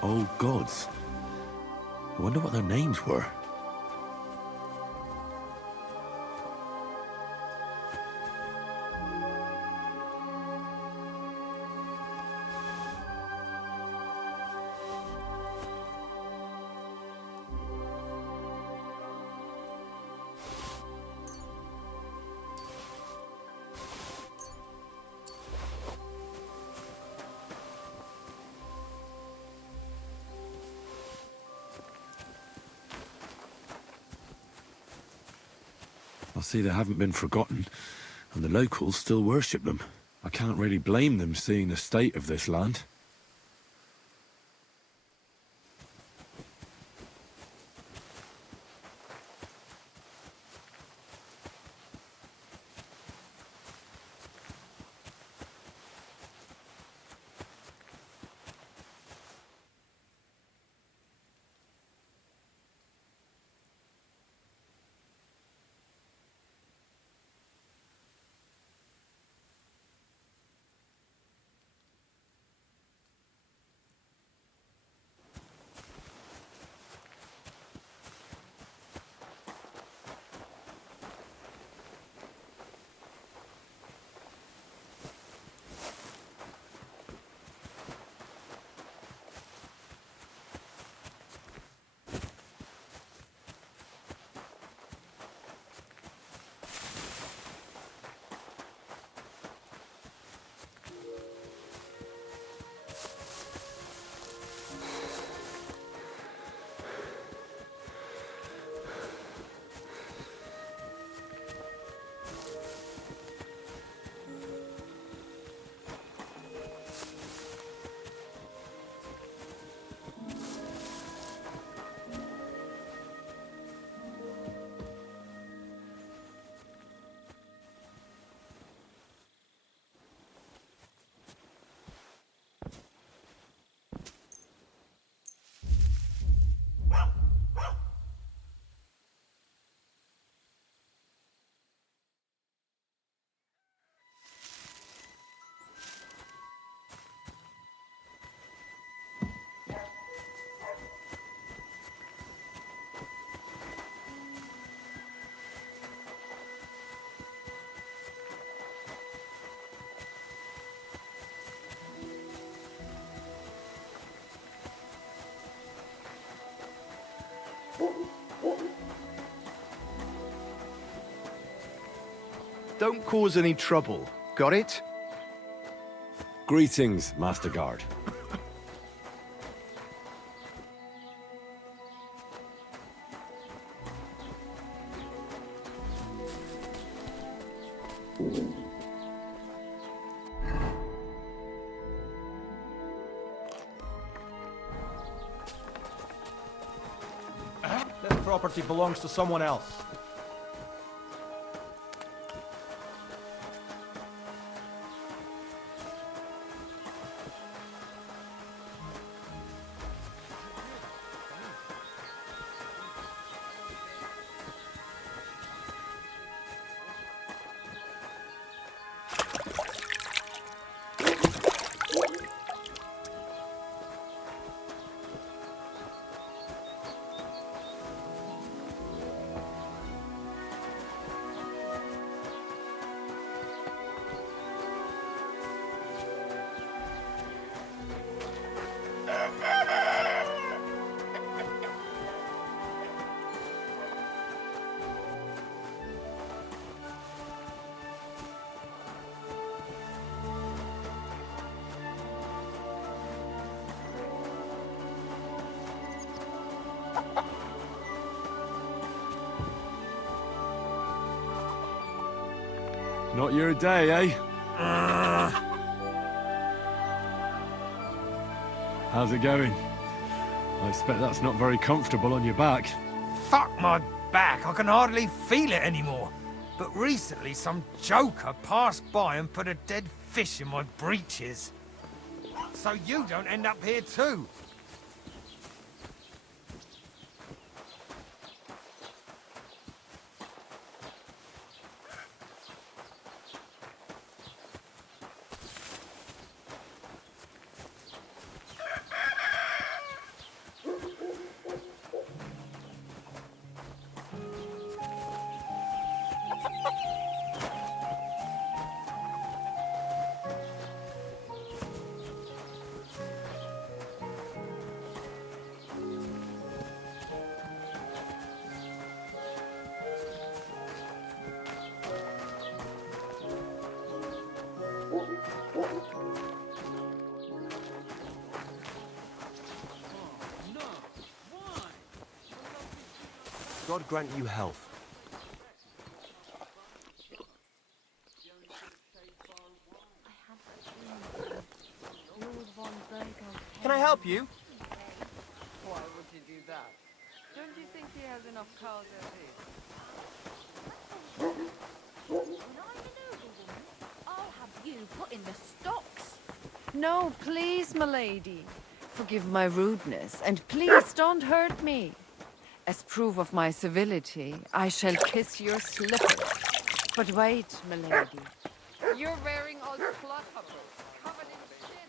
old gods. I wonder what their names were. I see they haven't been forgotten, and the locals still worship them. I can't really blame them seeing the state of this land. Don't cause any trouble. Got it? Greetings, Master Guard. That property belongs to someone else. Not your day, eh? How's it going? I expect that's not very comfortable on your back. Fuck my back, I can hardly feel it anymore. But recently some joker passed by and put a dead fish in my breeches. So you don't end up here too. God grant you health. Can I help you? Why would you do that? Don't you think he has enough cows as is? I'll have you put in the stocks. No, please, milady. Forgive my rudeness, and please don't hurt me. As proof of my civility, I shall kiss your slippers. But wait, milady. You're wearing old clockhoppers, covered in shit.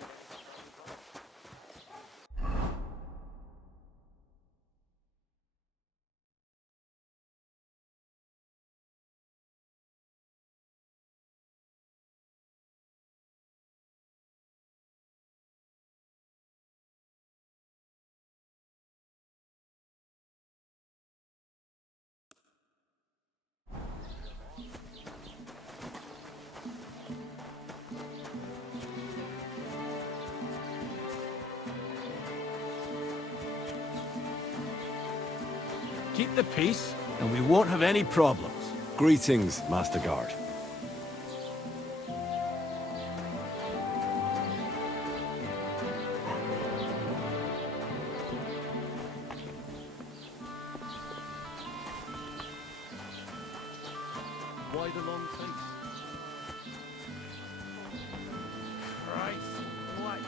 Keep the peace, and we won't have any problems. Greetings, Master Guard. Why the long face? Christ, what?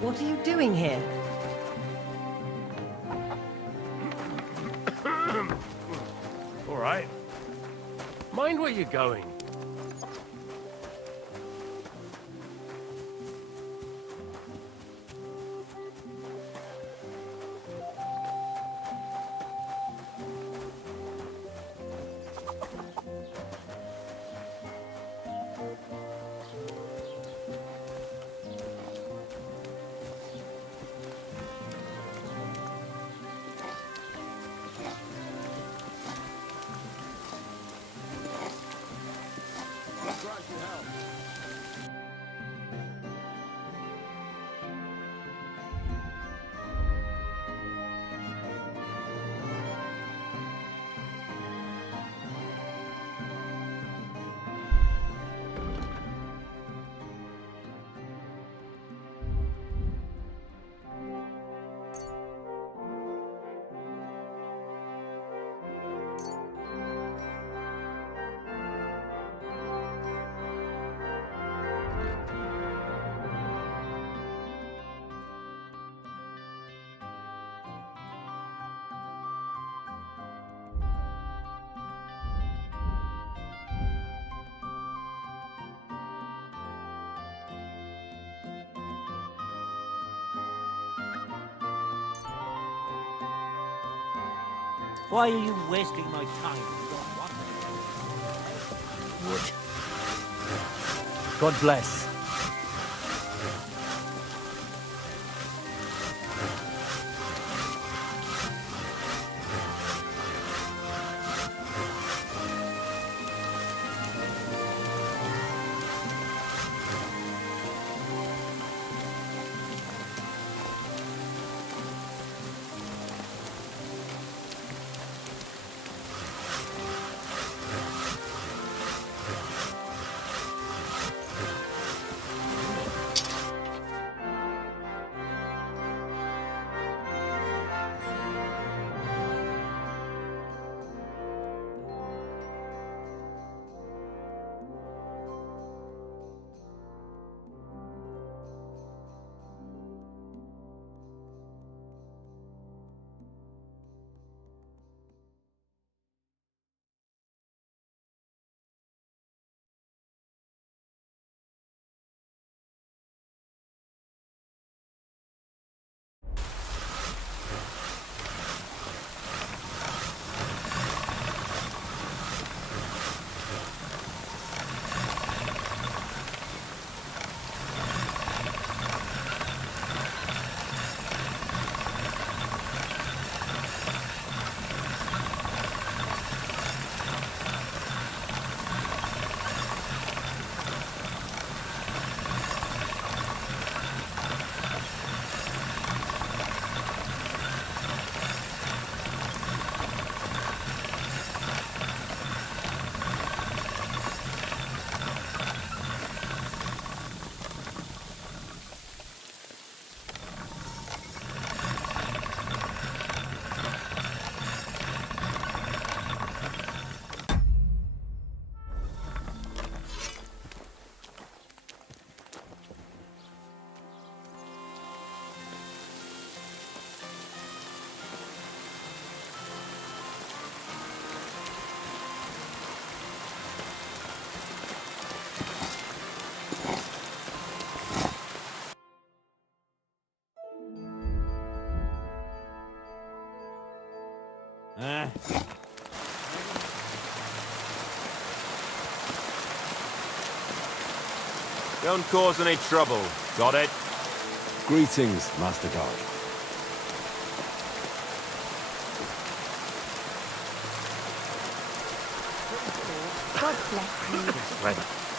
What are you doing here? All right. Mind where you're going. Why are you wasting my time? Wood. God bless. Don't cause any trouble. Got it? Greetings, Master Guard. God bless you. Right.